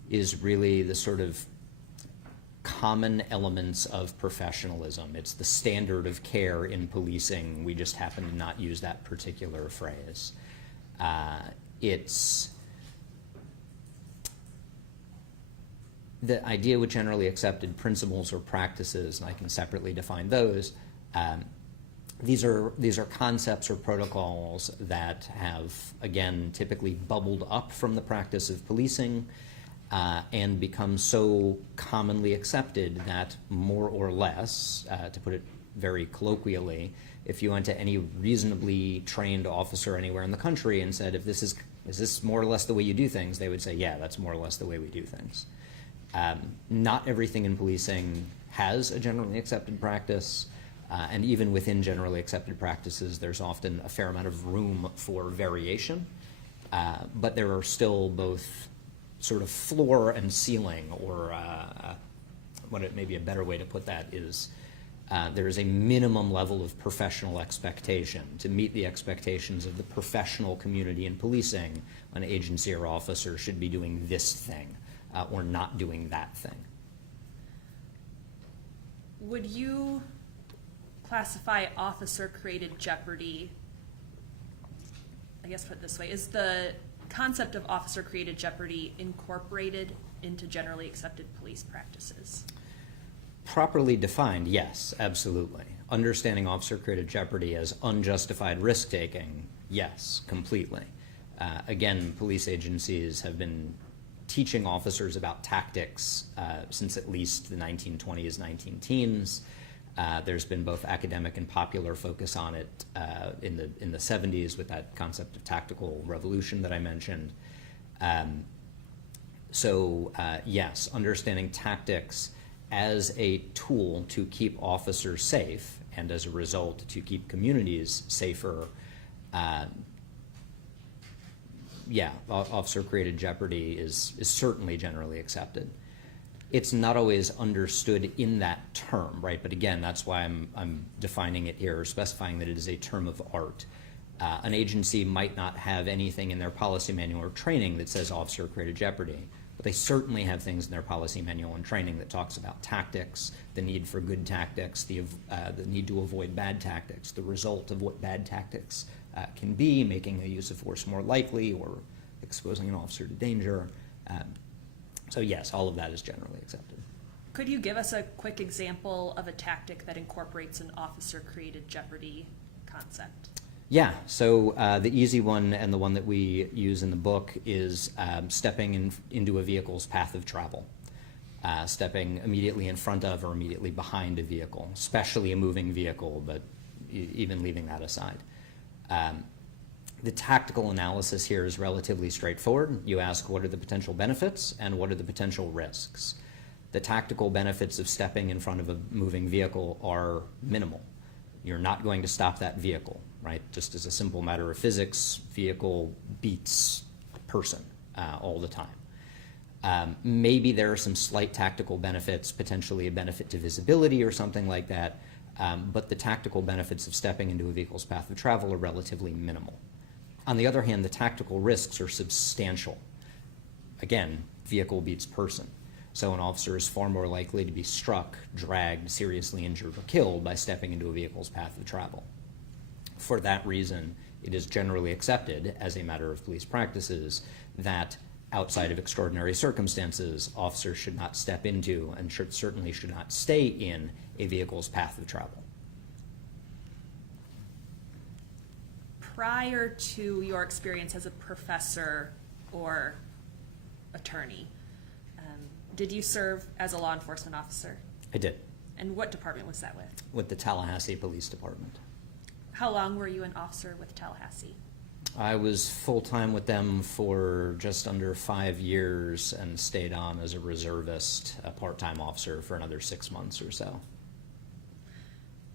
is really the sort of common elements of professionalism. It's the standard of care in policing. We just happen to not use that particular phrase. It's the idea with generally accepted principles or practices, and I can separately define those. These are concepts or protocols that have, again, typically bubbled up from the practice of policing and become so commonly accepted that more or less, to put it very colloquially, if you went to any reasonably trained officer anywhere in the country and said, if is this more or less the way you do things, they would say, yeah, that's more or less the way we do things. Not everything in policing has a generally accepted practice. And even within generally accepted practices, there's often a fair amount of room for variation. But there are still both sort of floor and ceiling, or maybe a better way to put that is there is a minimum level of professional expectation. To meet the expectations of the professional community in policing, an agency or officer should be doing this thing or not doing that thing. Would you classify officer-created jeopardy, I guess put it this way, is the concept of officer-created jeopardy incorporated into generally accepted police practices? Properly defined, yes, absolutely. Understanding officer-created jeopardy as unjustified risk-taking, yes, completely. Again, police agencies have been teaching officers about tactics since at least the 1920s, 19-teens. There's been both academic and popular focus on it in the 70s with that concept of tactical revolution that I mentioned. Yes, understanding tactics as a tool to keep officers safe and as a result to keep communities safer. Officer-created jeopardy is certainly generally accepted. It's not always understood in that term, right? But again, that's why I'm defining it here, or specifying that it is a term of art. An agency might not have anything in their policy manual or training that says officer-created jeopardy, but they certainly have things in their policy manual and training that talks about tactics, the need for good tactics, the need to avoid bad tactics, the result of what bad tactics can be, making a use of force more likely or exposing an officer to danger. So yes, all of that is generally accepted. Could you give us a quick example of a tactic that incorporates an officer-created jeopardy concept? Yeah, so the easy one and the one that we use in the book is stepping into a vehicle's path of travel. Stepping immediately in front of or immediately behind a vehicle, especially a moving vehicle, but even leaving that aside. The tactical analysis here is relatively straightforward. You ask what are the potential benefits and what are the potential risks. The tactical benefits of stepping in front of a moving vehicle are minimal. You're not going to stop that vehicle, right? Just as a simple matter of physics, vehicle beats person all the time. Maybe there are some slight tactical benefits, potentially a benefit to visibility or something like that, but the tactical benefits of stepping into a vehicle's path of travel are relatively minimal. On the other hand, the tactical risks are substantial. Again, vehicle beats person. So an officer is far more likely to be struck, dragged, seriously injured, or killed by stepping into a vehicle's path of travel. For that reason, it is generally accepted as a matter of police practices that outside of extraordinary circumstances, officers should not step into and certainly should not stay in a vehicle's path of travel. Prior to your experience as a professor or attorney, did you serve as a law enforcement officer? I did, And what department was that with? with the Tallahassee Police Department. How long were you an officer with Tallahassee? I was full-time with them for just under 5 years and stayed on as a reservist, a part-time officer for another 6 months or so.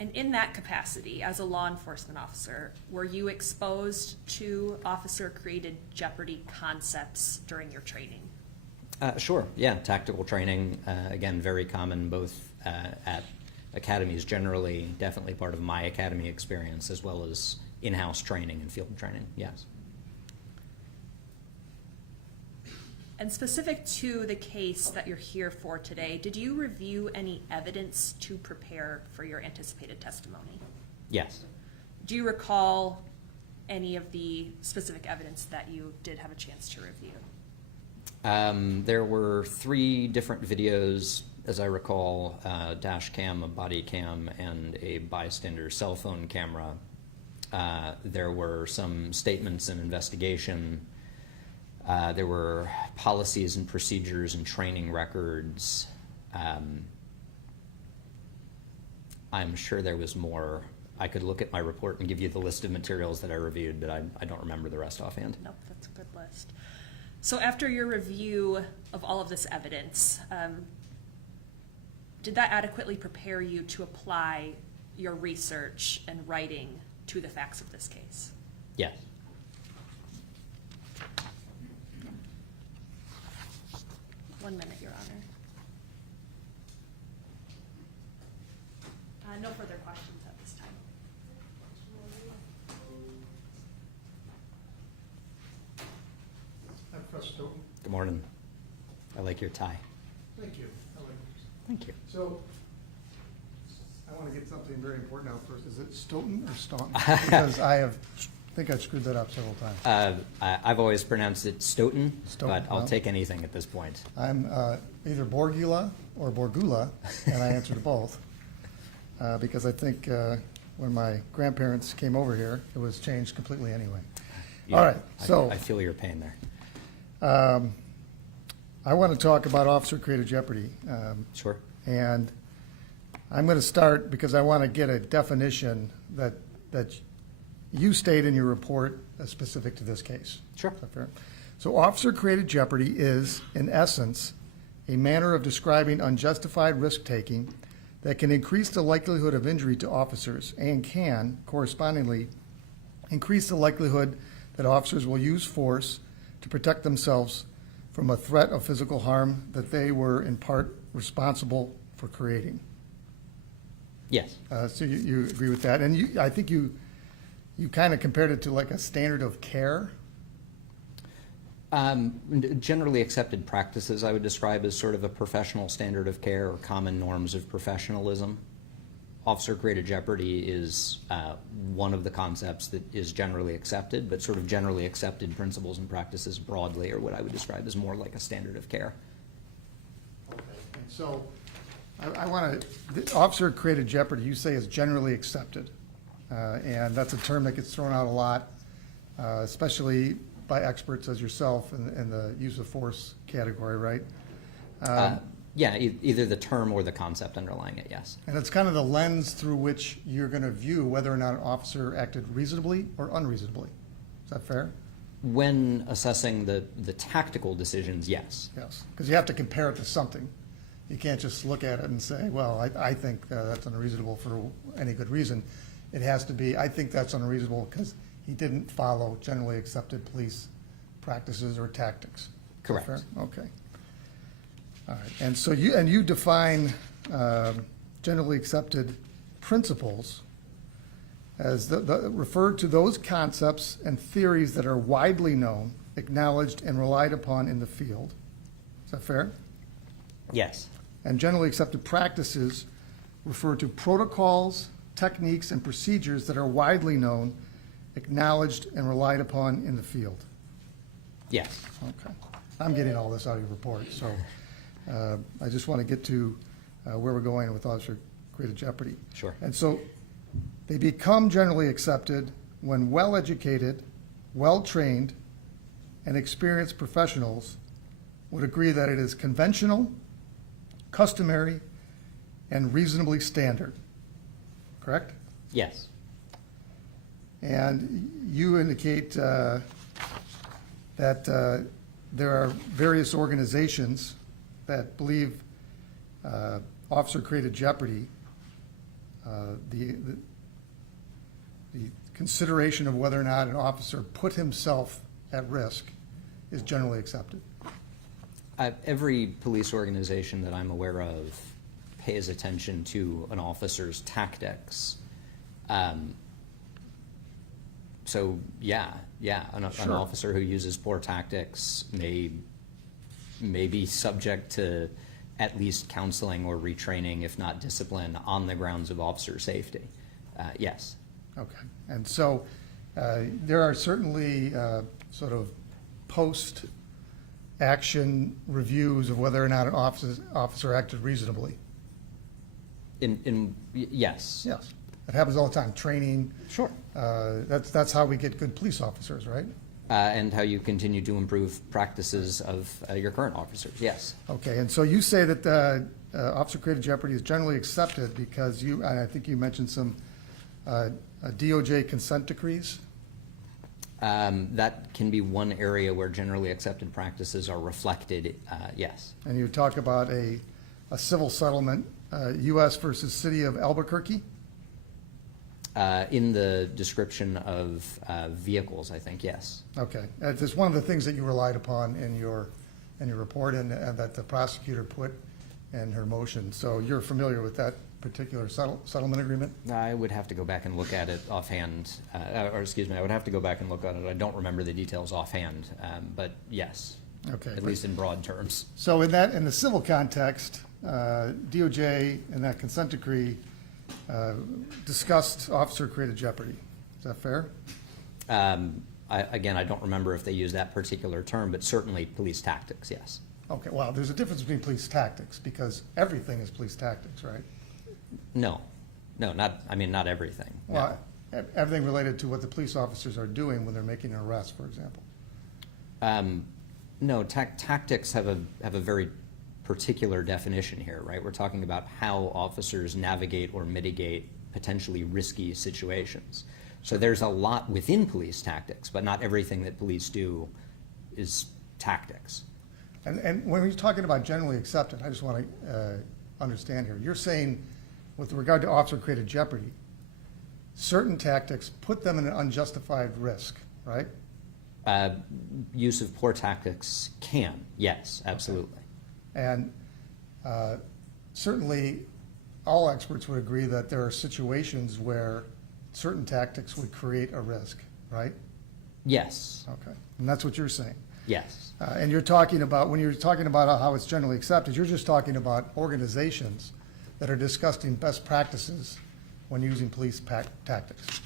And in that capacity, as a law enforcement officer, were you exposed to officer-created jeopardy concepts during your training? Sure, yeah, tactical training, again, very common both at academies generally, definitely part of my academy experience, as well as in-house training and field training, yes. And specific to the case that you're here for today, did you review any evidence to prepare for your anticipated testimony? Yes. Do you recall any of the specific evidence that you did have a chance to review? There were 3 different videos, as I recall, a dash cam, a body cam, and a bystander cell phone camera. There were some statements and investigation. There were policies and procedures and training records. I'm sure there was more. I could look at my report and give you the list of materials that I reviewed, but I don't remember the rest offhand. Nope, that's a good list. So after your review of all of this evidence, did that adequately prepare you to apply your research and writing to the facts of this case? Yes. One minute, Your Honor. No further questions at this time. I'm Professor Stoughton. Good morning. I like your tie. Thank you. I like yours. Thank you. So, I want to get something very important out first. Is it Stoughton or Staunton? Because I think I've screwed that up several times. I've always pronounced it Stoughton, Stoughton, but I'll well. take anything at this point. I'm either Borgula or Borgula, and I answer to both. Because I think when my grandparents came over here, it was changed completely anyway. All right, so I feel your pain there. I want to talk about officer-created jeopardy. Sure. And I'm going to start because I want to get a definition that you state in your report as specific to this case. Sure. Is that fair? So officer-created jeopardy is, in essence, a manner of describing unjustified risk-taking that can increase the likelihood of injury to officers and can, correspondingly, increase the likelihood that officers will use force to protect themselves from a threat of physical harm that they were in part responsible for creating. Yes. So you agree with that? And I think you kind of compared it to like a standard of care. Generally accepted practices I would describe as sort of a professional standard of care or common norms of professionalism. Officer-created jeopardy is one of the concepts that is generally accepted, but sort of generally accepted principles and practices broadly are what I would describe as more like a standard of care. Okay. And so I want to, officer-created jeopardy, you say is generally accepted. And that's a term that gets thrown out a lot, especially by experts as yourself in the use of force category, right? Yeah, either the term or the concept underlying it, yes. And it's kind of the lens through which you're going to view whether or not an officer acted reasonably or unreasonably. Is that fair? When assessing the tactical decisions, yes. Yes, because you have to compare it to something. You can't just look at it and say, well, I think that's unreasonable for any good reason. It has to be, I think that's unreasonable because he didn't follow generally accepted police practices or tactics. Is that Correct. fair? Okay. All right. And so you define generally accepted principles as refer to those concepts and theories that are widely known, acknowledged, and relied upon in the field. Is that fair? Yes. And generally accepted practices refer to protocols, techniques, and procedures that are widely known, acknowledged, and relied upon in the field. Yes. Okay. I'm getting all this out of your report, so I just want to get to where we're going with officer-created jeopardy. Sure. And so they become generally accepted when well-educated, well-trained, and experienced professionals would agree that it is conventional, customary, and reasonably standard. Correct? Yes. And you indicate that there are various organizations that believe officer-created jeopardy, the consideration of whether or not an officer put himself at risk is generally accepted. Every police organization that I'm aware of pays attention to an officer's tactics. So yeah, an Sure. officer who uses poor tactics may be subject to at least counseling or retraining, if not discipline, on the grounds of officer safety. Yes. Okay. And so there are certainly sort of post-action reviews of whether or not an officer acted reasonably. Yes. Yes. It happens all the time. Training. Sure. That's how we get good police officers, right? And how you continue to improve practices of your current officers. Yes. Okay. And so you say that officer-created jeopardy is generally accepted because I think you mentioned some DOJ consent decrees. That can be one area where generally accepted practices are reflected. Yes. And you talk about a civil settlement, U.S. versus City of Albuquerque. In the description of vehicles, I think, yes. Okay, it's one of the things that you relied upon in your report and that the prosecutor put in her motion. So you're familiar with that particular settlement agreement? I would have to go back and look at it offhand, or excuse me, I would have to go back and look at it. I don't remember the details offhand, but yes. Okay. At least in broad terms. So in the civil context, DOJ and that consent decree discussed officer-created jeopardy. Is that fair? Again, I don't remember if they use that particular term, but certainly police tactics, yes. Okay, well, there's a difference between police tactics because everything is police tactics, right? No, not everything. No. Well, everything related to what the police officers are doing when they're making an arrest, for example. No, tactics have a very particular definition here, right? We're talking about how officers navigate or mitigate potentially risky situations. So there's a lot within police tactics, but not everything that police do is tactics. And when we're talking about generally accepted, I just want to understand here. You're saying with regard to officer-created jeopardy, certain tactics put them in an unjustified risk, right? Use of poor tactics can, yes, absolutely. And certainly all experts would agree that there are situations where certain tactics would create a risk, right? Yes. Okay, and that's what you're saying. Yes. And you're talking about, when you're talking about how it's generally accepted, you're just talking about organizations that are discussing best practices when using police tactics.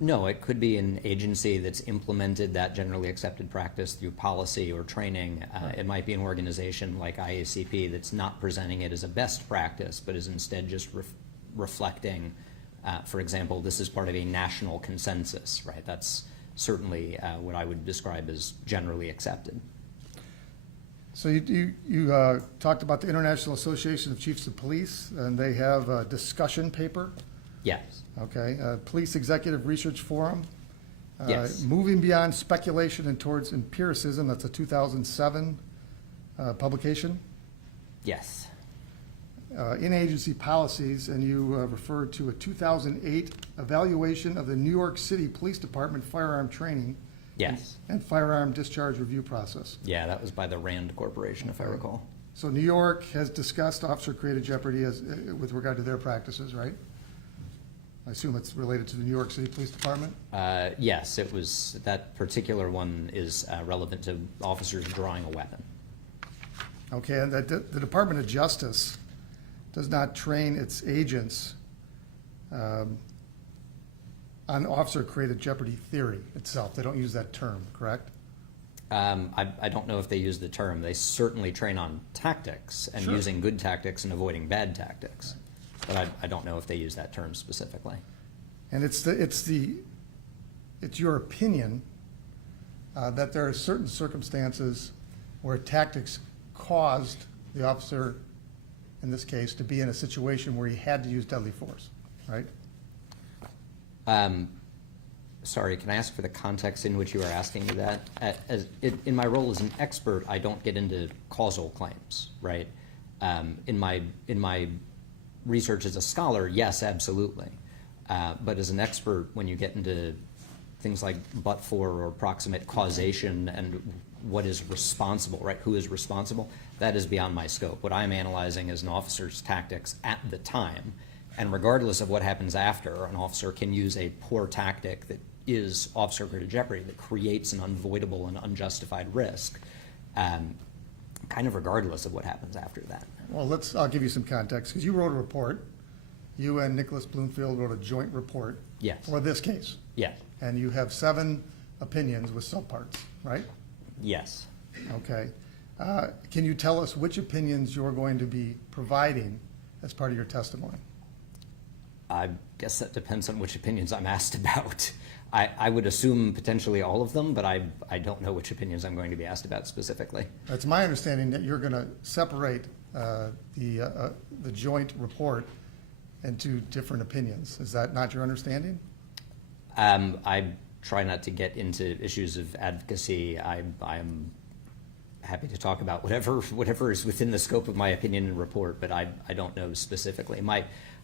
No, it could be an agency that's implemented that generally accepted practice through policy or training. It might be an organization like IACP that's not presenting it as a best practice, but is instead just reflecting, for example, this is part of a national consensus, right? That's certainly what I would describe as generally accepted. So you talked about the International Association of Chiefs of Police, and they have a discussion paper. Yes. Okay, Police Executive Research Forum. Yes. Moving Beyond Speculation and Towards Empiricism, that's a 2007 publication. Yes. In-agency policies, and you referred to a 2008 evaluation of the New York City Police Department firearm training. Yes. And firearm discharge review process. Yeah, that was by the Rand Corporation, if I recall. So New York has discussed officer-created jeopardy as with regard to their practices, right? I assume it's related to the New York City Police Department? Yes, it was, that particular one is relevant to officers drawing a weapon. Okay, and that the Department of Justice does not train its agents on officer-created jeopardy theory itself. They don't use that term, correct? I don't know if they use the term. They certainly train on tactics and Sure. using good tactics and avoiding bad tactics. But I don't know if they use that term specifically. And it's your opinion that there are certain circumstances where tactics caused the officer, in this case, to be in a situation where he had to use deadly force, right? Sorry, can I ask for the context in which you are asking me that? In my role as an expert, I don't get into causal claims, right? In my research as a scholar, yes, absolutely. But as an expert, when you get into things like but-for or proximate causation and what is responsible, right? Who is responsible? That is beyond my scope. What I'm analyzing is an officer's tactics at the time, and regardless of what happens after, an officer can use a poor tactic that is officer-created jeopardy, that creates an unavoidable and unjustified risk, kind of regardless of what happens after that. Well, I'll give you some context, because you wrote a report. You and Nicholas Bloomfield wrote a joint report. Yes. For this case. Yes. And you have 7 opinions with subparts, right? Yes. Okay. Can you tell us which opinions you're going to be providing as part of your testimony? I guess that depends on which opinions I'm asked about. I would assume potentially all of them, but I don't know which opinions I'm going to be asked about specifically. It's my understanding that you're going to separate the joint report into different opinions. Is that not your understanding? I try not to get into issues of advocacy. I'm happy to talk about whatever is within the scope of my opinion and report, but I don't know specifically.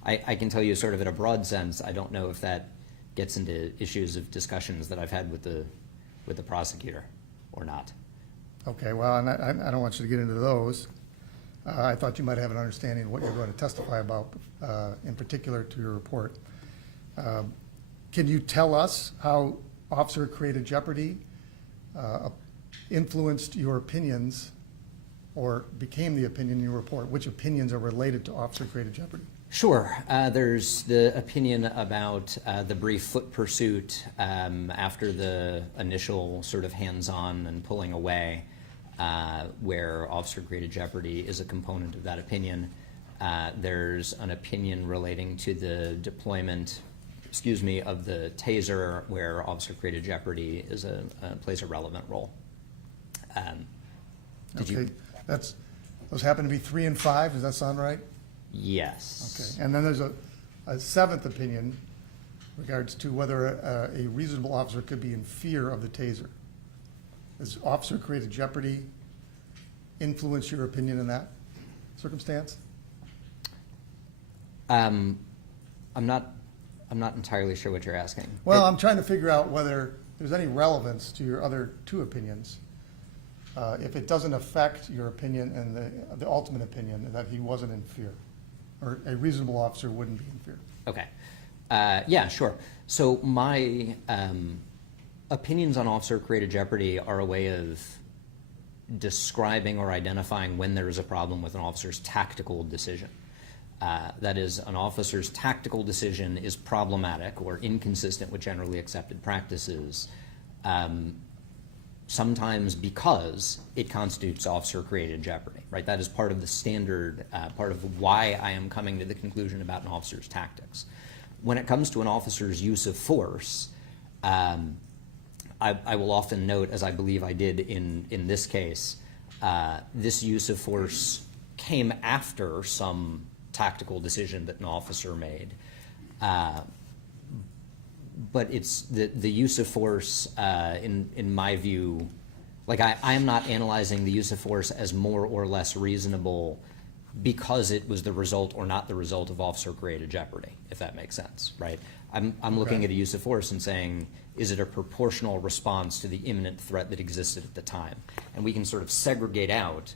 I can tell you sort of in a broad sense, I don't know if that gets into issues of discussions that I've had with the prosecutor or not. Okay, well, and I don't want you to get into those. I thought you might have an understanding of what you're going to testify about, in particular to your report. Can you tell us how officer-created jeopardy influenced your opinions or became the opinion in your report? Which opinions are related to officer-created jeopardy? Sure. There's the opinion about the brief foot pursuit after the initial sort of hands-on and pulling away, where officer-created jeopardy is a component of that opinion. There's an opinion relating to the deployment, of the Taser, where officer-created jeopardy is plays a relevant role. Those happen to be 3 and 5. Does that sound right? Yes. Okay. And then there's a 7th opinion regards to whether a reasonable officer could be in fear of the Taser. Does officer-created jeopardy influence your opinion in that circumstance? I'm not entirely sure what you're asking. Well, I'm trying to figure out whether there's any relevance to your other 2 opinions. If it doesn't affect your opinion and the ultimate opinion that he wasn't in fear, or a reasonable officer wouldn't be in fear. Okay. Yeah, sure. So my opinions on officer-created jeopardy are a way of describing or identifying when there is a problem with an officer's tactical decision. That is, an officer's tactical decision is problematic or inconsistent with generally accepted practices, sometimes because it constitutes officer-created jeopardy, right? That is part of the standard, part of why I am coming to the conclusion about an officer's tactics. When it comes to an officer's use of force, I will often note, as I believe I did in this case, this use of force came after some tactical decision that an officer made. But it's the use of force, in my view, like I am not analyzing the use of force as more or less reasonable because it was the result or not the result of officer-created jeopardy, if that makes sense, right? I'm looking at a use of force and saying, is it a proportional response to the imminent threat that existed at the time? And we can sort of segregate out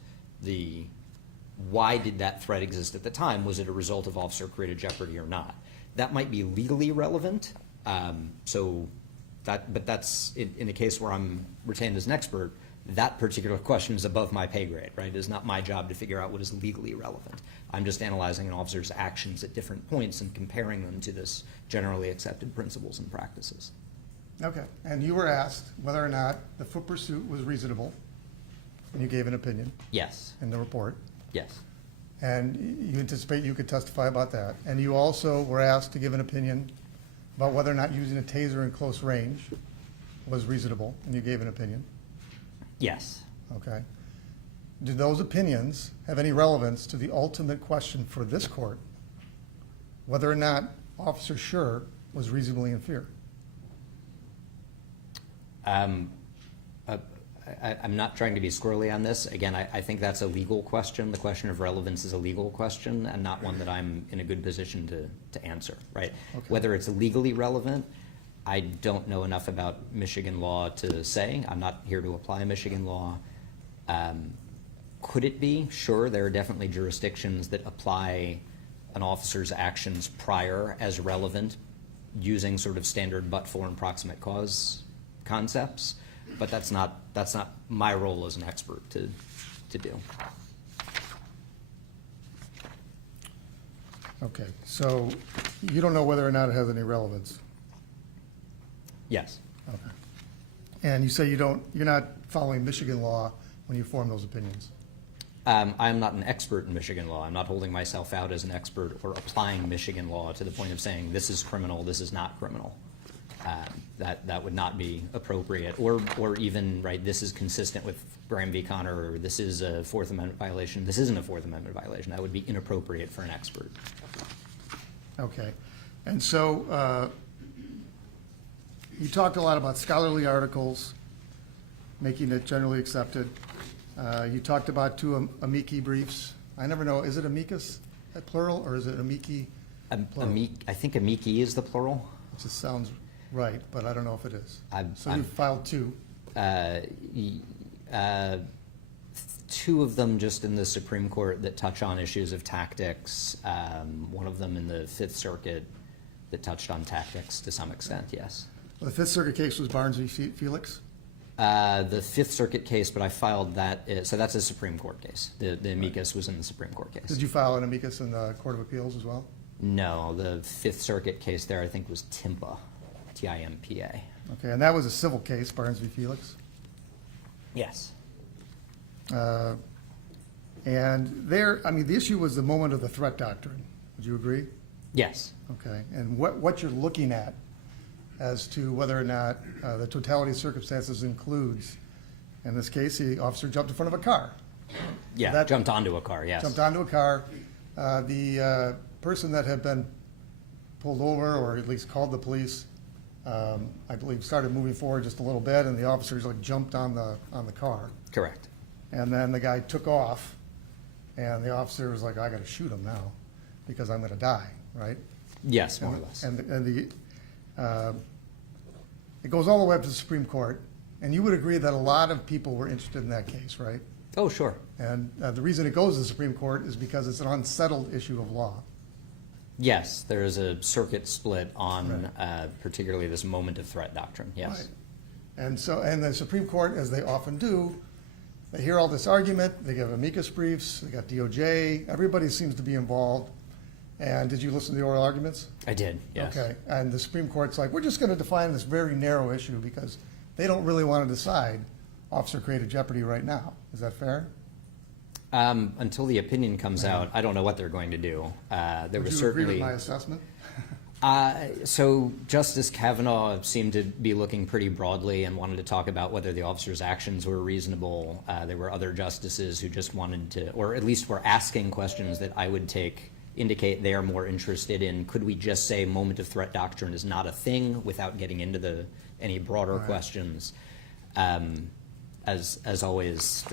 why did that threat exist at the time? Was it a result of officer-created jeopardy or not? That might be legally relevant. But that's in a case where I'm retained as an expert, that particular question is above my pay grade, right? It is not my job to figure out what is legally relevant. I'm just analyzing an officer's actions at different points and comparing them to this generally accepted principles and practices. Okay, and you were asked whether or not the foot pursuit was reasonable, and you gave an opinion Yes, in the report, yes, and you anticipate you could testify about that. And you also were asked to give an opinion about whether or not using a taser in close range was reasonable, and you gave an opinion, yes. okay? Do those opinions have any relevance to the ultimate question for this court, whether or not Officer Schurr was reasonably in fear? I'm not trying to be squirrely on this. Again, I think that's a legal question. The question of relevance is a legal question and not one that I'm in a good position to answer, right? Okay. Whether it's legally relevant, I don't know enough about Michigan law to say. I'm not here to apply Michigan law. Could it be? Sure, there are definitely jurisdictions that apply an officer's actions prior as relevant using sort of standard but-for and proximate cause concepts, but that's not my role as an expert to do. Okay, so you don't know whether or not it has any relevance? Yes. Okay. And you say you're not following Michigan law when you form those opinions? I'm not an expert in Michigan law. I'm not holding myself out as an expert or applying Michigan law to the point of saying this is criminal, this is not criminal. That would not be appropriate, or even, right, this is consistent with Graham v. Connor, or this is a Fourth Amendment violation. This isn't a Fourth Amendment violation. That would be inappropriate for an expert. Okay. And so you talked a lot about scholarly articles, making it generally accepted. You talked about two amici briefs. I never know, is it amicus plural, or is it amici plural? I think amici is the plural. It just sounds right, but I don't know if it is. So you I'm- filed two. Two of them just in the Supreme Court that touch on issues of tactics. One of them in the Fifth Circuit that touched on tactics to some extent, yes. The Fifth Circuit case was Barnes v. Felix? The Fifth Circuit case, but I filed that, so that's a Supreme Court case. The amicus was in the Supreme Court case. Did you file an amicus in the Court of Appeals as well? No, the Fifth Circuit case there I think was TIMPA, T-I-M-P-A. Okay, and that was a civil case, Barnes v. Felix? Yes. And there, I mean, the issue was the moment of the threat doctrine. Would you agree? Yes. Okay, and what you're looking at as to whether or not the totality of circumstances includes, in this case, the officer jumped in front of a car. Yeah, That- jumped onto a car, yes. Jumped onto a car. The person that had been pulled over, or at least called the police, I believe started moving forward just a little bit, and the officers like jumped on the car. Correct. And then the guy took off, and the officer was like, I gotta shoot him now, because I'm gonna die, right? Yes, more or less. It goes all the way up to the Supreme Court, and you would agree that a lot of people were interested in that case, right? Oh, sure. And the reason it goes to the Supreme Court is because it's an unsettled issue of law. Yes, there is a circuit split on particularly this moment of threat doctrine, yes. Right. And the Supreme Court, as they often do, they hear all this argument, they give amicus briefs, they got DOJ, everybody seems to be involved. And did you listen to the oral arguments? I did, yes. Okay, and the Supreme Court's like, we're just gonna define this very narrow issue because they don't really wanna decide officer-created jeopardy right now. Is that fair? Until the opinion comes out, I don't know what they're going to do. There Would was you certainly. agree with my assessment? So Justice Kavanaugh seemed to be looking pretty broadly and wanted to talk about whether the officer's actions were reasonable. There were other justices who just wanted to, or at least were asking questions that I would take indicate they are more interested in, could we just say moment of threat doctrine is not a thing without getting into any broader questions? As always,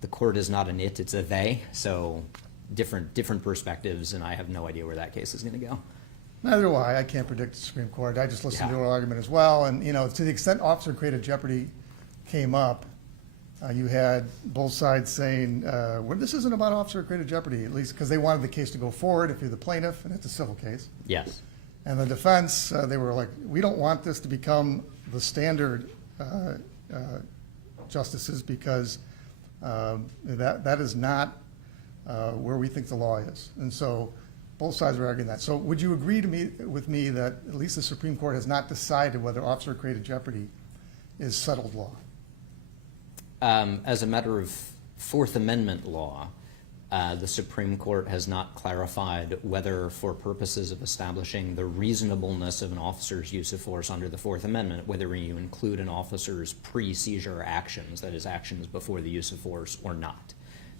the court is not an it, it's a they, so different perspectives, and I have no idea where that case is going to go. Neither do I. I can't predict the Supreme Court. I just listened to Yeah. the oral argument as well. And, you know, to the extent officer-created jeopardy came up, you had both sides saying, well, this isn't about officer-created jeopardy, at least because they wanted the case to go forward if you're the plaintiff, and it's a civil case. Yes. And the defense, they were like, we don't want this to become the standard justices because that is not where we think the law is. And so Both sides are arguing that. So would you agree with me that at least the Supreme Court has not decided whether officer-created jeopardy is settled law? As a matter of Fourth Amendment law, the Supreme Court has not clarified whether, for purposes of establishing the reasonableness of an officer's use of force under the Fourth Amendment, whether you include an officer's pre-seizure actions, that is, actions before the use of force, or not.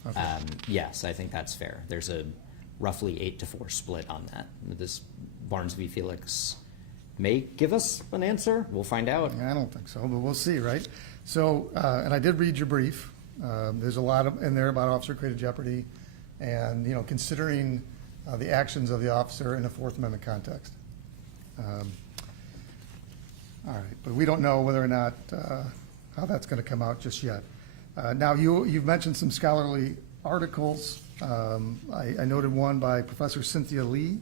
Okay. Yes, I think that's fair. There's a roughly 8-4 split on that. This Barnes v. Felix may give us an answer. We'll find out. I don't think so, but we'll see, right? So, and I did read your brief. There's a lot in there about officer-created jeopardy and, considering the actions of the officer in a Fourth Amendment context. All right, but we don't know whether or not how that's going to come out just yet. Now, you've mentioned some scholarly articles. I noted one by Professor Cynthia Lee.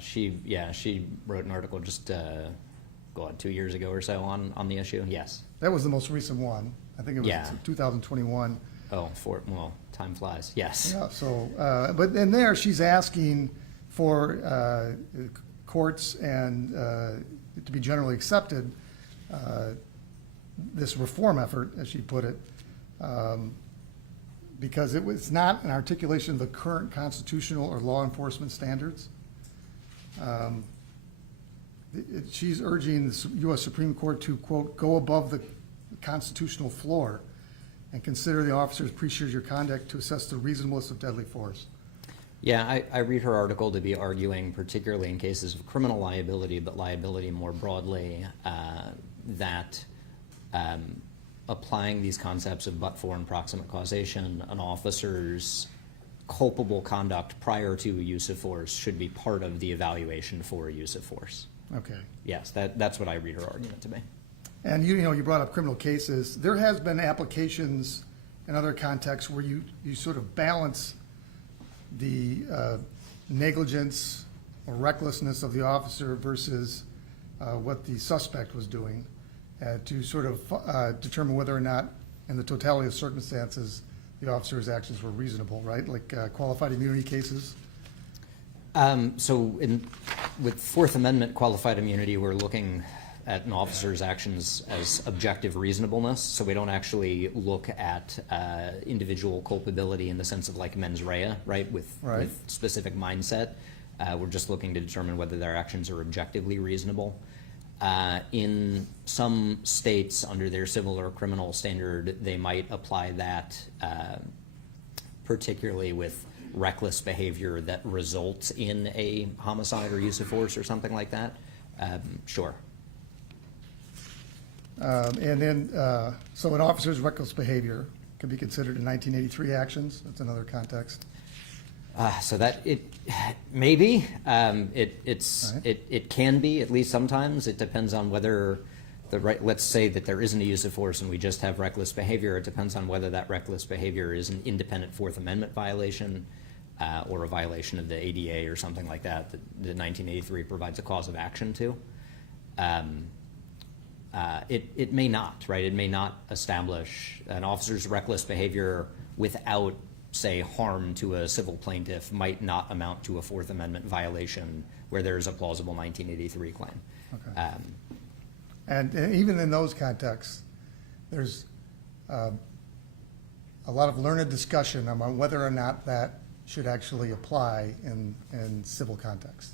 She wrote an article just 2 years ago or so on the issue. Yes. That was the most recent one. I think it was 2021. Time flies. Yes. Yeah. So, but in there, she's asking for courts and to be generally accepted this reform effort, as she put it, because it was not an articulation of the current constitutional or law enforcement standards. She's urging the U.S. Supreme Court to, quote, go above the constitutional floor and consider the officer's pre-seizure conduct to assess the reasonableness of deadly force. Yeah, I read her article to be arguing, particularly in cases of criminal liability, but liability more broadly, that applying these concepts of but-for and proximate causation, an officer's culpable conduct prior to use of force should be part of the evaluation for use of force. Okay. Yes, that's what I read her argument to be. And you brought up criminal cases. There has been applications in other contexts where you sort of balance the negligence or recklessness of the officer versus what the suspect was doing to sort of determine whether or not, in the totality of circumstances, the officer's actions were reasonable, right? Like qualified immunity cases. With Fourth Amendment qualified immunity, we're looking at an officer's actions as objective reasonableness, so we don't actually look at individual culpability in the sense of like mens rea, right, with specific mindset. We're just looking to determine whether their actions are objectively reasonable. In some states, under their civil or criminal standard, they might apply that particularly with reckless behavior that results in a homicide or use of force or something like that. Sure. And then, so an officer's reckless behavior could be considered in 1983 actions. That's another context. So that it maybe it can be, at least sometimes. It depends on whether let's say that there isn't a use of force and we just have reckless behavior. It depends on whether that reckless behavior is an independent Fourth Amendment violation or a violation of the ADA or something like that the 1983 provides a cause of action to. It may not, right? It may not establish an officer's reckless behavior without, say, harm to a civil plaintiff might not amount to a Fourth Amendment violation where there's a plausible 1983 claim. Okay. And even in those contexts, there's a lot of learned discussion about whether or not that should actually apply in civil context.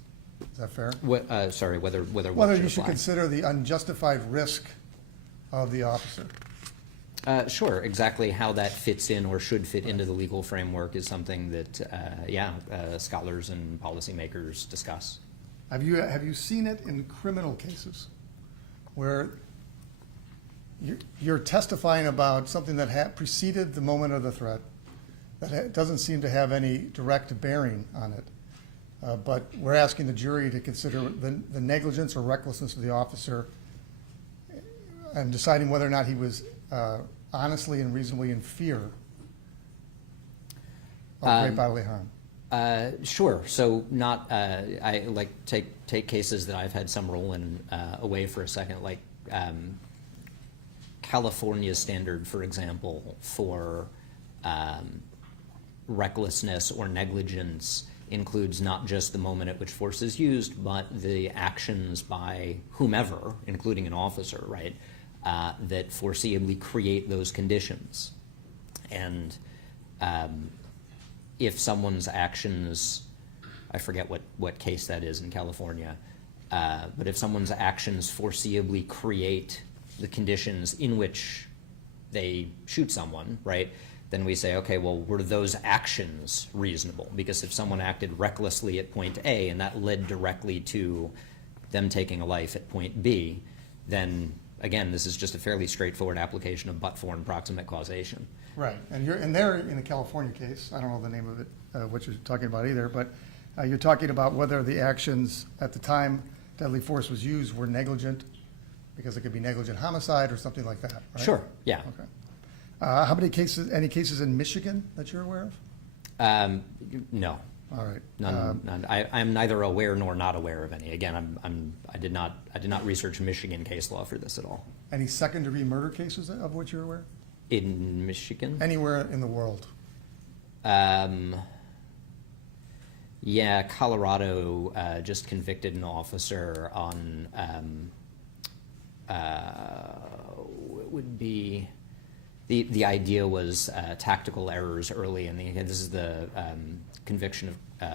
Is that fair? Whether you should consider the unjustified risk of the officer. Sure. Exactly how that fits in or should fit into the legal framework is something that scholars and policymakers discuss. Have you seen it in criminal cases where you're testifying about something that preceded the moment of the threat that doesn't seem to have any direct bearing on it? But we're asking the jury to consider the negligence or recklessness of the officer and deciding whether or not he was honestly and reasonably in fear of great bodily harm. Sure. So not I like take cases that I've had some role in away for a second, like California's standard, for example, for recklessness or negligence includes not just the moment at which force is used, but the actions by whomever, including an officer, right, that foreseeably create those conditions. And if someone's actions, I forget what case that is in California, but if someone's actions foreseeably create the conditions in which they shoot someone, right, then we say, okay, well, were those actions reasonable? Because if someone acted recklessly at point A and that led directly to them taking a life at point B, then again, this is just a fairly straightforward application of but-for and proximate causation. Right, and they're in a California case, I don't know the name of it, what you're talking about either, but you're talking about whether the actions at the time deadly force was used were negligent, because it could be negligent homicide or something like that, right? Sure, yeah. Okay. How many cases, any cases in Michigan that you're aware of? No. All right. None. I'm neither aware nor not aware of any. Again, I did not research Michigan case law for this at all. Any second-degree murder cases of which you're aware? In Michigan? Anywhere in the world? Yeah, Colorado just convicted an officer on would be the idea was tactical errors early in the. This is the conviction of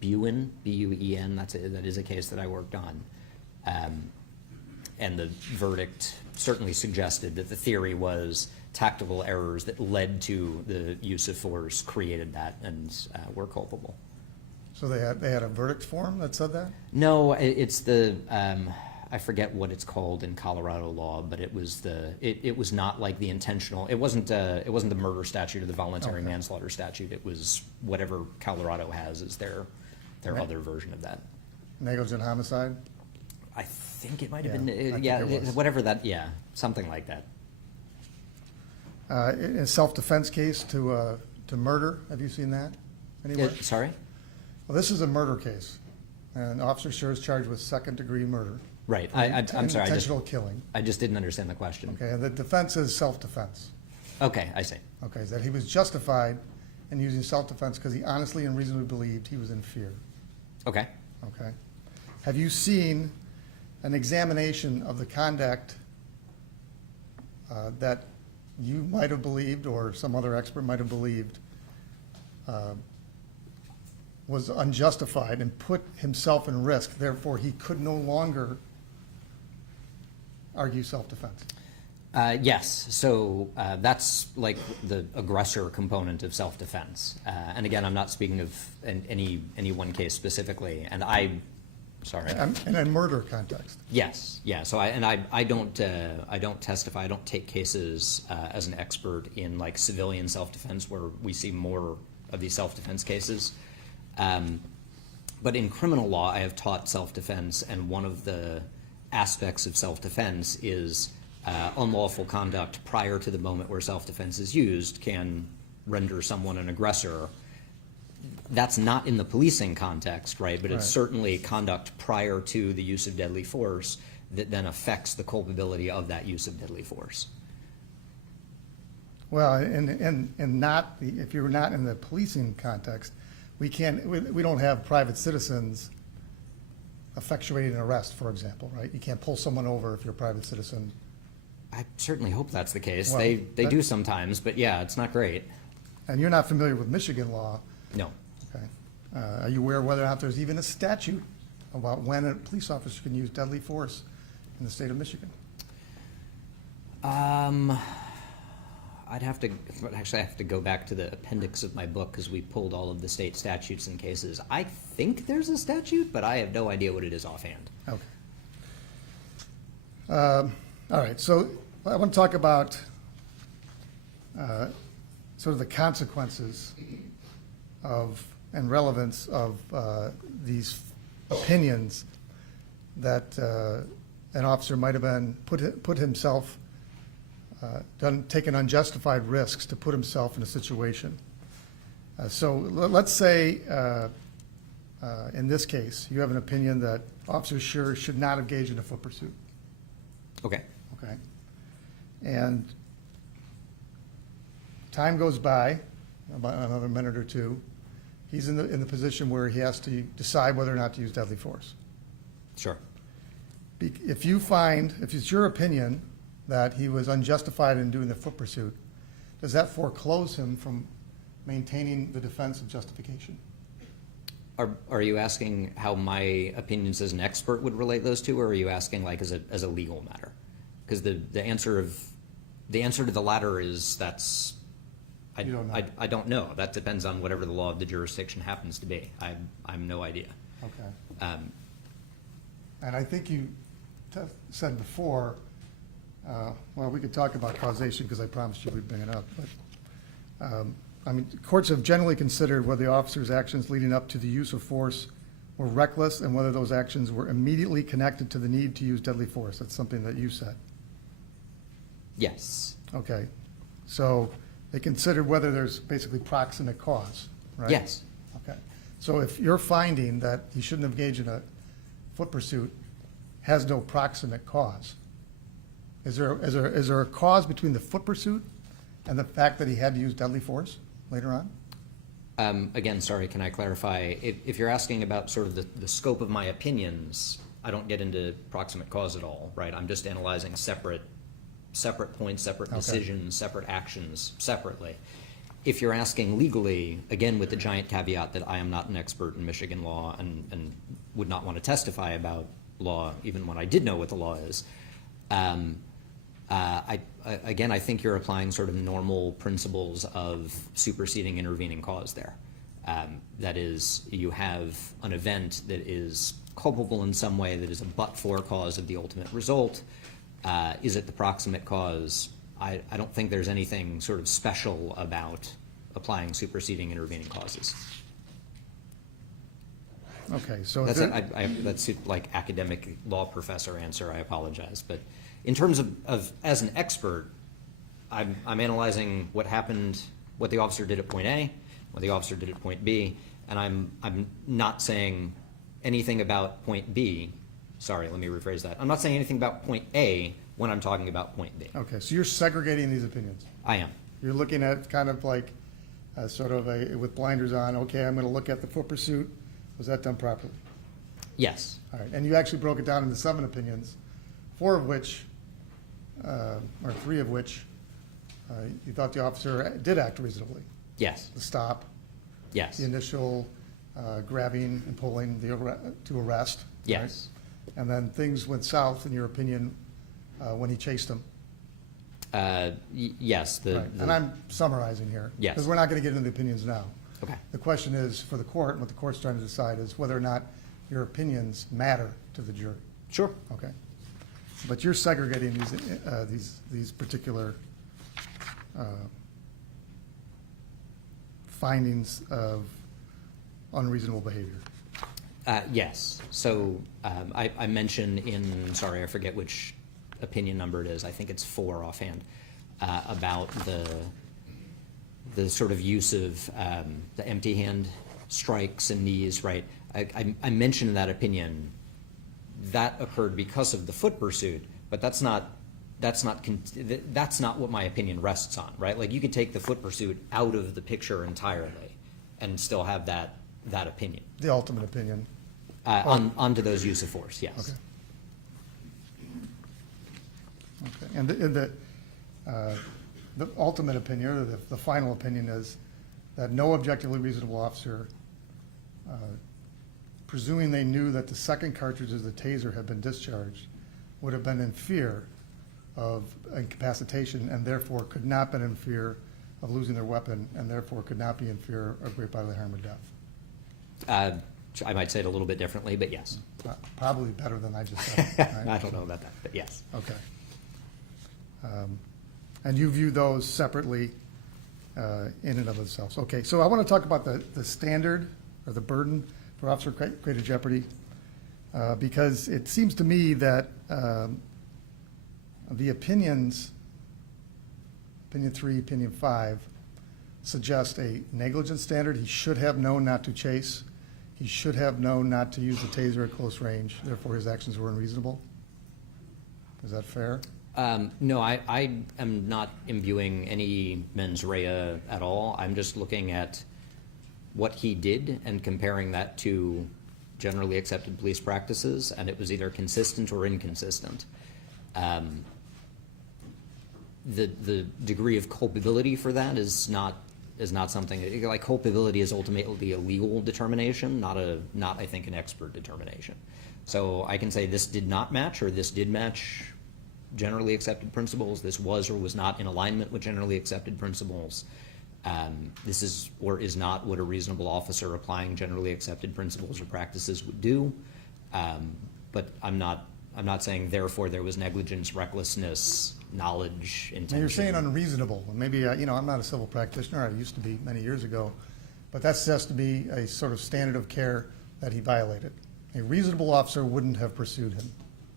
Buen, B-U-E-N. That is a case that I worked on, and the verdict certainly suggested that the theory was tactical errors that led to the use of force created that and were culpable. So they had a verdict form that said that? No, it's the I forget what it's called in Colorado law, but it was it was not like the intentional. It wasn't the murder statute or the voluntary manslaughter statute. It was whatever Colorado has as their other version of that. Negligent homicide? I think it might have I been think it was. whatever that something like that. In a self-defense case to murder, have you seen that anywhere? Sorry? Well, this is a murder case, and Officer Schurr is charged with second-degree murder. Right. I'm sorry. Intentional killing. I just didn't understand the question. Okay, and the defense is self-defense. Okay, I see. Okay, that he was justified in using self-defense because he honestly and reasonably believed he was in fear. Okay. Okay. Have you seen an examination of the conduct that you might have believed or some other expert might have believed was unjustified and put himself in risk, therefore he could no longer argue self-defense? Yes, so that's like the aggressor component of self-defense. And again, I'm not speaking of any one case specifically, and sorry. In a murder context. Yes, yeah. So I don't testify. I don't take cases as an expert in like civilian self-defense where we see more of these self-defense cases. But in criminal law, I have taught self-defense, and one of the aspects of self-defense is unlawful conduct prior to the moment where self-defense is used can render someone an aggressor. That's not in the policing context, right? But it's certainly conduct prior to the use of deadly force that then affects the culpability of that use of deadly force. Well, and not if you're not in the policing context, we don't have private citizens effectuating an arrest, for example, right? You can't pull someone over if you're a private citizen. I certainly hope that's the case. Well, they do sometimes, but yeah, it's not great. And you're not familiar with Michigan law. No. Okay. Are you aware whether or not there's even a statute about when a police officer can use deadly force in the state of Michigan? I'd have to go back to the appendix of my book because we pulled all of the state statutes and cases. I think there's a statute, but I have no idea what it is offhand. Okay. All right, so I want to talk about sort of the consequences of and relevance of these opinions that an officer might have been put himself taken unjustified risks to put himself in a situation. So let's say in this case you have an opinion that Officer Schurr should not engage in a foot pursuit. Okay. Okay. And time goes by, about another minute or two, he's in the position where he has to decide whether or not to use deadly force. Sure. If it's your opinion that he was unjustified in doing the foot pursuit, does that foreclose him from maintaining the defense of justification? Are you asking how my opinions as an expert would relate those two, or are you asking like as a legal matter? Because the answer to the latter is I You don't know. I don't know. That depends on whatever the law of the jurisdiction happens to be. I'm no idea. Okay. And I think you said before, well, we could talk about causation because I promised you we'd bring it up, but I mean, courts have generally considered whether the officer's actions leading up to the use of force were reckless and whether those actions were immediately connected to the need to use deadly force. That's something that you said. Yes. Okay. So they considered whether there's basically proximate cause, right? Yes. Okay. So if you're finding that he shouldn't have engaged in a foot pursuit has no proximate cause, is there a cause between the foot pursuit and the fact that he had to use deadly force later on? Again, sorry, can I clarify? If you're asking about sort of the scope of my opinions, I don't get into proximate cause at all, right? I'm just analyzing separate points, separate Okay. decisions, separate actions separately. If you're asking legally, again, with the giant caveat that I am not an expert in Michigan law and would not want to testify about law, even when I did know what the law is, I think you're applying sort of normal principles of superseding intervening cause there. That is, you have an event that is culpable in some way that is a but-for cause of the ultimate result. Is it the proximate cause? I don't think there's anything sort of special about applying superseding intervening causes. Okay, so That's that's like academic law professor answer. I apologize, but in terms of as an expert, I'm analyzing what happened, what the officer did at point A, what the officer did at point B, and I'm not saying anything about point B. Sorry, let me rephrase that. I'm not saying anything about point A when I'm talking about point B. Okay, so you're segregating these opinions. I am. You're looking at kind of like sort of with blinders on, okay, I'm going to look at the foot pursuit. Was that done properly? Yes. All right, and you actually broke it down into 7 opinions, 4 of which, or 3 of which, you thought the officer did act reasonably. Yes. The stop, Yes. the initial grabbing and pulling to arrest. Yes. Right? And then things went south, in your opinion, when he chased him. Yes. Right. And I'm summarizing here. Yes. Because we're not going to get into the opinions now. Okay. The question is, for the court, and what the court's trying to decide is whether or not your opinions matter to the jury. Sure. Okay. But you're segregating these particular findings of unreasonable behavior. Yes. So I mentioned in, sorry, I forget which opinion number it is. I think it's 4 offhand, about the sort of use of the empty hand strikes and knees, right? I mentioned that opinion. That occurred because of the foot pursuit, but that's not what my opinion rests on, right? Like you could take the foot pursuit out of the picture entirely and still have that opinion. The ultimate opinion. Onto those use of force, yes. Okay. And the ultimate opinion, or the final opinion, is that no objectively reasonable officer, presuming they knew that the second cartridge of the taser had been discharged, would have been in fear of incapacitation and therefore could not been in fear of losing their weapon and therefore could not be in fear of great bodily harm or death. I might say it a little bit differently, but yes. Probably better than I just said. Right? I don't know about that, but yes. Okay. And you view those separately in and of themselves. Okay, so I want to talk about the standard or the burden for officer created jeopardy, because it seems to me that the opinions, opinion 3, opinion 5, suggest a negligence standard. He should have known not to chase. He should have known not to use the taser at close range. Therefore, his actions were unreasonable. Is that fair? No, I am not imbuing any mens rea at all. I'm just looking at what he did and comparing that to generally accepted police practices, and it was either consistent or inconsistent. The degree of culpability for that is not something, like, culpability is ultimately a legal determination, not I think an expert determination. So I can say this did not match, or this did match generally accepted principles. This was or was not in alignment with generally accepted principles. This is or is not what a reasonable officer applying generally accepted principles or practices would do. But I'm not saying therefore there was negligence, recklessness, knowledge, intention. Now, you're saying unreasonable. Maybe, I'm not a civil practitioner. I used to be many years ago. But that has to be a sort of standard of care that he violated. A reasonable officer wouldn't have pursued him.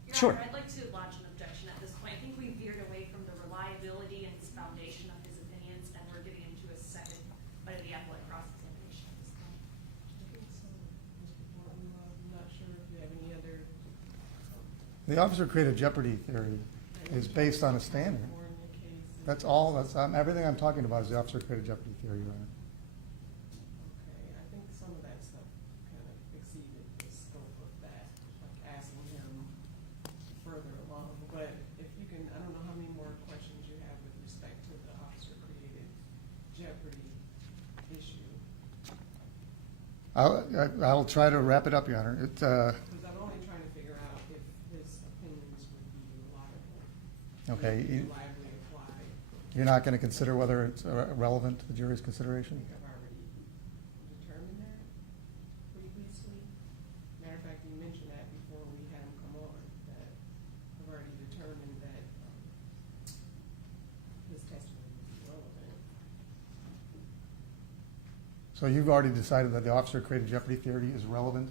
Your Sure. Honor, I'd like to lodge an objection at this point. I think we veered away from the reliability and his foundation of his opinions, and we're getting into a second bite of the apple at cross-examination at this point. I think so, Mr. Morton, I'm not sure if you have any other. The officer created jeopardy theory is based on a standard. That's all, everything I'm talking about is the officer created jeopardy theory, Your Honor. Okay, I think some of that stuff kind of exceeded the scope of that, like asking him further along. But if you can, I don't know how many more questions you have with respect to the officer created jeopardy issue. I'll try to wrap it up, Your Honor. Because I'm only trying to figure out if his opinions would be reliable. Okay, Reliably applied. you're not going to consider whether it's relevant to the jury's consideration? I've already determined that previously. Matter of fact, you mentioned that before we had him come on, that I've already determined that his testimony would be relevant. So you've already decided that the officer created jeopardy theory is relevant?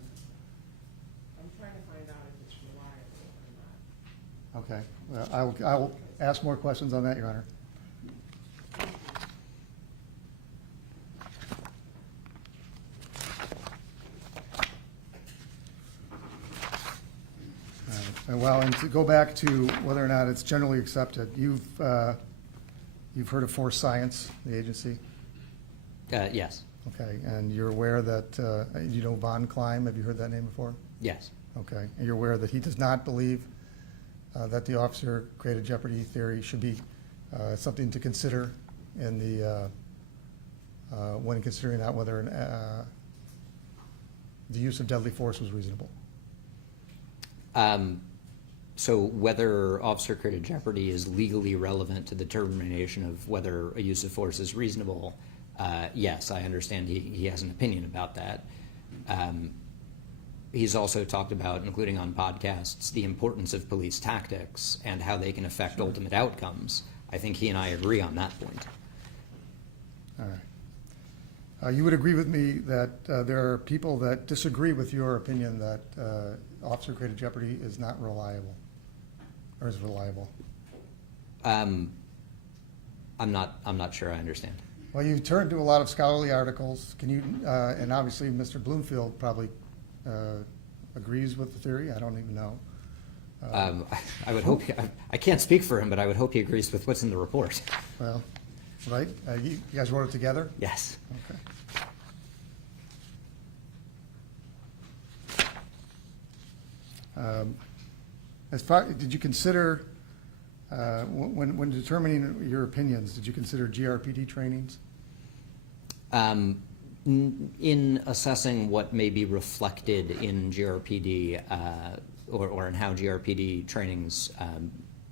I'm trying to find out if it's reliable or not. Okay, well, I'll ask more questions on that, Your Honor. All right. Well, and to go back to whether or not it's generally accepted, you've heard of Force Science, the agency? Yes. Okay, and you're aware that, you know Von Klein, have you heard that name before? Yes. Okay, and you're aware that he does not believe that the officer created jeopardy theory should be something to consider in the, when considering out whether the use of deadly force was reasonable? So whether officer created jeopardy is legally relevant to the determination of whether a use of force is reasonable, yes, I understand he has an opinion about that. He's also talked about, including on podcasts, the importance of police tactics and how they can affect ultimate outcomes. I think he and I agree on that point. All right. You would agree with me that there are people that disagree with your opinion that officer created jeopardy is not reliable, or is reliable? I'm not sure I understand. Well, you turned to a lot of scholarly articles. Can you, and obviously Mr. Bloomfield probably agrees with the theory. I don't even know. I would hope, I can't speak for him, but I would hope he agrees with what's in the report. Well, right? You guys wrote it together? Yes. Okay. Did you consider, when determining your opinions, did you consider GRPD trainings? In assessing what may be reflected in GRPD or in how GRPD trainings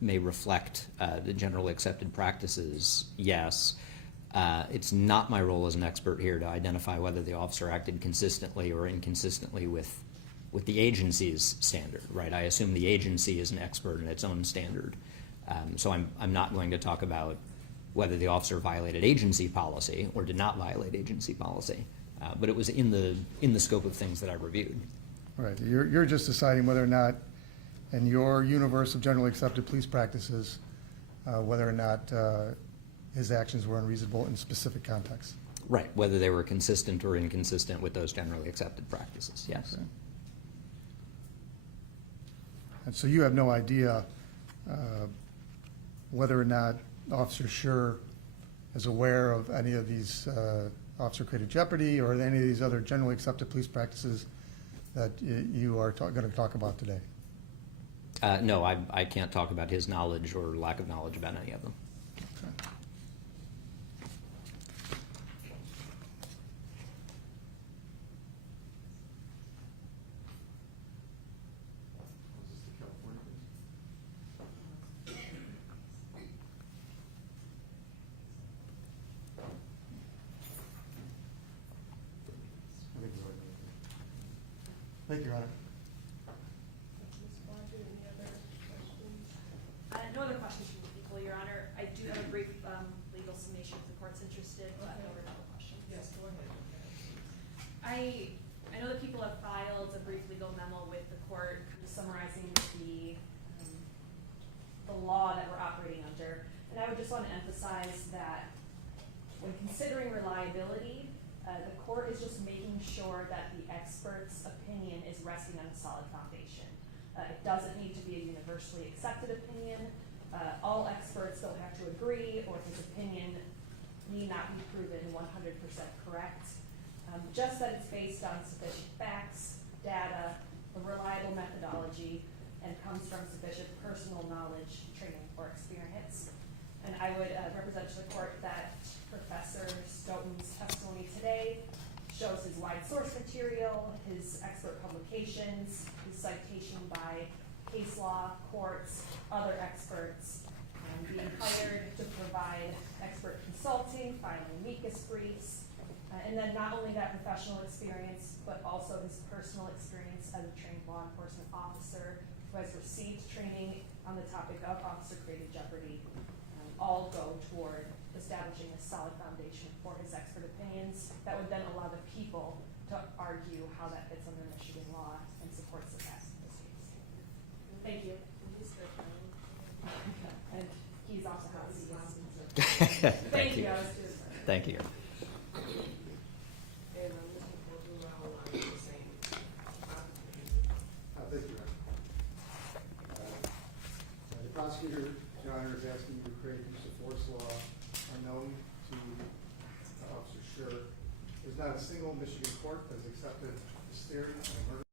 may reflect the generally accepted practices, yes. It's not my role as an expert here to identify whether the officer acted consistently or inconsistently with the agency's standard, right? I assume the agency is an expert in its own standard. So I'm not going to talk about whether the officer violated agency policy or did not violate agency policy. But it was in the scope of things that I reviewed. Right. You're just deciding whether or not, in your universe of generally accepted police practices, whether or not his actions were unreasonable in specific contexts. Right. Whether they were consistent or inconsistent with those generally accepted practices, yes. Okay. And so you have no idea whether or not Officer Schurr is aware of any of these officer-created jeopardy or any of these other generally accepted police practices that you are going to talk about today? No, I can't talk about his knowledge or lack of knowledge about any of them. Okay. Is this the California thing? Thank you, Your Honor. Ms. Blockett, any other questions? No other questions from the people, Your Honor. I do have a brief legal summation if the court's interested, but no other questions. Yes, go ahead. I know that people have filed a brief legal memo with the court kind of summarizing the law that we're operating under. And I would just want to emphasize that when considering reliability, the court is just making sure that the expert's opinion is resting on a solid foundation. It doesn't need to be a universally accepted opinion. All experts don't have to agree, or his opinion need not be proven 100% correct. Just that it's based on sufficient facts, data, a reliable methodology, and comes from sufficient personal knowledge, training, or experience. And I would represent to the court that Professor Stoughton's testimony today shows his wide source material, his expert publications, his citation by case law, courts, other experts, being hired to provide expert consulting, filing amicus briefs, and then not only that professional experience, but also his personal experience as a trained law enforcement officer who has received training on the topic of officer-created jeopardy, all go toward establishing a solid foundation for his expert opinions that would then allow the people to argue how that fits under Michigan law and supports the facts of this case. Thank you. And he's also how he Thank you. I was doing that. Thank you. And Mr. Cordova, the same. Thank you, Your Honor. The prosecutor, Your Honor, is asking you to create use of force law unknown to Officer Schurr. There's not a single Michigan court that has accepted this theory of murder